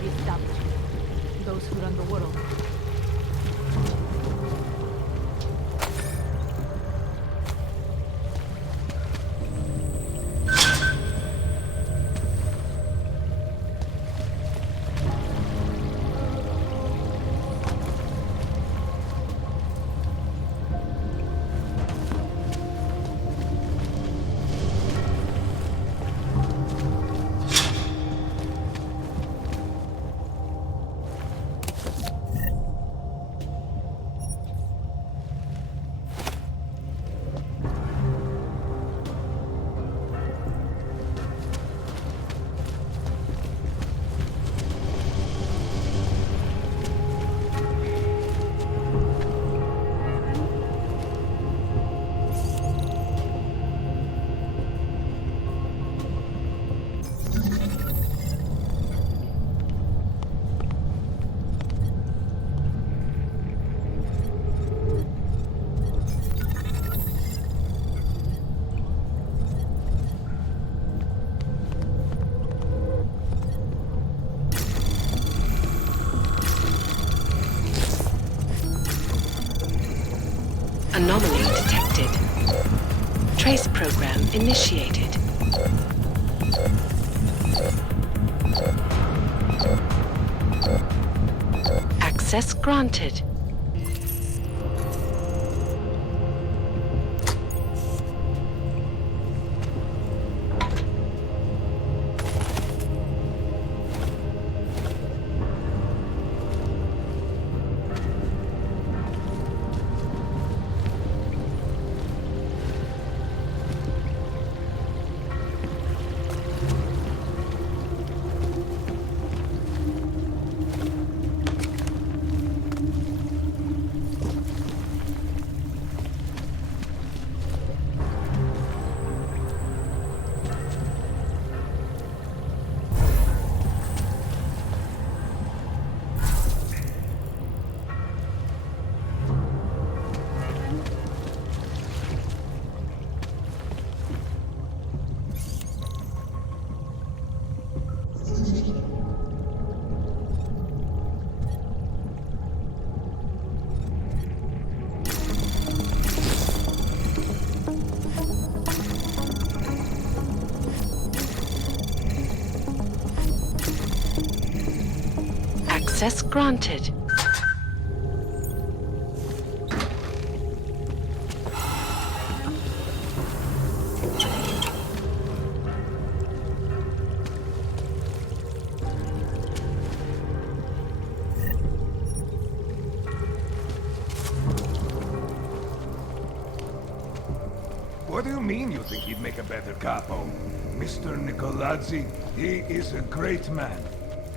The establishment. Those who run the world. Anomaly detected. Trace program initiated. Access granted. Access granted. What do you mean you think he'd make a better capo? Mr. Nicolazzi, he is a great man.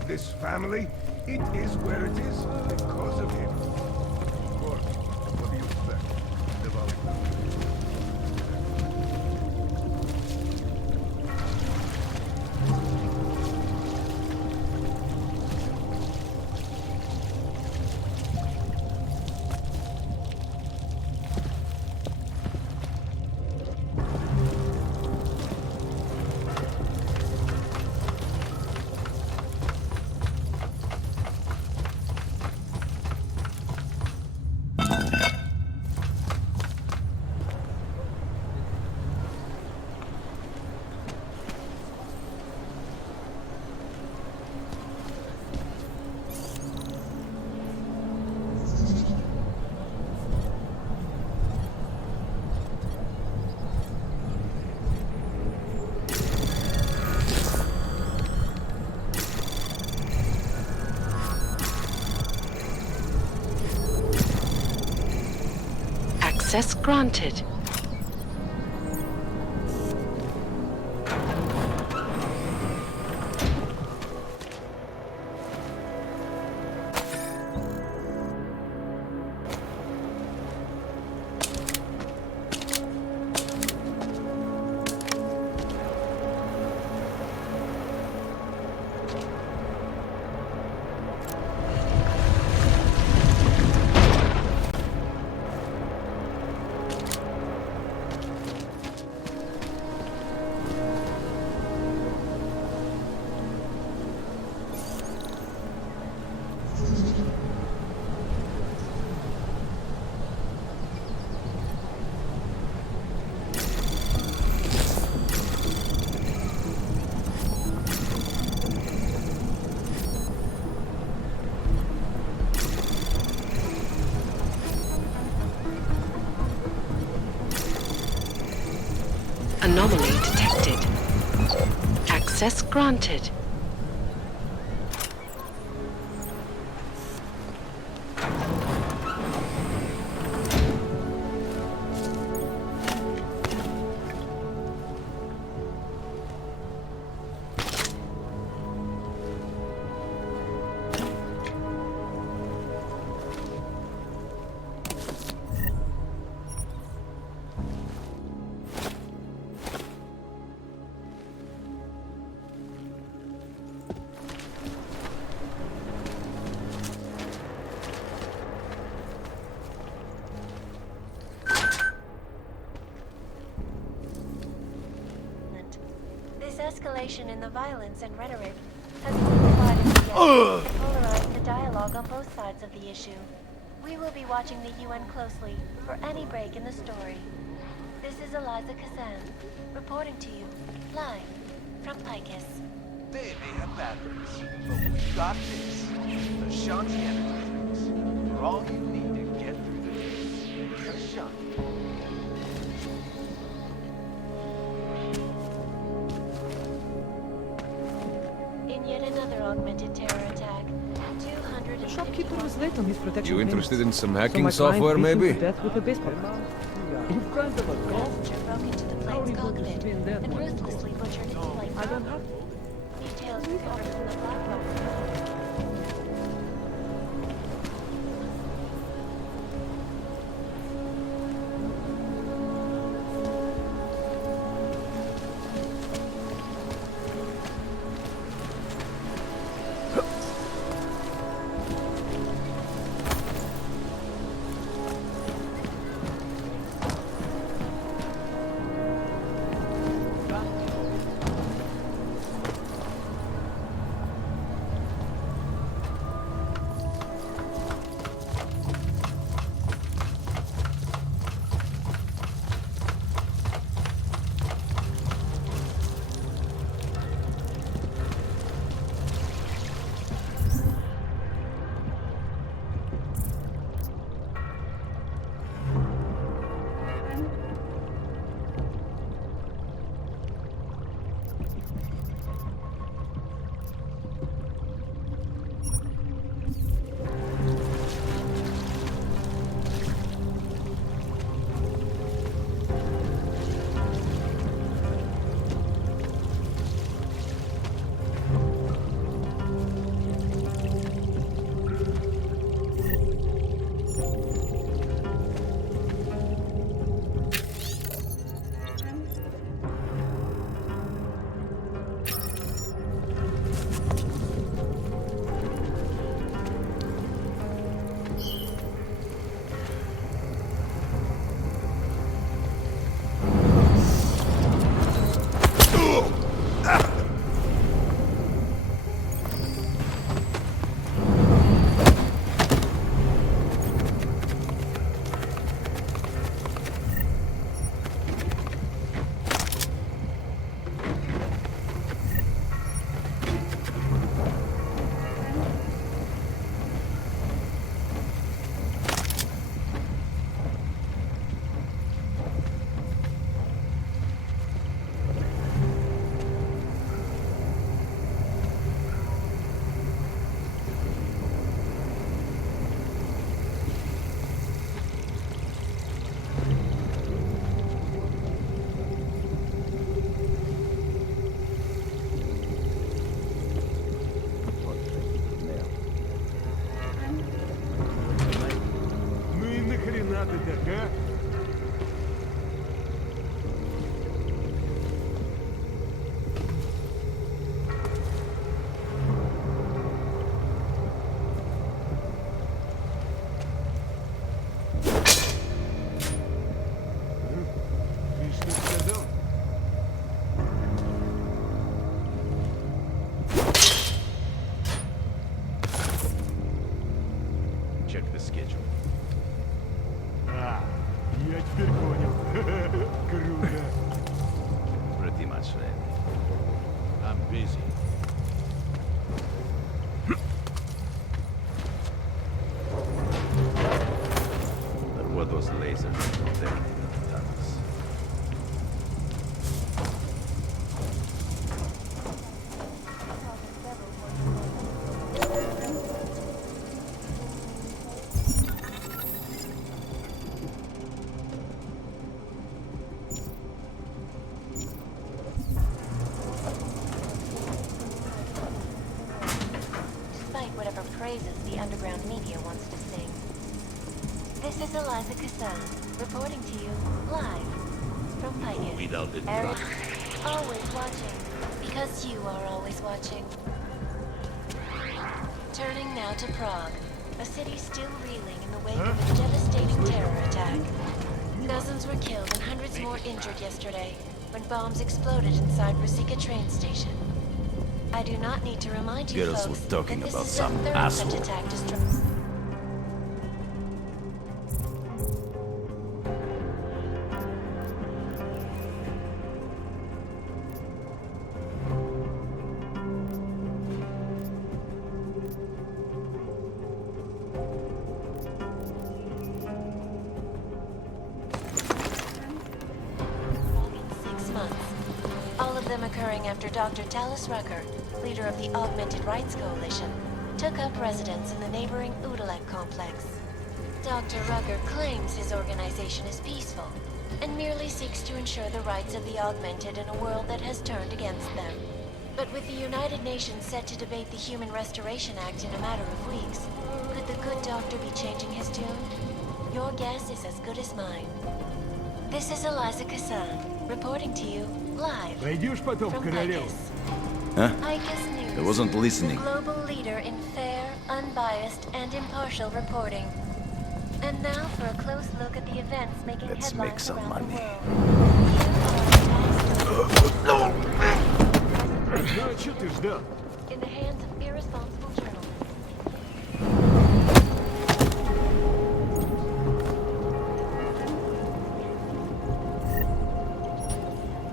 This family, it is where it is because of him. Of course. What do you expect? Access granted. Anomaly detected. Access granted. This escalation in the violence and rhetoric has divided the and polarized the dialogue on both sides of the issue. We will be watching the UN closely for any break in the story. This is Eliza Kazan, reporting to you, live from Picus. They may have batteries, but we got this. The Shanti energy drinks. For all you need to get through the day. The Shanti. In yet another augmented terror attack, 251... The shopkeeper was late on his protection You interested in payments, some so hacking my client software, beat him maybe? to death with a baseball bat. In front of a golf broke into the plane's cockpit and ruthlessly butchered its flight. I don't have Details recovered from the black box. Check the schedule. А, я теперь понял. Круто. Pretty much ready. I'm busy. There were those lasers protecting the tunnels. praises the underground media wants to sing. This is Eliza Cassan, reporting to you live from Picus. Without the Eric, always watching, because you are always watching. Turning now to Prague, a city still reeling in the wake of a devastating terror attack. Dozens were killed and hundreds more injured yesterday when bombs exploded inside Ruzicka train station. I do not need to remind you Girls folks were talking that this about is some the third asshole. such attack to strike. Occurring after Dr. Talis Rucker, leader of the Augmented Rights Coalition, took up residence in the neighboring Udalek complex. Dr. Rucker claims his organization is peaceful and merely seeks to ensure the rights of the augmented in a world that has turned against them. But with the United Nations set to debate the Human Restoration Act in a matter of weeks, could the good doctor be changing his tune? Your guess is as good as mine. This is Eliza Cassan, reporting to you live Пойдешь потом from к королеву? Picus. Huh? Picus News. I wasn't listening. Global leader in fair, unbiased, and impartial reporting. And now for a close look at the events making Let's headlines make some around money. Ну а что ты ждал? In the hands of irresponsible journalists.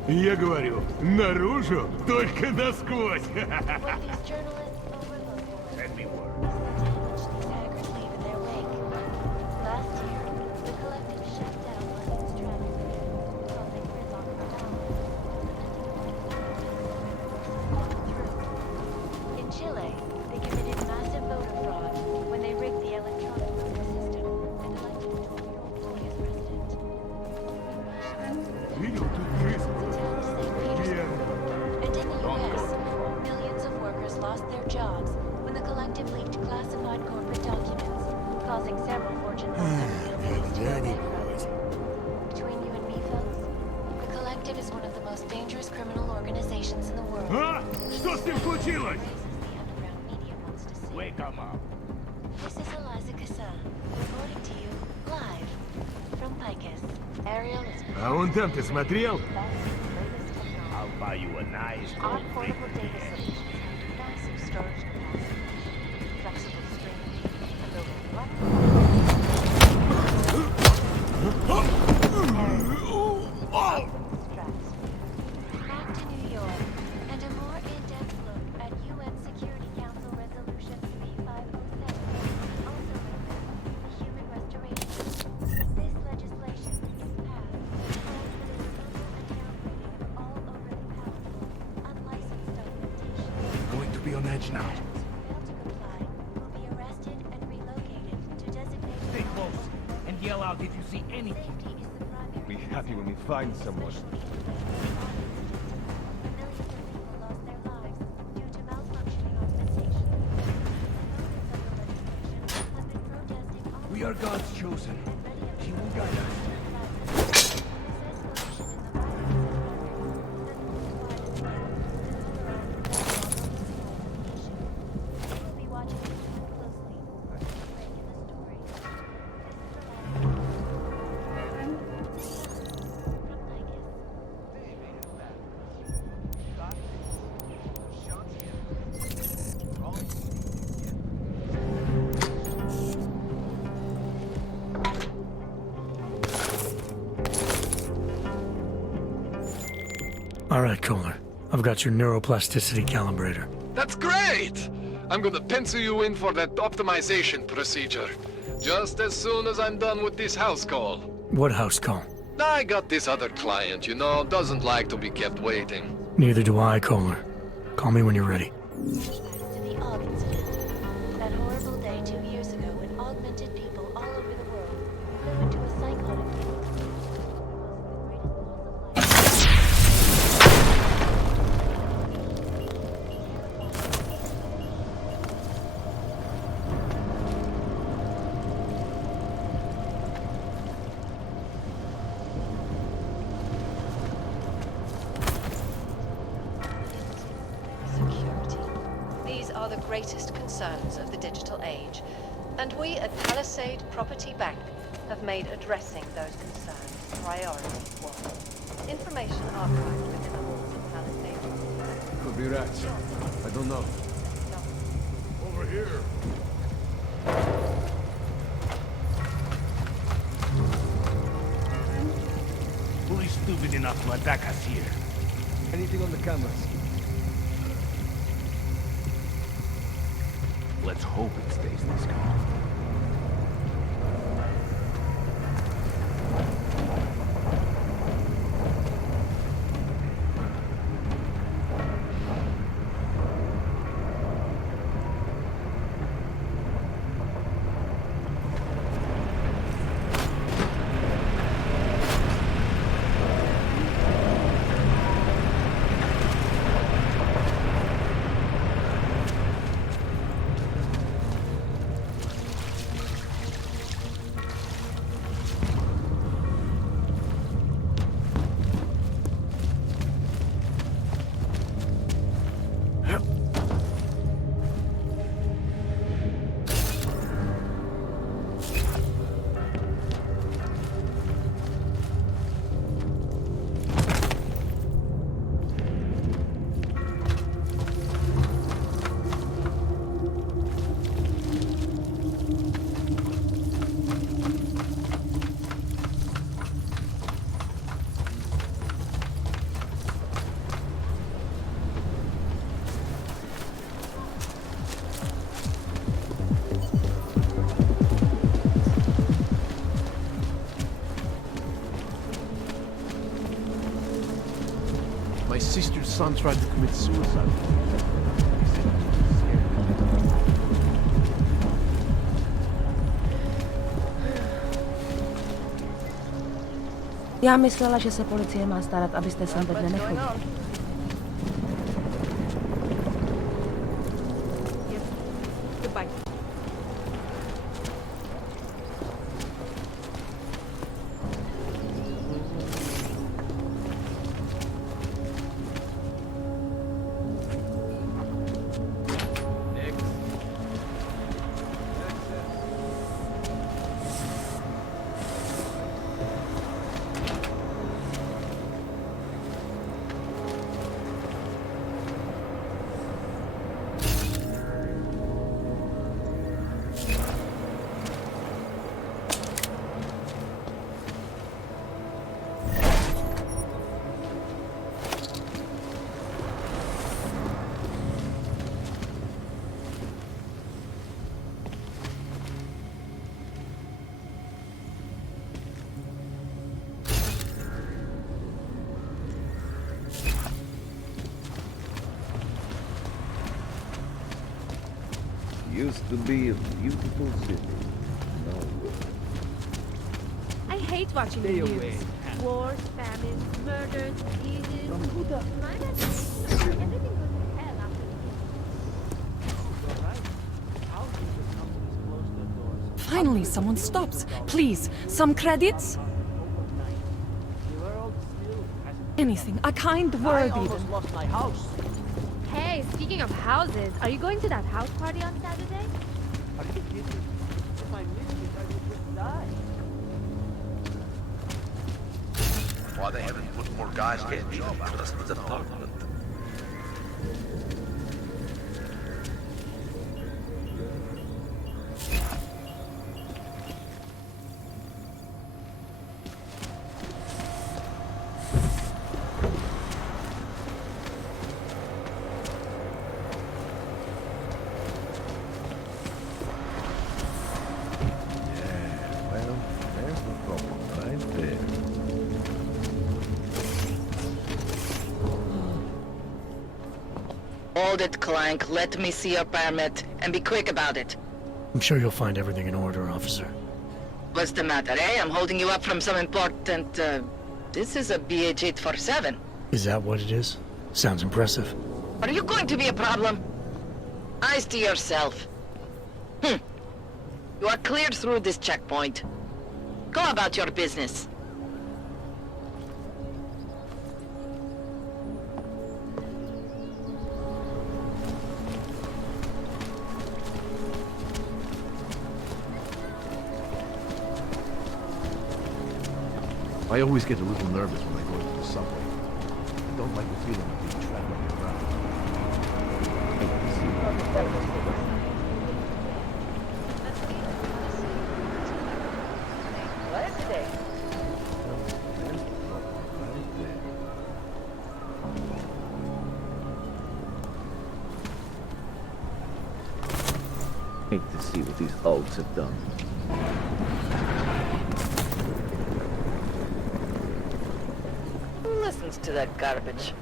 Я говорю, наружу, только насквозь. What these journalists overlook Let me work. is the damage these hackers leave in their wake. Last year, the collective shut down London's traffic grid, causing gridlock for hours. In Chile, they committed massive voter fraud when they rigged the electronic voting system and elected a 12-year-old boy as president. Видел, тут крыс. And in the US, millions of workers lost their jobs when the collective leaked classified corporate documents, causing several Fortune 500 companies to go bankrupt. Between you and me, folks, the collective is one of the most dangerous criminal organizations in the world. А? Что с ним случилось? The underground media wants to see. Wake 'em up. This is Eliza Cassan, reporting to you live from Picus. Ariel is А вон там ты смотрел? I'll buy you a nice Our cold drink. portable data solutions have massive storage capacity, flexible streaming, and over Back to New York, and a more in-depth look at UN Security Council Resolution 3507, also known as the Human Restoration Act. This legislation, if passed, calls for the removal and downgrading of all overly powerful, unlicensed documentation. Going to be on edge now. Fail to comply will be arrested and relocated to designated. Stay close and yell out if you see anything. Safety is the primary. Be happy when we find someone. Millions of people lost their lives due to malfunctioning augmentation. Opponents of the legislation have been protesting all We are God's chosen. He will guide us. All right, Kohler. I've got your neuroplasticity calibrator. That's great! I'm gonna pencil you in for that optimization procedure. Just as soon as I'm done with this house call. What house call? I got this other client, you know, doesn't like to be kept waiting. Neither do I, Kohler. Call me when you're ready. To the Og incident. That horrible day 2 years ago when augmented people all over the world flew into a psychotic greatest concerns of the digital age, and we at Palisade Property Bank have made addressing those concerns priority one. Information archived within the walls of Palisade. Could be rats. I don't know. Over here. Who is stupid enough to attack us here? Anything on the cameras? Let's hope it stays this calm. My sister's son tried to commit suicide. Já myslela, že se policie má starat, abyste sem vedle nechodili. Goodbye. Used to be a beautiful city. No. I hate watching the news. Wars, famines, murders, diseases. Who the? Everything goes to hell after Finally, someone stops. Please, some credits? Anything, a kind word even. almost lost my house. Hey, speaking of houses, are you going to that house party on Saturday? Are you kidding? If I missed it, I would just die. Why they haven't put more guys in the job trust the department? Hold it, Clank. Let me see your permit, and be quick about it. I'm sure you'll find everything in order, officer. What's the matter, eh? I'm holding you up from some important, This is a BH-847. Is that what it is? Sounds impressive. Are you going to be a problem? Eyes to yourself. You are cleared through this checkpoint. Go about your business. I always get a little nervous when I go into the subway. I don't like the feeling of being trapped like a crowd. Hate to see what these Ulgs have done. Who listens to that garbage?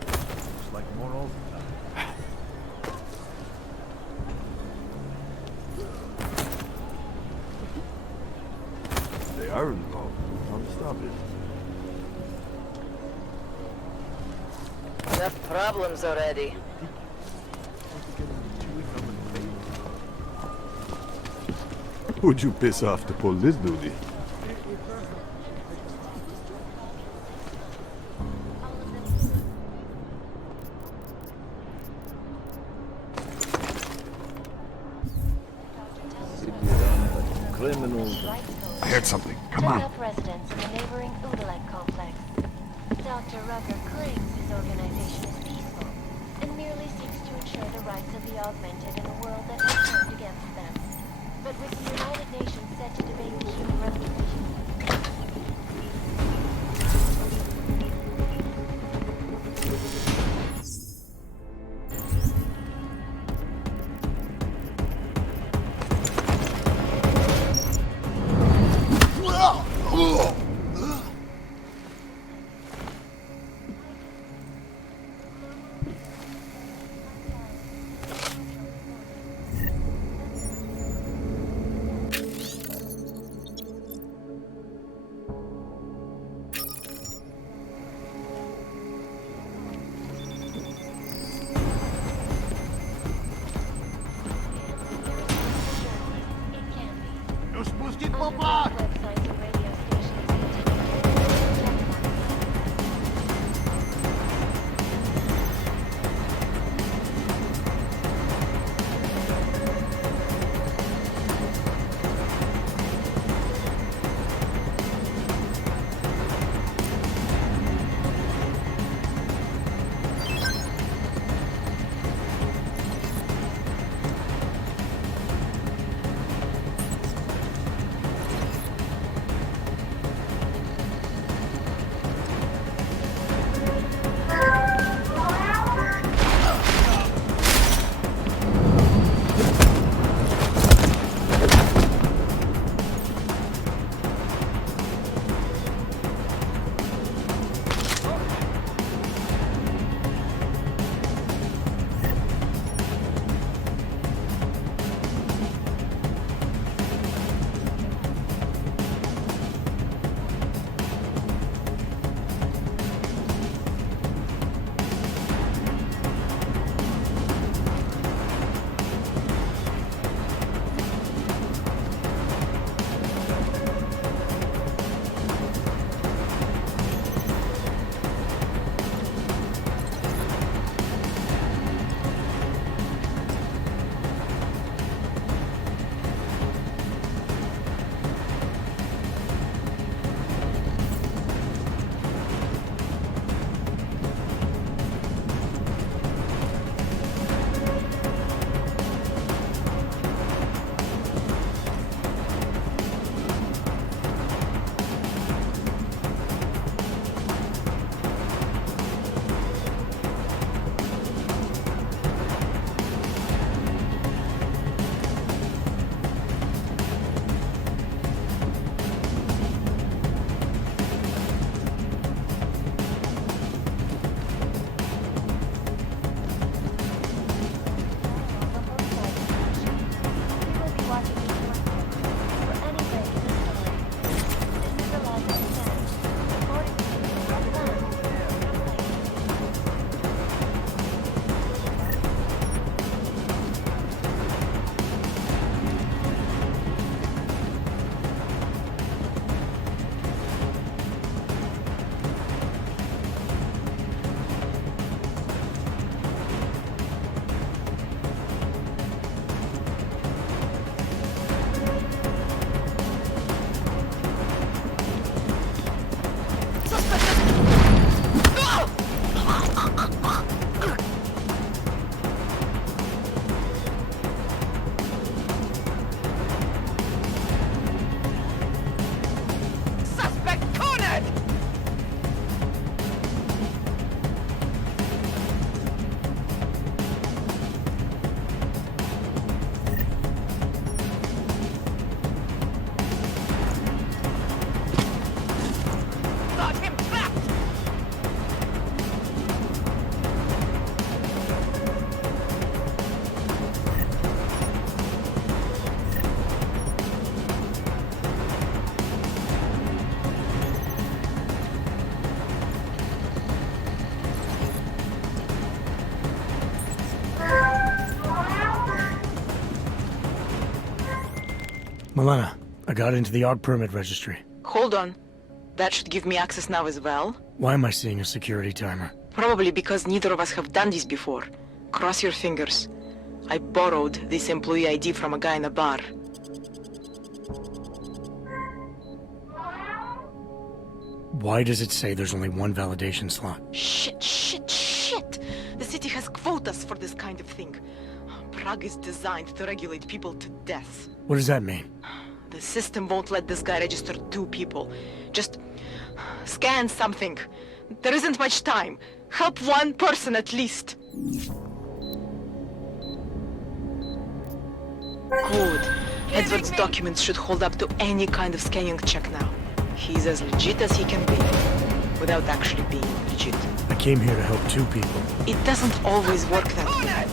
Looks like more overtime. They are involved. How to stop it? Enough problems already. Who'd you piss off to pull this duty? Criminals. I heard something. Come on. Up residents in the neighboring Udalek complex. Dr. Rucker claims his organization is peaceful and merely seeks to ensure the rights of the augmented in a world that has turned against them. But with the United Nations set to debate the human restoration. Milena, I got into the ARC permit registry. Hold on. That should give me access now as well. Why am I seeing a security timer? Probably because neither of us have done this before. Cross your fingers. I borrowed this employee ID from a guy in a bar. Why does it say there's only one validation slot? Shit! The city has quotas for this kind of thing. Prague is designed to regulate people to death. What does that mean? The system won't let this guy register 2 people. Just scan something. There isn't much time. Help 1 person at least. Good. Edward's documents should hold up to any kind of scanning check now. He's as legit as he can be, without actually being legit. I came here to help 2 people. It doesn't always work that way.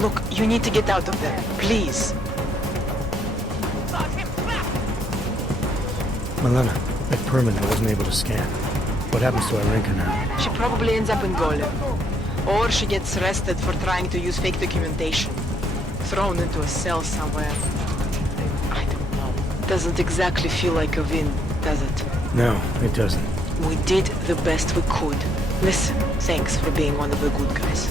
Look, you need to get out of there, please. Milena, that permit I wasn't able to scan. What happens to Irenka now? She probably ends up in Golem. Or she gets arrested for trying to use fake documentation. Thrown into a cell somewhere. I don't know. Doesn't exactly feel like a win, does it? No, it doesn't. We did the best we could. Listen, thanks for being one of the good guys.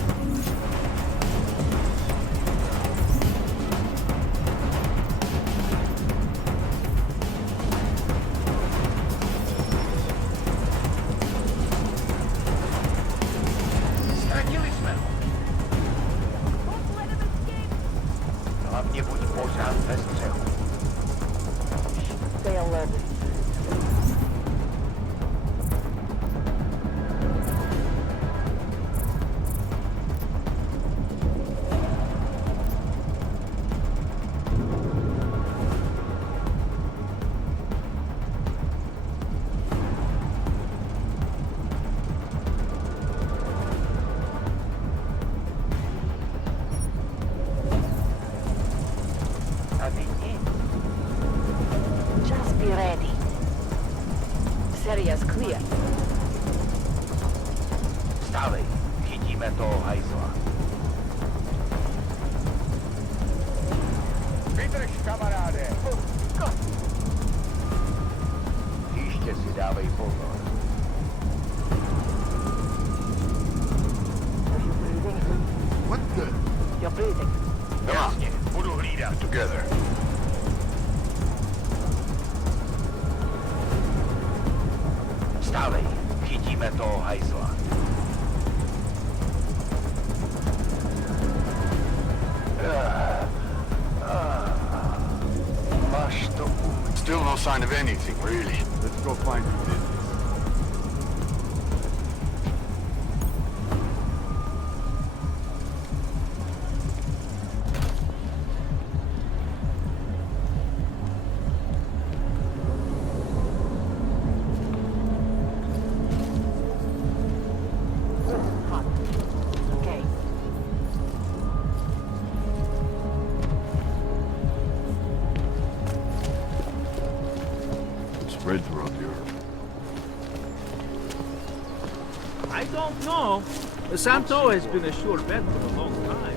Just be ready. Seria's clear. Stávej, chytíme toho hajzla. Vydrž, kamaráde! Ještě si dávej pozor. What the? You're breathing. Jasně, budu hlídat. Together. Stávej, chytíme toho hajzla. Máš to. Still no sign of anything, really. Let's go find who did this. Okay. Spread throughout Europe. I don't know. Santo has been a sure bet for a long time.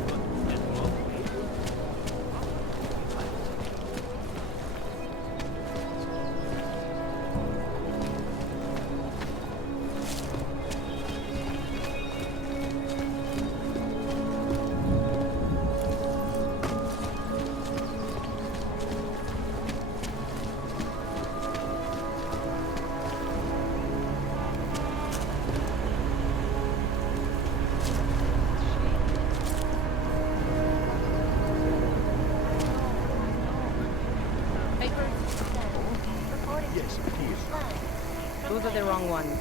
Those are the wrong ones.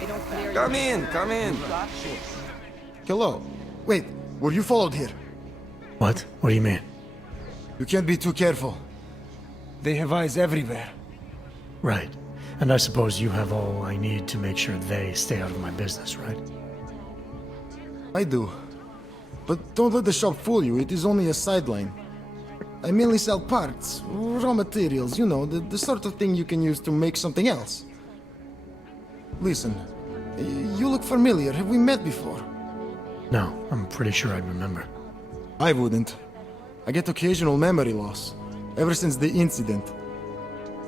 They don't clear Come in, come in. Hello. Wait, were you followed here? What? What do you mean? You can't be too careful. They have eyes everywhere. Right. And I suppose you have all I need to make sure they stay out of my business, right? I do. But don't let the shop fool you, it is only a sideline. I mainly sell parts, raw materials, you know, the sort of thing you can use to make something else. Listen, you look familiar. Have we met before? No, I'm pretty sure I'd remember. I wouldn't. I get occasional memory loss. ever since the incident.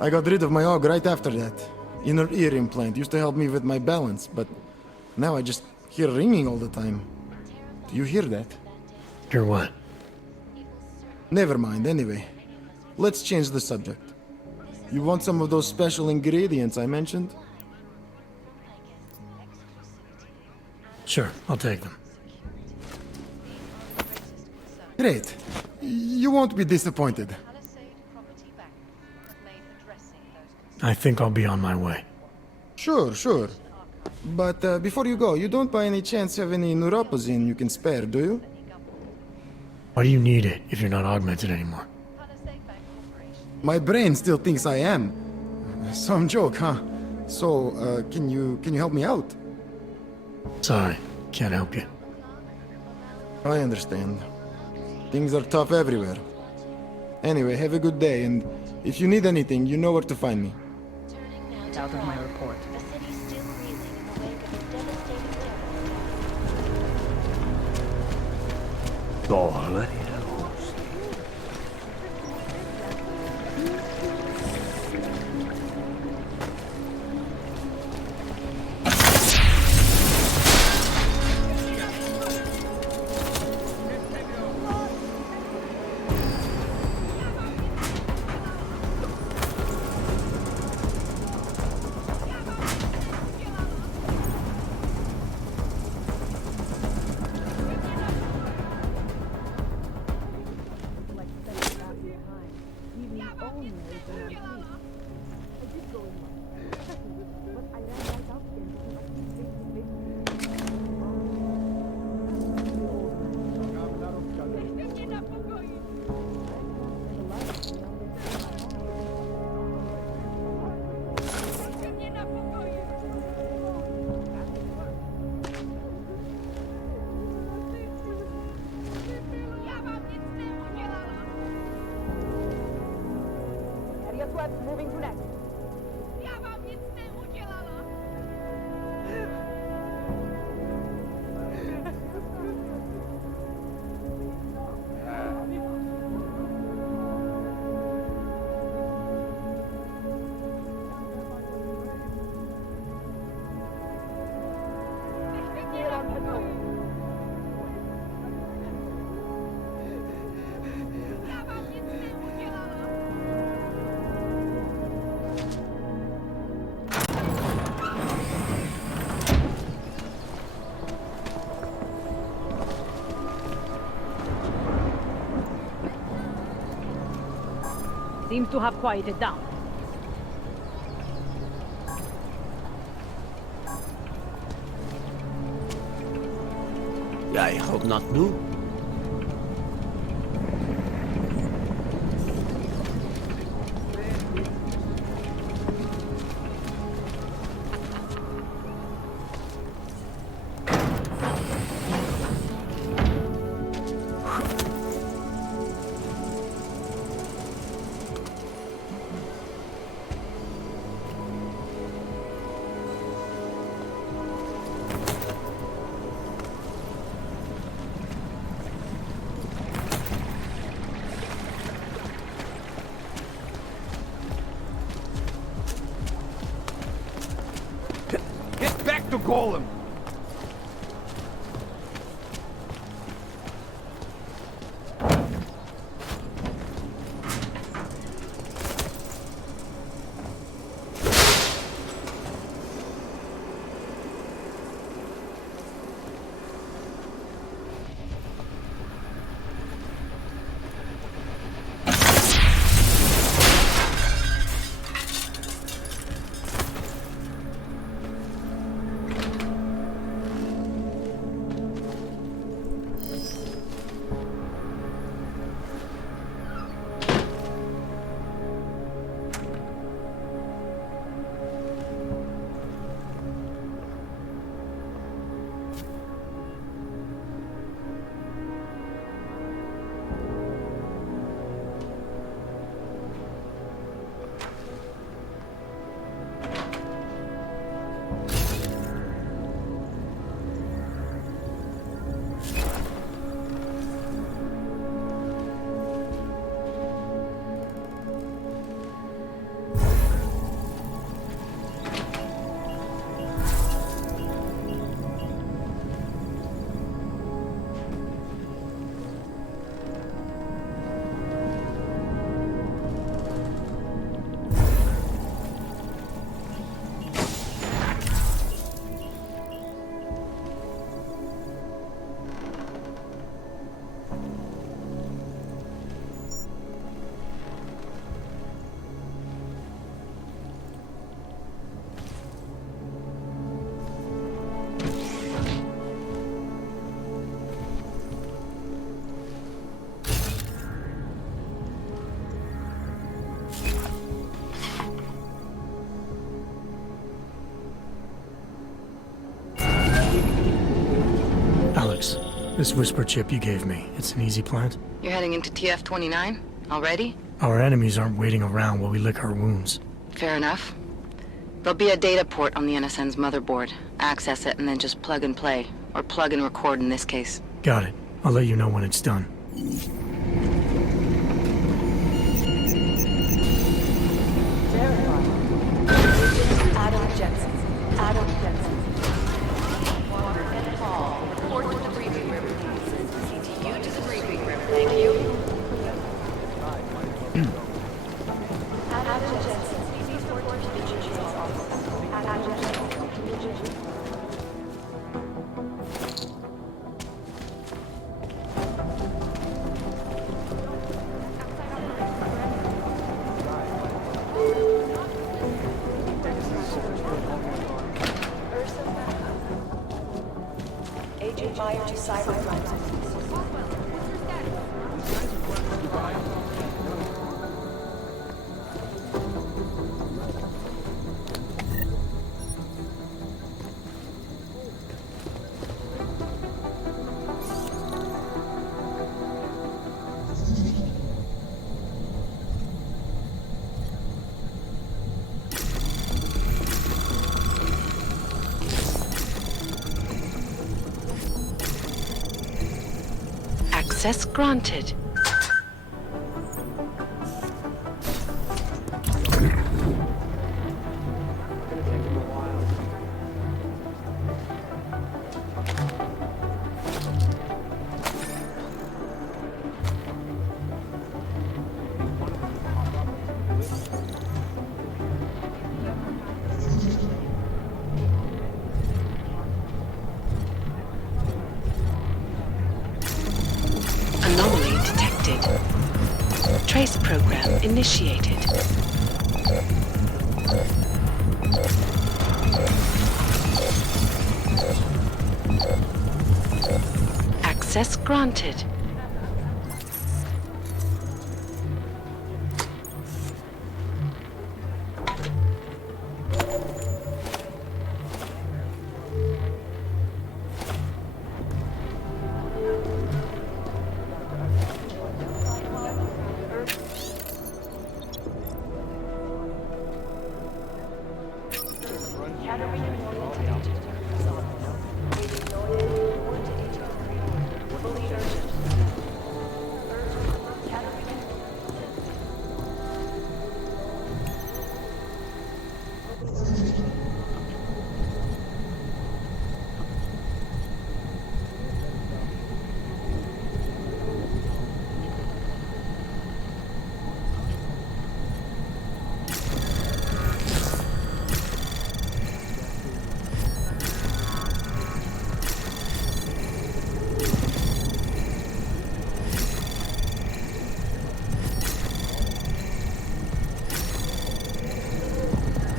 I got rid of my AUG right after that. Inner ear implant used to help me with my balance, but now I just hear ringing all the time. Do you hear that? Hear what? Never mind, anyway. Let's change the subject. You want some of those special ingredients I mentioned? Sure, I'll take them. Great. You won't be disappointed. I think I'll be on my way. Sure. But before you go, you don't by any chance have any neuropozine you can spare, do you? Why do you need it if you're not augmented anymore? My brain still thinks I am. Some joke, huh? So, can you help me out? Sorry, can't help you. I understand. Things are tough everywhere. Anyway, have a good day, and if you need anything, you know where to find me. Out of my report. The city's still reeling in the wake of a devastating terrorist attack. Dåligt. Moving to next. Seems to have quieted down. I hope not new. Get back to Golem! This whisper chip you gave me, it's an easy plant? You're heading into TF-29? Already? Our enemies aren't waiting around while we lick our wounds. Fair enough. There'll be a data port on the NSN's motherboard. Access it and then just plug and play. Or plug and record in this case. Got it. I'll let you know when it's done. Adam Jensen. Adam Jensen. Walker and Paul, report to the briefing room, please. CTU to the briefing room, thank you. Adam Jensen, please report to the GG's office. Adam Jensen, to the GG. Agent Meyer to Cyberfront. Access granted. Anomaly detected. Trace program initiated. Access granted.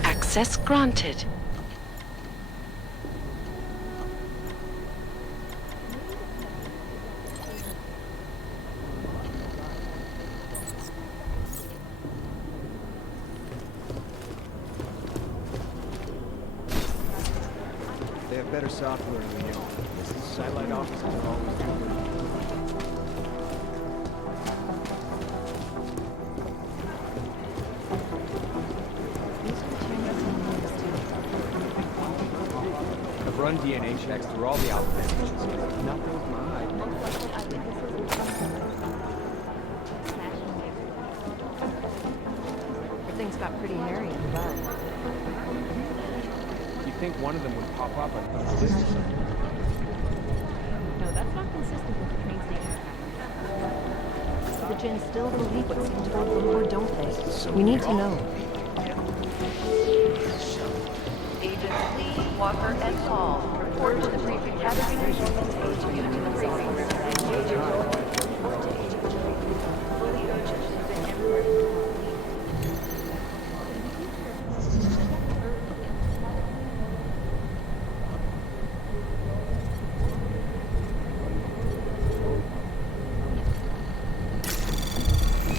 Access granted. They have better software than we know. The satellite offices are always too good. I've run DNA checks through all the alphabet. Nothing with my eye. Everything's got pretty hairy in the bud. You'd think one of them would pop up on the list or something. No, that's not consistent with the train station. The Jinn still believe what's being told them, or don't they? We need to know. Agent Lee, Walker, and Paul, report to the briefing room. CTU to the briefing room, thank you. Fully urgent.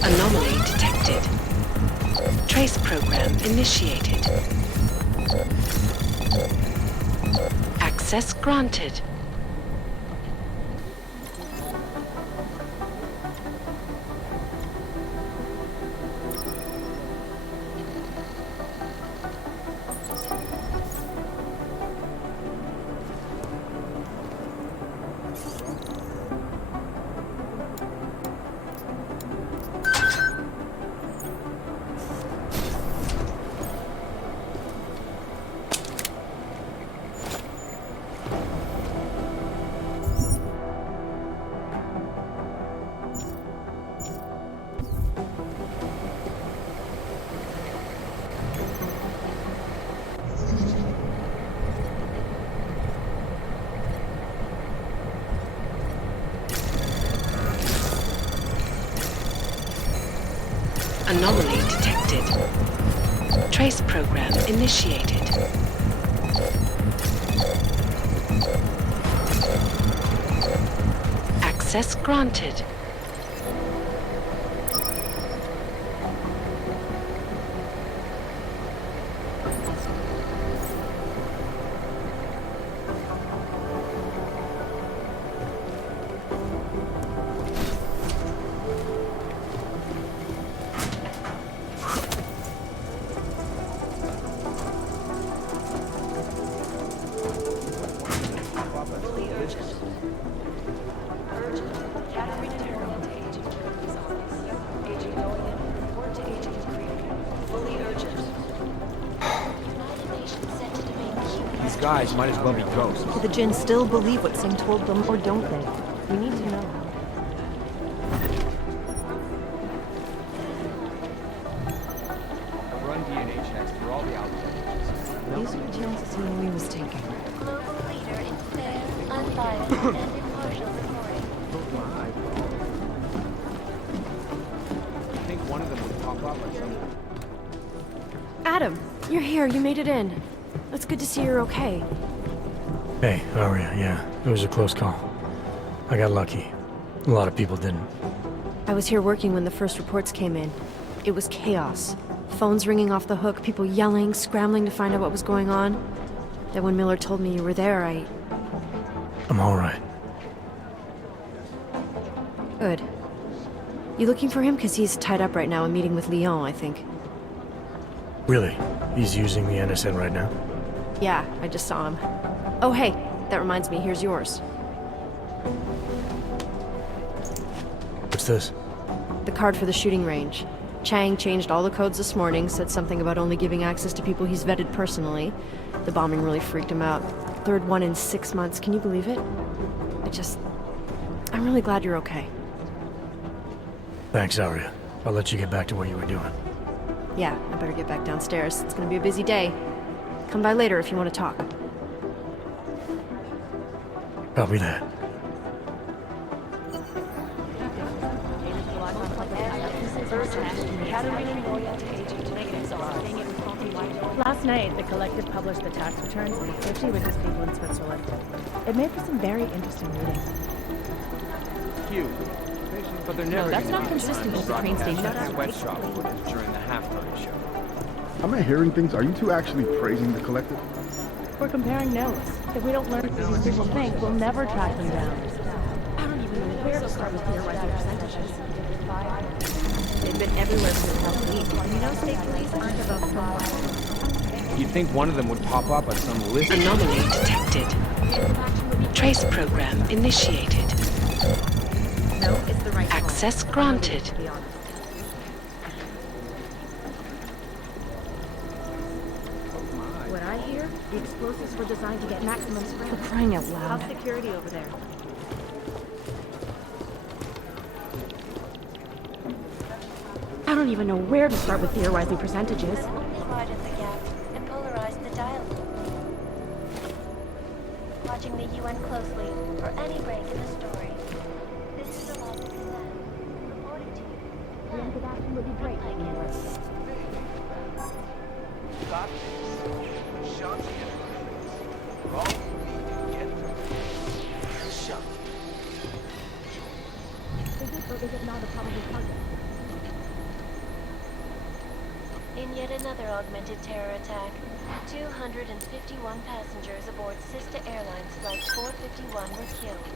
Anomaly detected. Trace program initiated. Access granted. Anomaly detected. Trace program initiated. Access granted. These guys might as well be ghosts. Do the Jinn still believe what Singh told them, or don't they? We need to know. Run DNA checks for all the outsiders. These are the chances he knew he was taking. Global leader in fair, unbiased, and impartial reporting. I think one of them would pop up or something. Adam, you're here. You made it in. It's good to see you're okay. Hey, Aria, yeah. It was a close call. I got lucky. A lot of people didn't. I was here working when the first reports came in. It was chaos. Phones ringing off the hook, people yelling, scrambling to find out what was going on. Then when Miller told me you were there, I'm alright. Good. You looking for him? Because he's tied up right now and meeting with Leon, I think. Really? He's using the NSN right now? Yeah, I just saw him. Oh, hey, that reminds me, here's yours. What's this? The card for the shooting range. Chang changed all the codes this morning, said something about only giving access to people he's vetted personally. The bombing really freaked him out. Third one in 6 months, can you believe it? I'm really glad you're okay. Thanks, Aria. I'll let you get back to what you were doing. Yeah, I better get back downstairs. It's gonna be a busy day. Come by later if you want to talk. Copy that. Last night, the collective published the tax returns of the 50 richest people in Switzerland. It made for some very interesting reading. Cute. But they're No, never that's gonna not be consistent with the train station. sweatshop footage during the halftime show. Am I hearing things? Are you two actually praising the collective? We're comparing notes. If we don't learn what these people think, we'll never track them down. I don't even know where to start with theorizing percentages. They've been everywhere for the past week. You know, state police aren't above fraud. You'd think one of them would pop up on some list. Anomaly detected. Trace program initiated. No, it's the right call. Access granted. To be honest. What I hear, the explosives were designed to get maximum spread. For crying out loud. How's security over there? I don't even know where to start with theorizing percentages. Only widen the gap and polarize the dialogue. Watching the UN closely for any break in the story. This is a lot of consent. Reporting to you. Preemptive action would be great. Got this. Shanti and all you need to get through. Shanti. Is it or is it not a probable target? In yet another augmented terror attack, 251 passengers aboard sister airlines flight 451 were killed.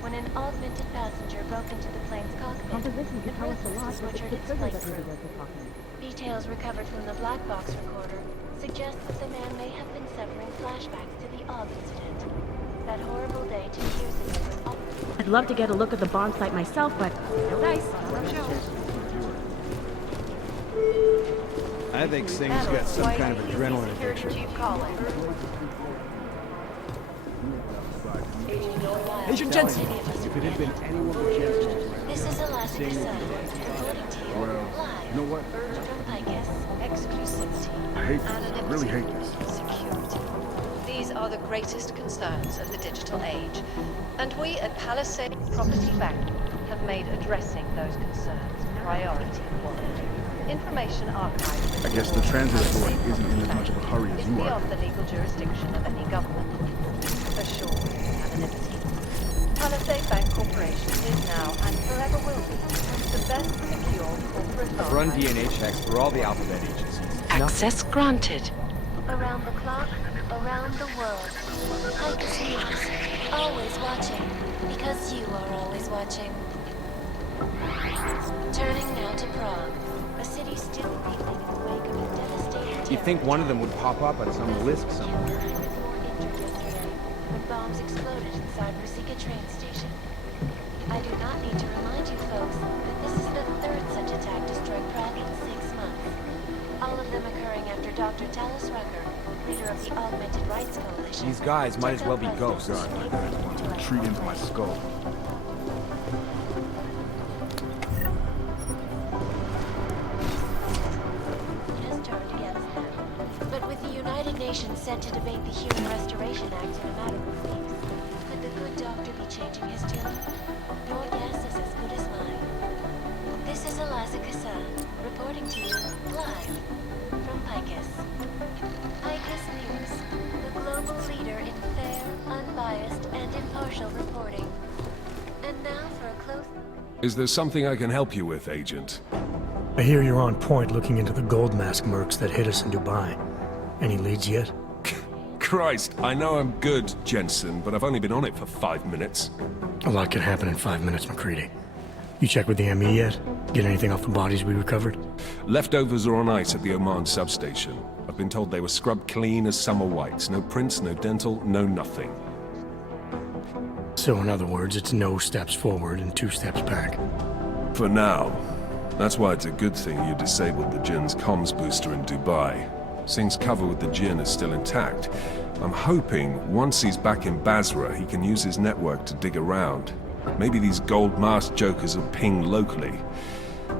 When an augmented passenger broke into the plane's cockpit, Composition the could tell us a lot, breathlessness but butchered the its trigger flight that crew. we were talking. Details recovered from the black box recorder suggest that the man may have been suffering flashbacks to the AUG incident. That horrible day 2 years ago was all... I'd love to get a look at the bomb site myself, but no dice. I think Singh's got some kind of adrenaline addiction. Agent Jensen! If it had been anyone but Jensen... This is Alaska Sun, reporting to you, live. You know what? From Picus, exclusivity. I hate this. I really hate this. Security. These are the greatest concerns of the digital age, and we at Palisade Property Bank have made addressing those concerns Priority 1. Information archived. I guess the transit authority isn't in as much of a hurry as is you are. beyond the legal jurisdiction of any government. Assured anonymity. Palisade Bank Corporation is now and forever will be the best secure corporate I've run DNA checks through all the alphabet agencies. Access granted. Around the clock, around the world. Icus News. Always watching. Because you are always watching. Turning now to Prague. A city still reeling in the wake of a devastating You'd think one of them would pop up on some list somewhere. when bombs exploded inside Rusika train station. I do not need to remind you folks that this is the third such attack to strike Prague in 6 months. All of them occurring after Dr. Talos Rucker, leader of the Augmented Rights Coalition. These guys might as well be ghosts. God, my guys want to retreat into my skull. Has turned against them. But with the United Nations set to debate the Human Restoration Act in a matter of weeks, could the good doctor be changing his tune? Your guess is as good as mine. This is Eliza Kassan, reporting to you live from Picus. Picus News, the global leader in fair, unbiased, and impartial reporting. And now for a close... Is there something I can help you with, Agent? I hear you're on point looking into the gold mask mercs that hit us in Dubai. Any leads yet? Christ, I know I'm good, Jensen, but I've only been on it for 5 minutes. A lot can happen in 5 minutes, McCready. You checked with the ME yet? Get anything off the bodies we recovered? Leftovers are on ice at the Oman substation. I've been told they were scrubbed clean as summer whites. No prints, no dental, no nothing. So in other words, it's no steps forward and 2 steps back. For now. That's why it's a good thing you disabled the Jinn's comms booster in Dubai. Singh's cover with the Jinn is still intact. I'm hoping once he's back in Basra, he can use his network to dig around. Maybe these gold mask jokers will ping locally.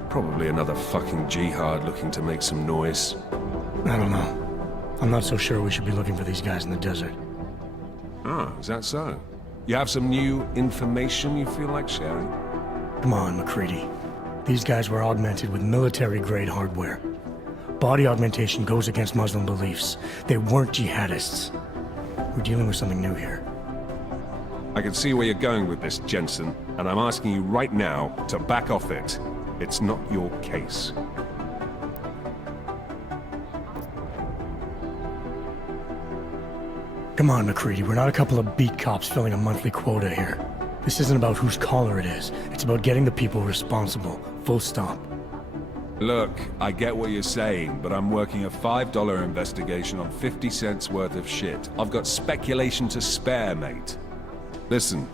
Probably another fucking jihad looking to make some noise. I don't know. I'm not so sure we should be looking for these guys in the desert. Ah, is that so? You have some new information you feel like sharing? Come on, McCready. These guys were augmented with military-grade hardware. Body augmentation goes against Muslim beliefs. They weren't jihadists. We're dealing with something new here. I can see where you're going with this, Jensen, and I'm asking you right now to back off it. It's not your case. Come on, McCready. We're not a couple of beat cops filling a monthly quota here. This isn't about whose collar it is. It's about getting the people responsible. Full stop. Look, I get what you're saying, but I'm working a $5 investigation on 50 cents worth of shit. I've got speculation to spare, mate. Listen,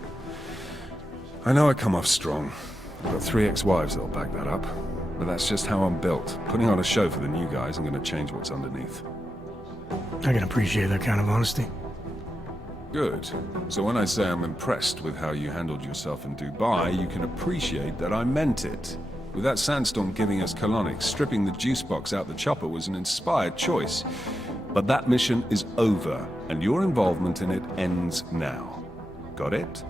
I know I come off strong. I've got 3 ex-wives that'll back that up. But that's just how I'm built. Putting on a show for the new guys, I'm gonna change what's underneath. I can appreciate that kind of honesty. Good. So when I say I'm impressed with how you handled yourself in Dubai, you can appreciate that I meant it. With that sandstorm giving us colonics, stripping the juice box out the chopper was an inspired choice. But that mission is over, and your involvement in it ends now. Got it?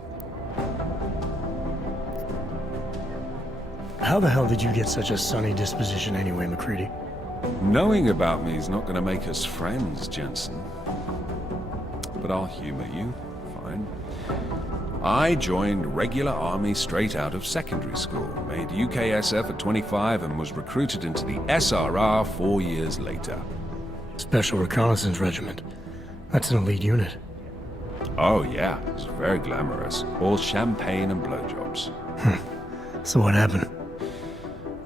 How the hell did you get such a sunny disposition anyway, McCready? Knowing about me is not going to make us friends, Jensen. But I'll humor you. Fine. I joined regular army straight out of secondary school, made UKSF at 25 and was recruited into the SRR 4 years later. Special Reconnaissance Regiment. That's an elite unit. Oh yeah, it's very glamorous. All champagne and blowjobs. So what happened?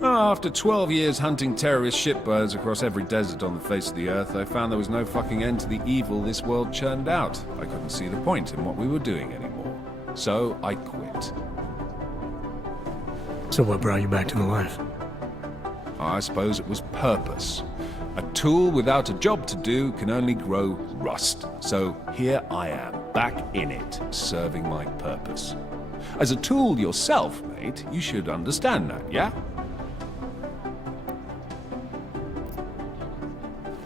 After 12 years hunting terrorist shitbirds across every desert on the face of the earth, I found there was no fucking end to the evil this world churned out. I couldn't see the point in what we were doing anymore. So I quit. So what brought you back to the life? I suppose it was purpose. A tool without a job to do can only grow rust. So here I am, back in it, serving my purpose. As a tool yourself, mate, you should understand that, yeah?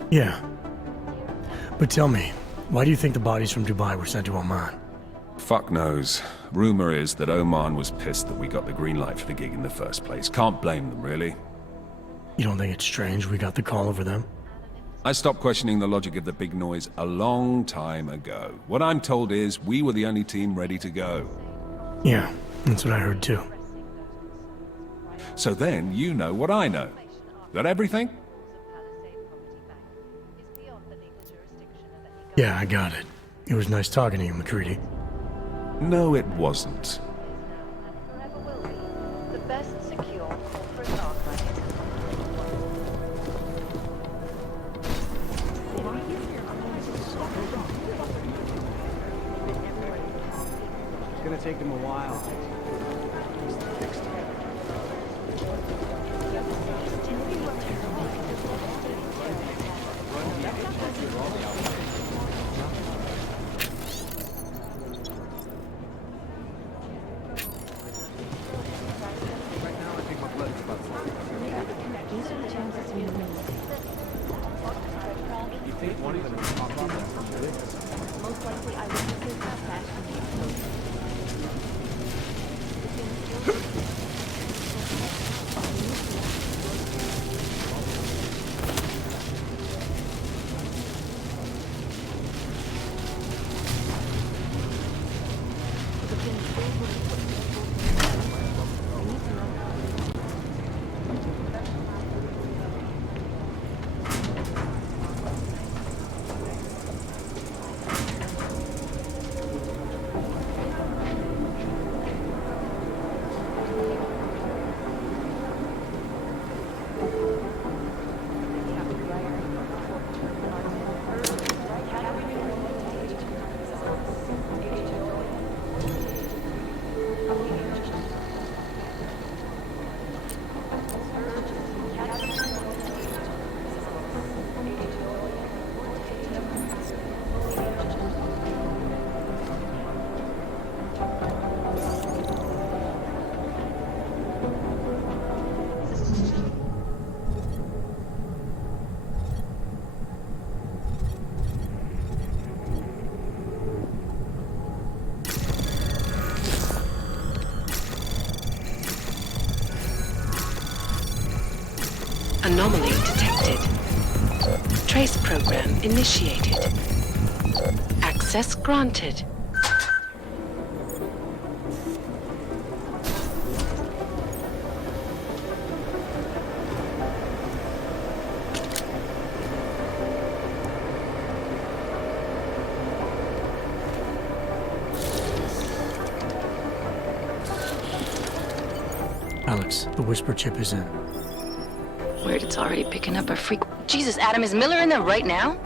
Yeah. But tell me, why do you think the bodies from Dubai were sent to Oman? Fuck knows. Rumor is that Oman was pissed that we got the green light for the gig in the first place. Can't blame them, really. You don't think it's strange we got the call over them? I stopped questioning the logic of the big noise a long time ago. What I'm told is we were the only team ready to go. Yeah, that's what I heard too. So then you know what I know. That everything? Yeah, I got it. It was nice talking to you, McCready. No, it wasn't. The best secure corporate archive. It's gonna take them a while. Anomaly detected. Trace program initiated. Access granted. Alex, the Whisper chip is in. Weird, it's already picking up a freak. Jesus, Adam, is Miller in there right now?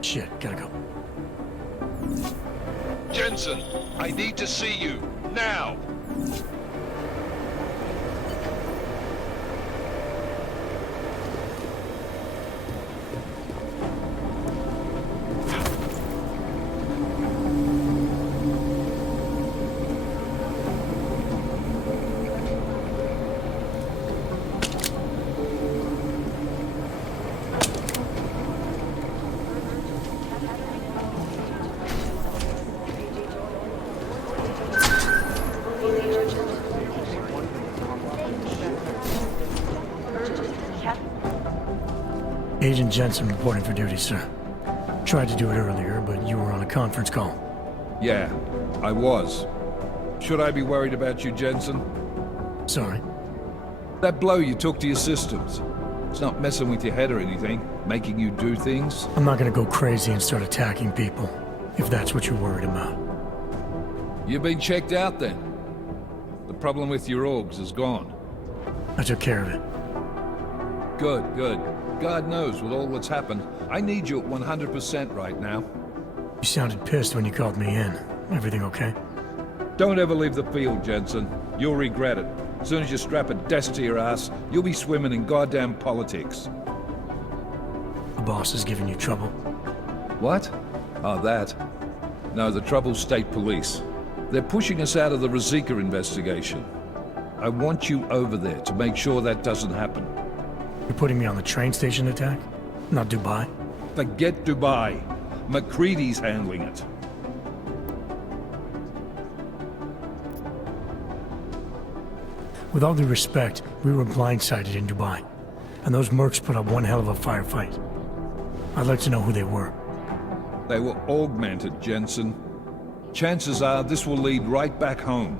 Shit, gotta go. Jensen, I need to see you. Now! Agent Jensen reporting for duty, sir. Tried to do it earlier, but you were on a conference call. Yeah, I was. Should I be worried about you, Jensen? Sorry? That blow you took to your systems. It's not messing with your head or anything, making you do things. I'm not gonna go crazy and start attacking people, if that's what you're worried about. You've been checked out then. The problem with your orgs is gone. I took care of it. Good, good. God knows with all that's happened, I need you at 100% right now. You sounded pissed when you called me in. Everything okay? Don't ever leave the field, Jensen. You'll regret it. As soon as you strap a desk to your ass, you'll be swimming in goddamn politics. The boss is giving you trouble. What? Oh, that. No, the trouble's state police. They're pushing us out of the Ruzicka investigation. I want you over there to make sure that doesn't happen. You're putting me on the train station attack? Not Dubai? Forget Dubai. McCready's handling it. With all due respect, we were blindsided in Dubai, and those mercs put up one hell of a firefight. I'd like to know who they were. They were augmented, Jensen. Chances are this will lead right back home.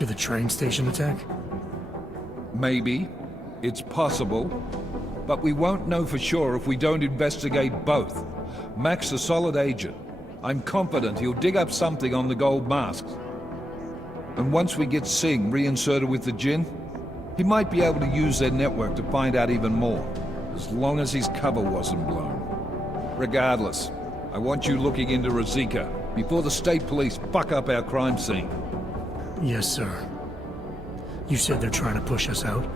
To the train station attack? Maybe. It's possible. But we won't know for sure if we don't investigate both. Mac's a solid agent. I'm confident he'll dig up something on the gold masks. And once we get Singh reinserted with the Jinn, he might be able to use their network to find out even more, as long as his cover wasn't blown. Regardless, I want you looking into Rosika before the state police fuck up our crime scene. Yes, sir. You said they're trying to push us out?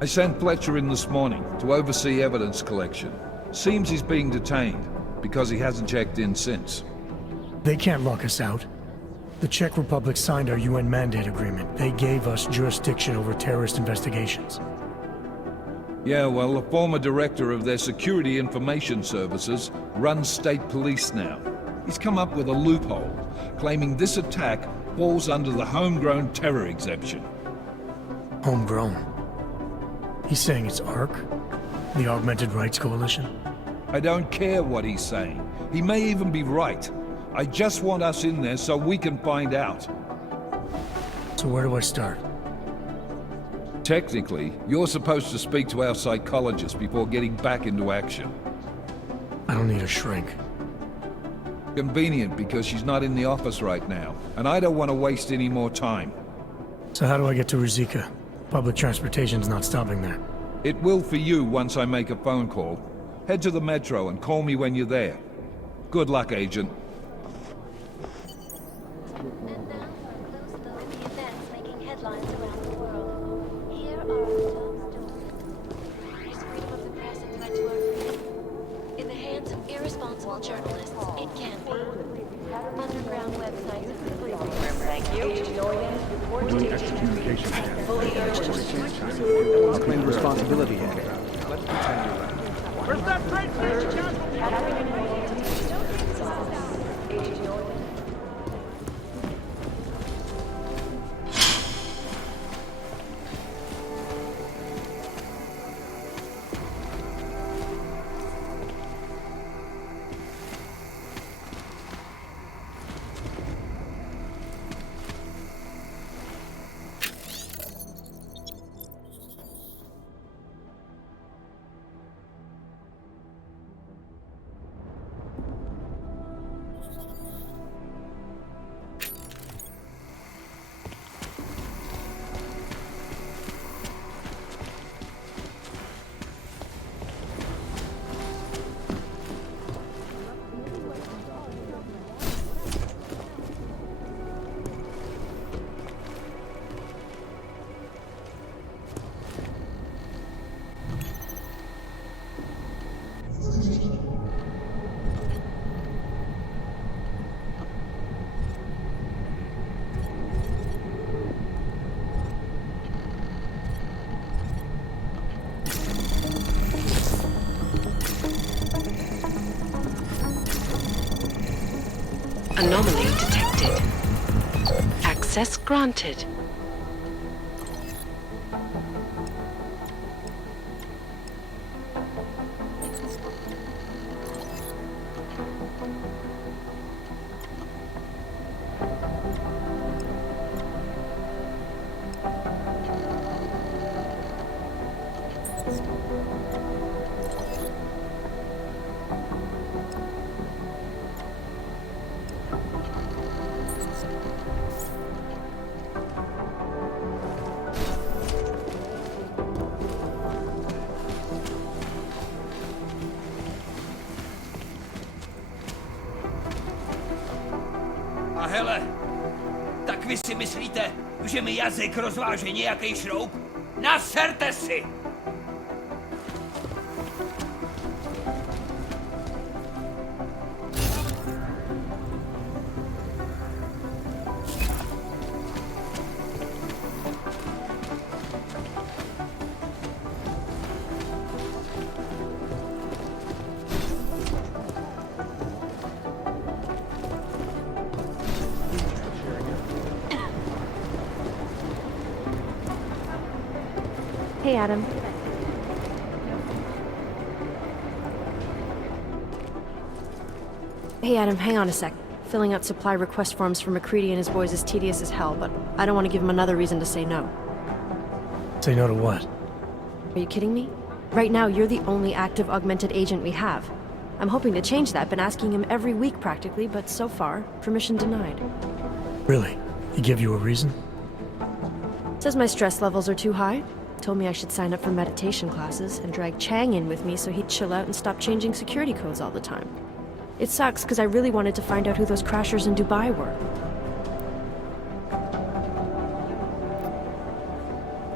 I sent Fletcher in this morning to oversee evidence collection. Seems he's being detained, because he hasn't checked in since. They can't lock us out. The Czech Republic signed our UN mandate agreement. They gave us jurisdiction over terrorist investigations. Yeah, well, the former director of their security information services runs state police now. He's come up with a loophole, claiming this attack falls under the homegrown terror exemption. Homegrown? He's saying it's ARC? The Augmented Rights Coalition? I don't care what he's saying. He may even be right. I just want us in there so we can find out. So where do I start? Technically, you're supposed to speak to our psychologist before getting back into action. I don't need a shrink. Convenient because she's not in the office right now, and I don't want to waste any more time. So how do I get to Rosika? Public transportation's not stopping there. It will for you once I make a phone call. Head to the metro and call me when you're there. Good luck, Agent. And now for a close look at the events making headlines around the world. Here are our top stories. Is freedom of the press a threat to our freedom? In the hands of irresponsible journalists, it can be. Underground websites and Thank you. Claimed responsibility here. Let's pretend you're right. Where's that train station? Anomaly detected. Access granted. A hele, tak vy si myslíte, že mi jazyk rozváže nějaký šroub? Naserte si! Hey, Adam. Hey, Adam, hang on a sec. Filling out supply request forms for McCready and his boys is tedious as hell, but I don't want to give him another reason to say no. Say no to what? Are you kidding me? Right now, you're the only active augmented agent we have. I'm hoping to change that, been asking him every week practically, but so far, permission denied. Really? He give you a reason? Says my stress levels are too high. Told me I should sign up for meditation classes and drag Chang in with me so he'd chill out and stop changing security codes all the time. It sucks because I really wanted to find out who those crashers in Dubai were.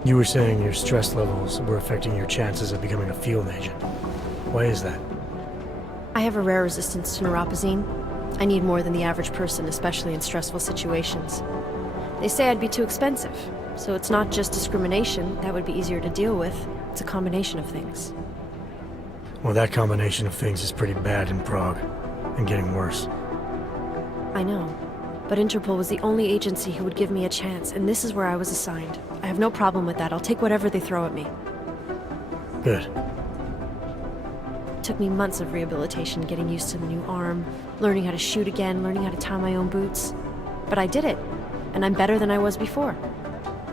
You were saying your stress levels were affecting your chances of becoming a field agent. Why is that? I have a rare resistance to neuropazine. I need more than the average person, especially in stressful situations. They say I'd be too expensive, so it's not just discrimination. That would be easier to deal with. It's a combination of things. Well, that combination of things is pretty bad in Prague, and getting worse. I know, but Interpol was the only agency who would give me a chance, and this is where I was assigned. I have no problem with that. I'll take whatever they throw at me. Good. It took me months of rehabilitation, getting used to the new arm, learning how to shoot again, learning how to tie my own boots. But I did it, and I'm better than I was before.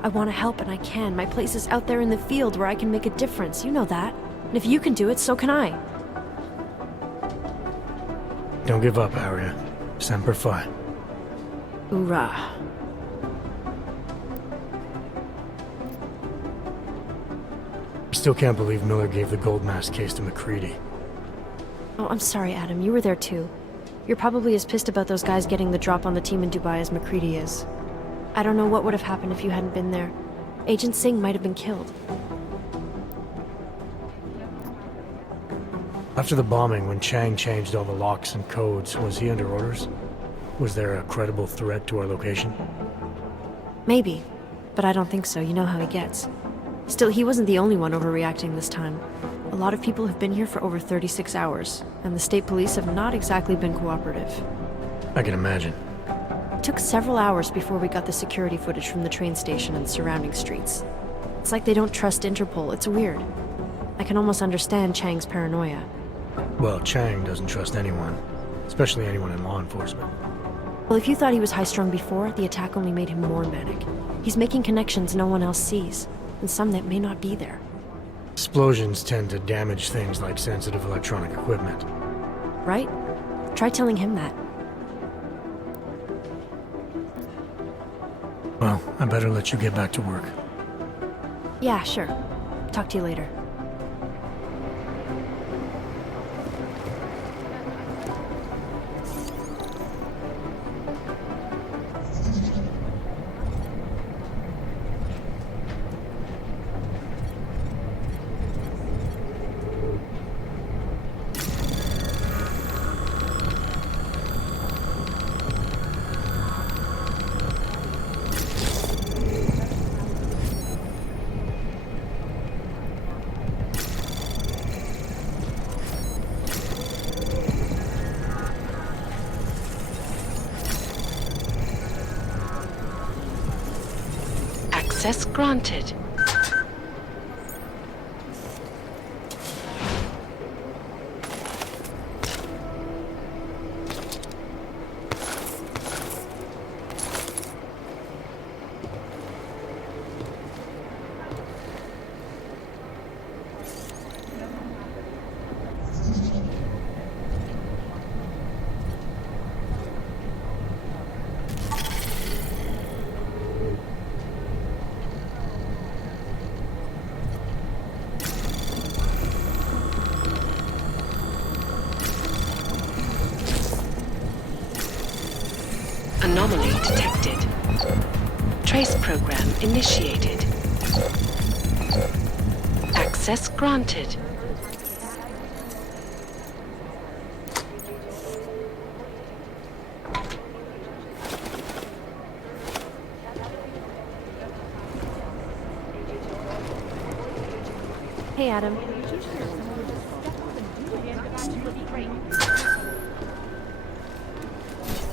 I want to help, and I can. My place is out there in the field where I can make a difference. You know that. And if you can do it, so can I. Don't give up, Aria. Semper Fi. Hoorah. I still can't believe Miller gave the gold mask case to McCready. Oh, I'm sorry, Adam. You were there too. You're probably as pissed about those guys getting the drop on the team in Dubai as McCready is. I don't know what would have happened if you hadn't been there. Agent Singh might have been killed. After the bombing, when Chang changed all the locks and codes, was he under orders? Was there a credible threat to our location? Maybe, but I don't think so. You know how he gets. Still, he wasn't the only one overreacting this time. A lot of people have been here for over 36 hours, and the state police have not exactly been cooperative. I can imagine. It took several hours before we got the security footage from the train station and surrounding streets. It's like they don't trust Interpol. It's weird. I can almost understand Chang's paranoia. Well, Chang doesn't trust anyone, especially anyone in law enforcement. Well, if you thought he was high-strung before, the attack only made him more manic. He's making connections no one else sees, and some that may not be there. Explosions tend to damage things like sensitive electronic equipment. Right? Try telling him that. Well, I better let you get back to work. Yeah, sure. Talk to you later. Access granted. Anomaly detected. Trace program initiated. Access granted. Hey, Adam.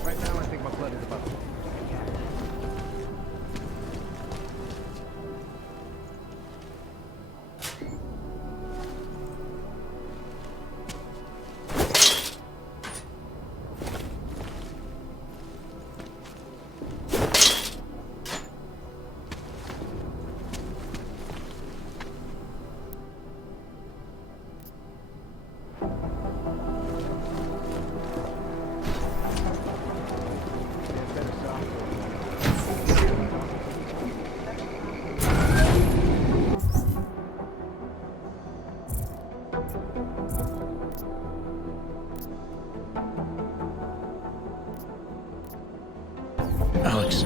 Right now, I think my blood is about to... Alex,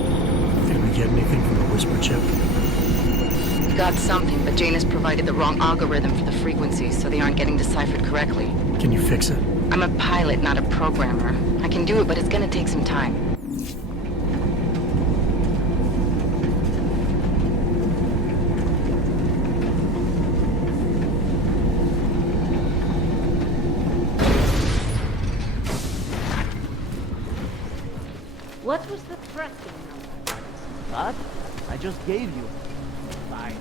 did we get anything from the whisper chip? We got something, but Janus provided the wrong algorithm for the frequencies, so they aren't getting deciphered correctly. Can you fix it? I'm a pilot, not a programmer. I can do it, but it's gonna take some time. What was the tracking number? What? I just gave you. Fine.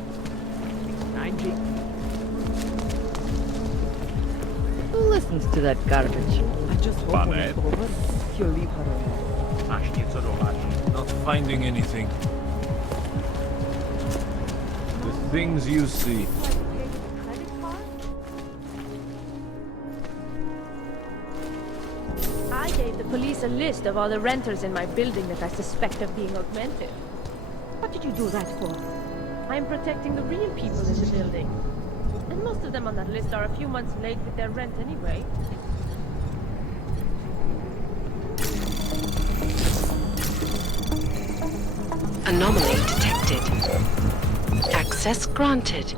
9G. Who listens to that garbage? I just hope when it's over, you'll leave her alone. Not finding anything. The things you see. I gave the police a list of all the renters in my building that I suspect of being augmented. What did you do that for? I'm protecting the real people in the building. And most of them on that list are a few months late with their rent anyway. Anomaly detected. Access granted.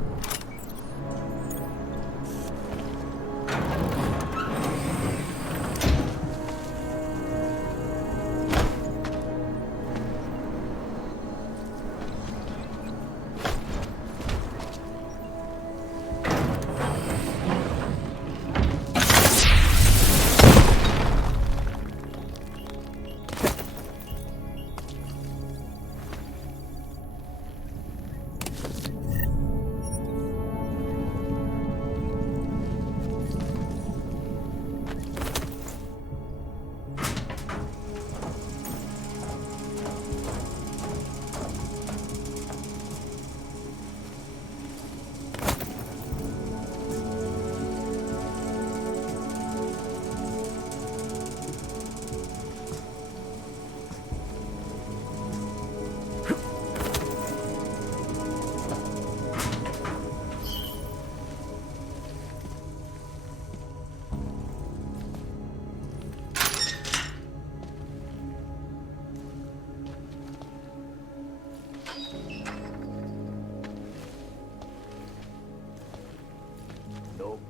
Nope.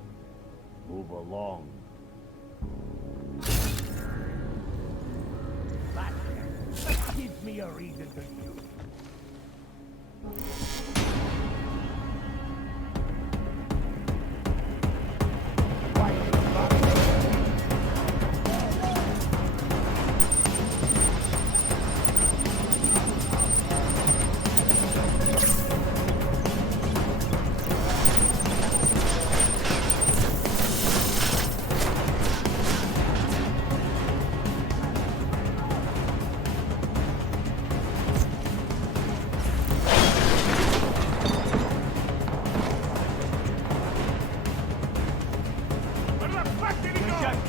Move along. That gives me a reason to use.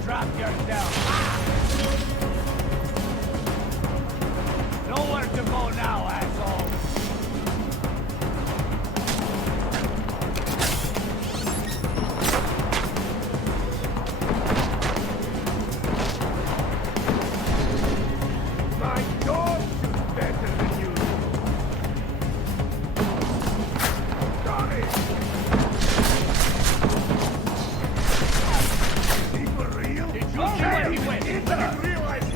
Drop yourself! Nowhere to go now, asshole! My dog is better than you! Got it! Did you see where he went? Did he realize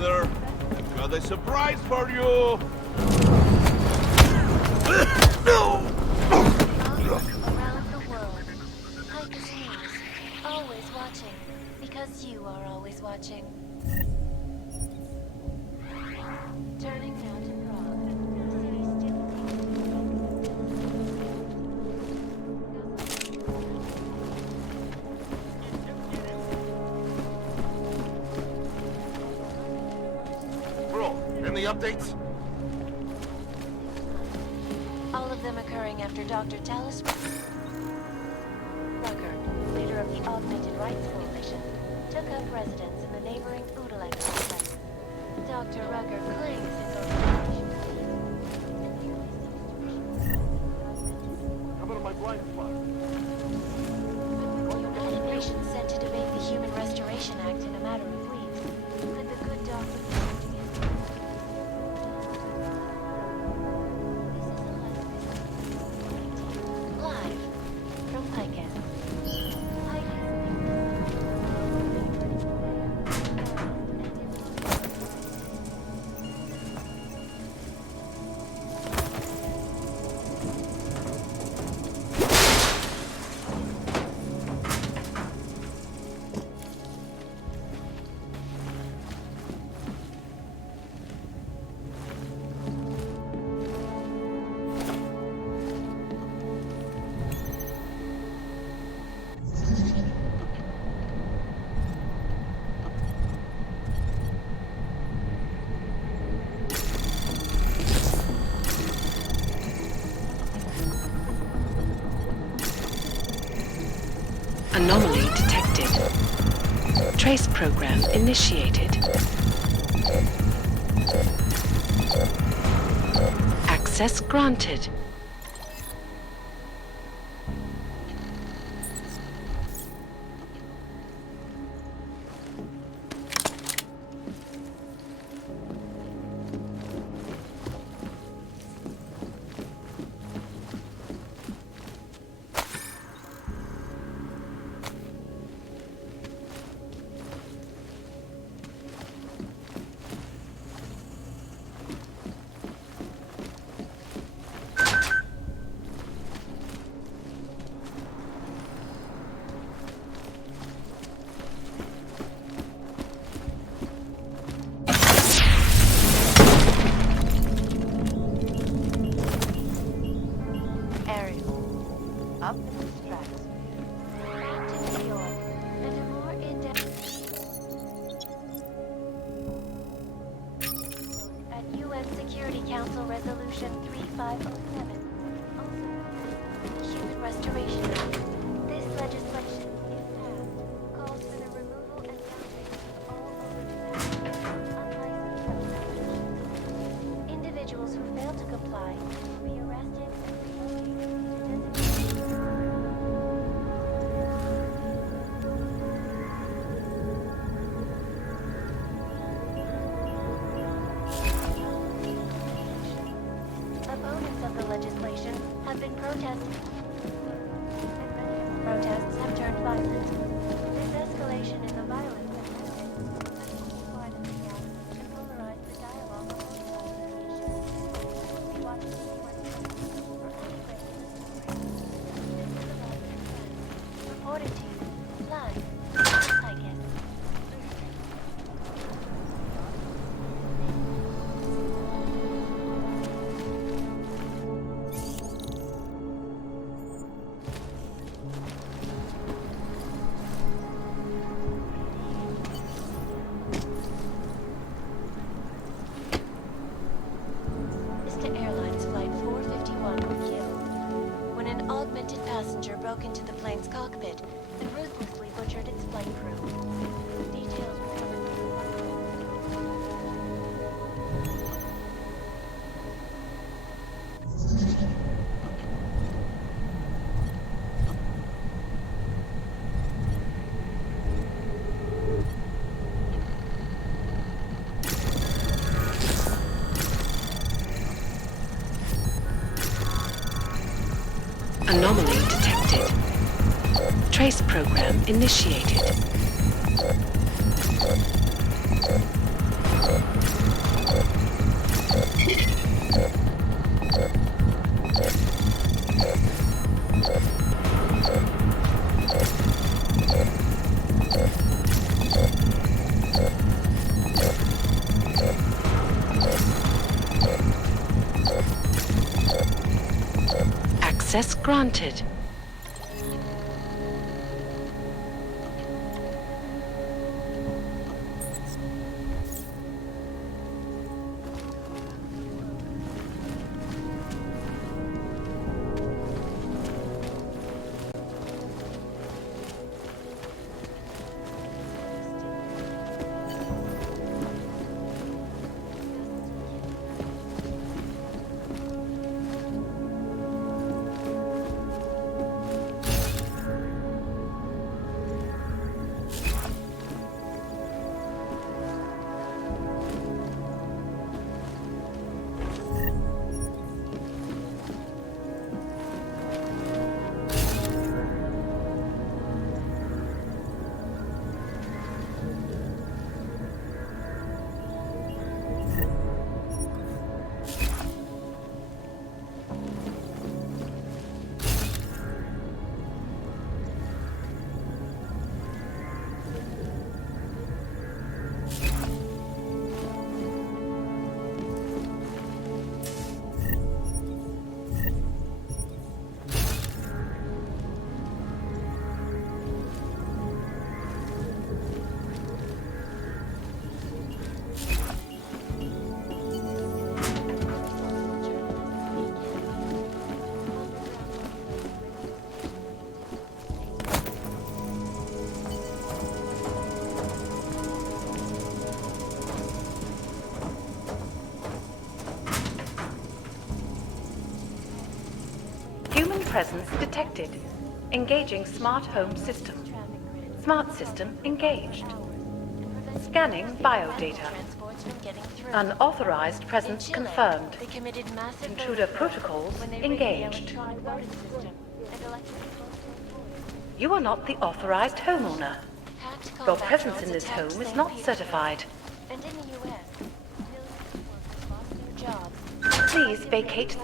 together. I've got a surprise for you. No! Around the world. Hikers News. Always watching. Because you are always watching. Turning now to Prague. The city still Bro, any updates? all of them occurring after Dr. Talis Rucker, leader of the Augmented Rights Coalition, took up residence in the neighboring Udalek complex. Dr. Rucker claims his organization. Come out of my blind spot. United Nations sent to debate the Human Restoration Act in a matter of weeks. Could the good doctor be acting as live from Picus. Anomaly detected. Trace program initiated. Access granted. Up in the stratosphere. Back to New York, and a more in-depth at UN Security Council Resolution 3507. Also, the Human Restoration Act. This legislation, if passed, calls for the removal and bounding of all unlicensed substances. Individuals who fail to comply will be arrested and relocated to opponents of the legislation have been protesting, and many of the protests have turned violent. This escalation in the violence has limited, especially wide of the gap, and polarized the dialogue on both sides of the issue. We watch the UN for any break in the story. This is the Life and Friends, reported to you live from Picus. Airlines Flight 451 were killed when an augmented passenger broke into the plane's cockpit and ruthlessly butchered its flight crew. Details were covered. Anomaly detected. Trace program initiated. Access granted. Presence detected. Engaging smart home system. Smart system engaged. Scanning biodata. Unauthorized presence confirmed. Intruder protocols engaged. You are not the authorized homeowner. Your presence in this home is not certified. Please vacate.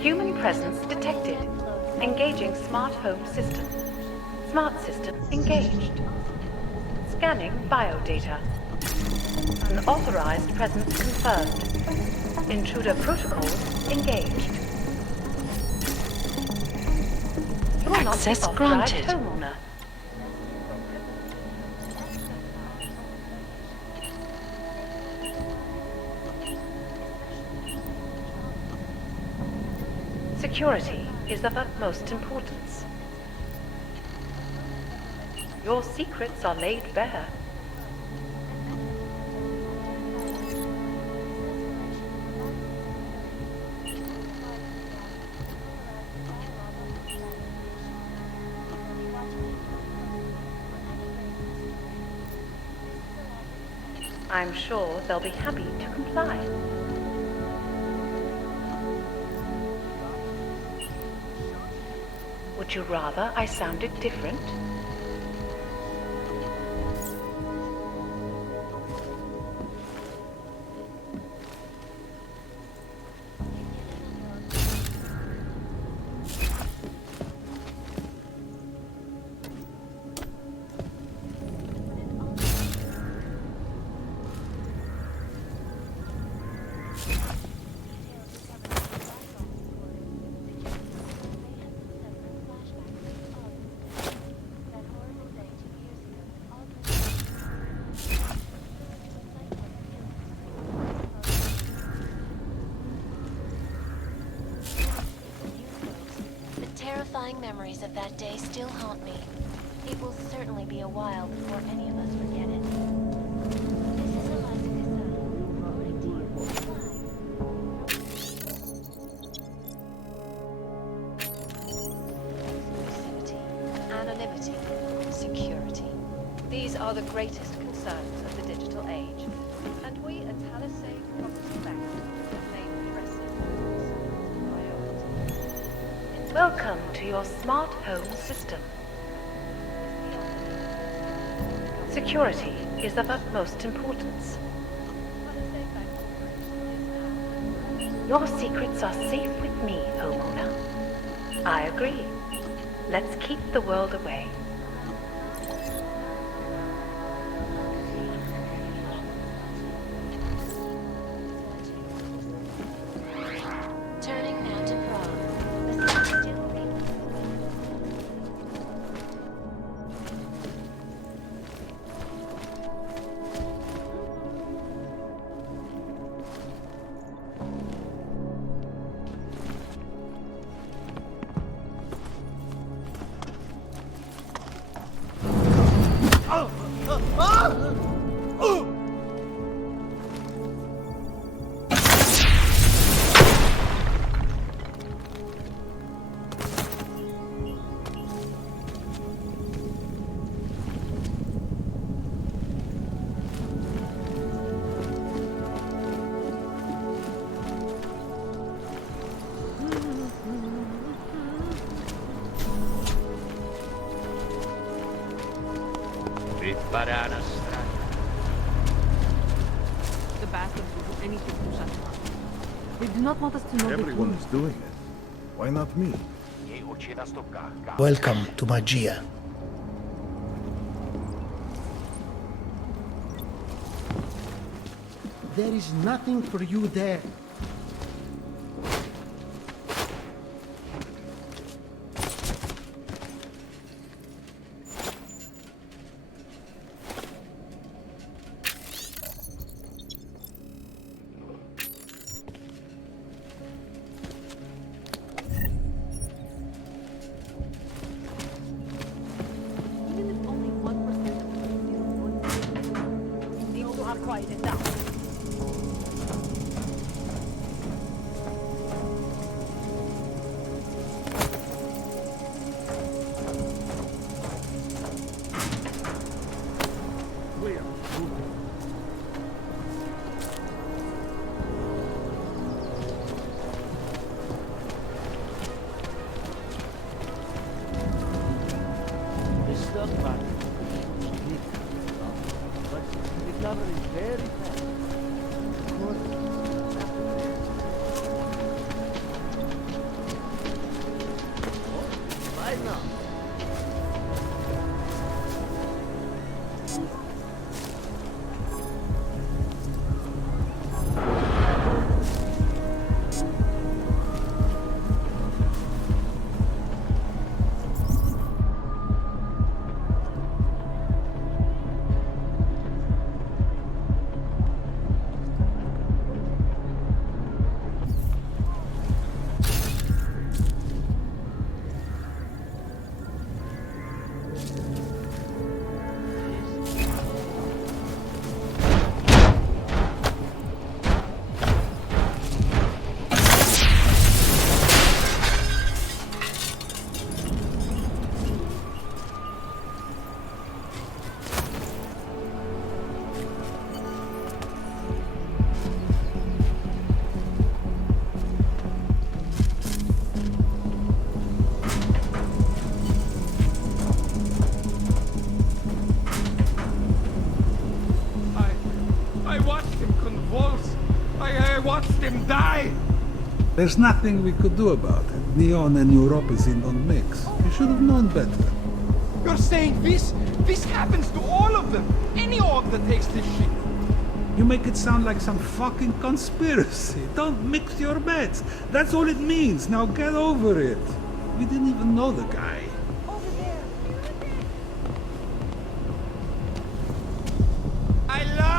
Human presence detected. Engaging smart home system. Smart system engaged. Scanning biodata. Unauthorized presence confirmed. Intruder protocols engaged. You are not the Access authorized granted. homeowner. Security is of utmost importance. Your secrets are laid bare. I'm sure they'll be happy to comply. Would you rather I sounded different? Terrifying memories of that day still haunt me. It will certainly be a while before any of us forget it. This is Eliza Casal. property, security. These are the greatest concerns of the digital age, and we at Palisade Property Bank have made addressing those concerns a priority. Welcome to your smart home system. Security is of utmost importance. Your secrets are safe with me, homeowner. I agree. Let's keep the world away. Turning now to Prague. The city still reeks. The bastards will do anything to shut them up. They do not want us to know Everyone is doing it. Why not me? Welcome to Magia. There is nothing for you there. Quiet down. This stuff, man. The clever is very fast. Right now. There's nothing we could do about it. Neon and Europezin don't mix. You should have known better. You're saying this? This happens to all of them. Any org that takes this shit. You make it sound like some fucking conspiracy. Don't mix your bets. That's all it means. Now get over it. We didn't even know the guy. I love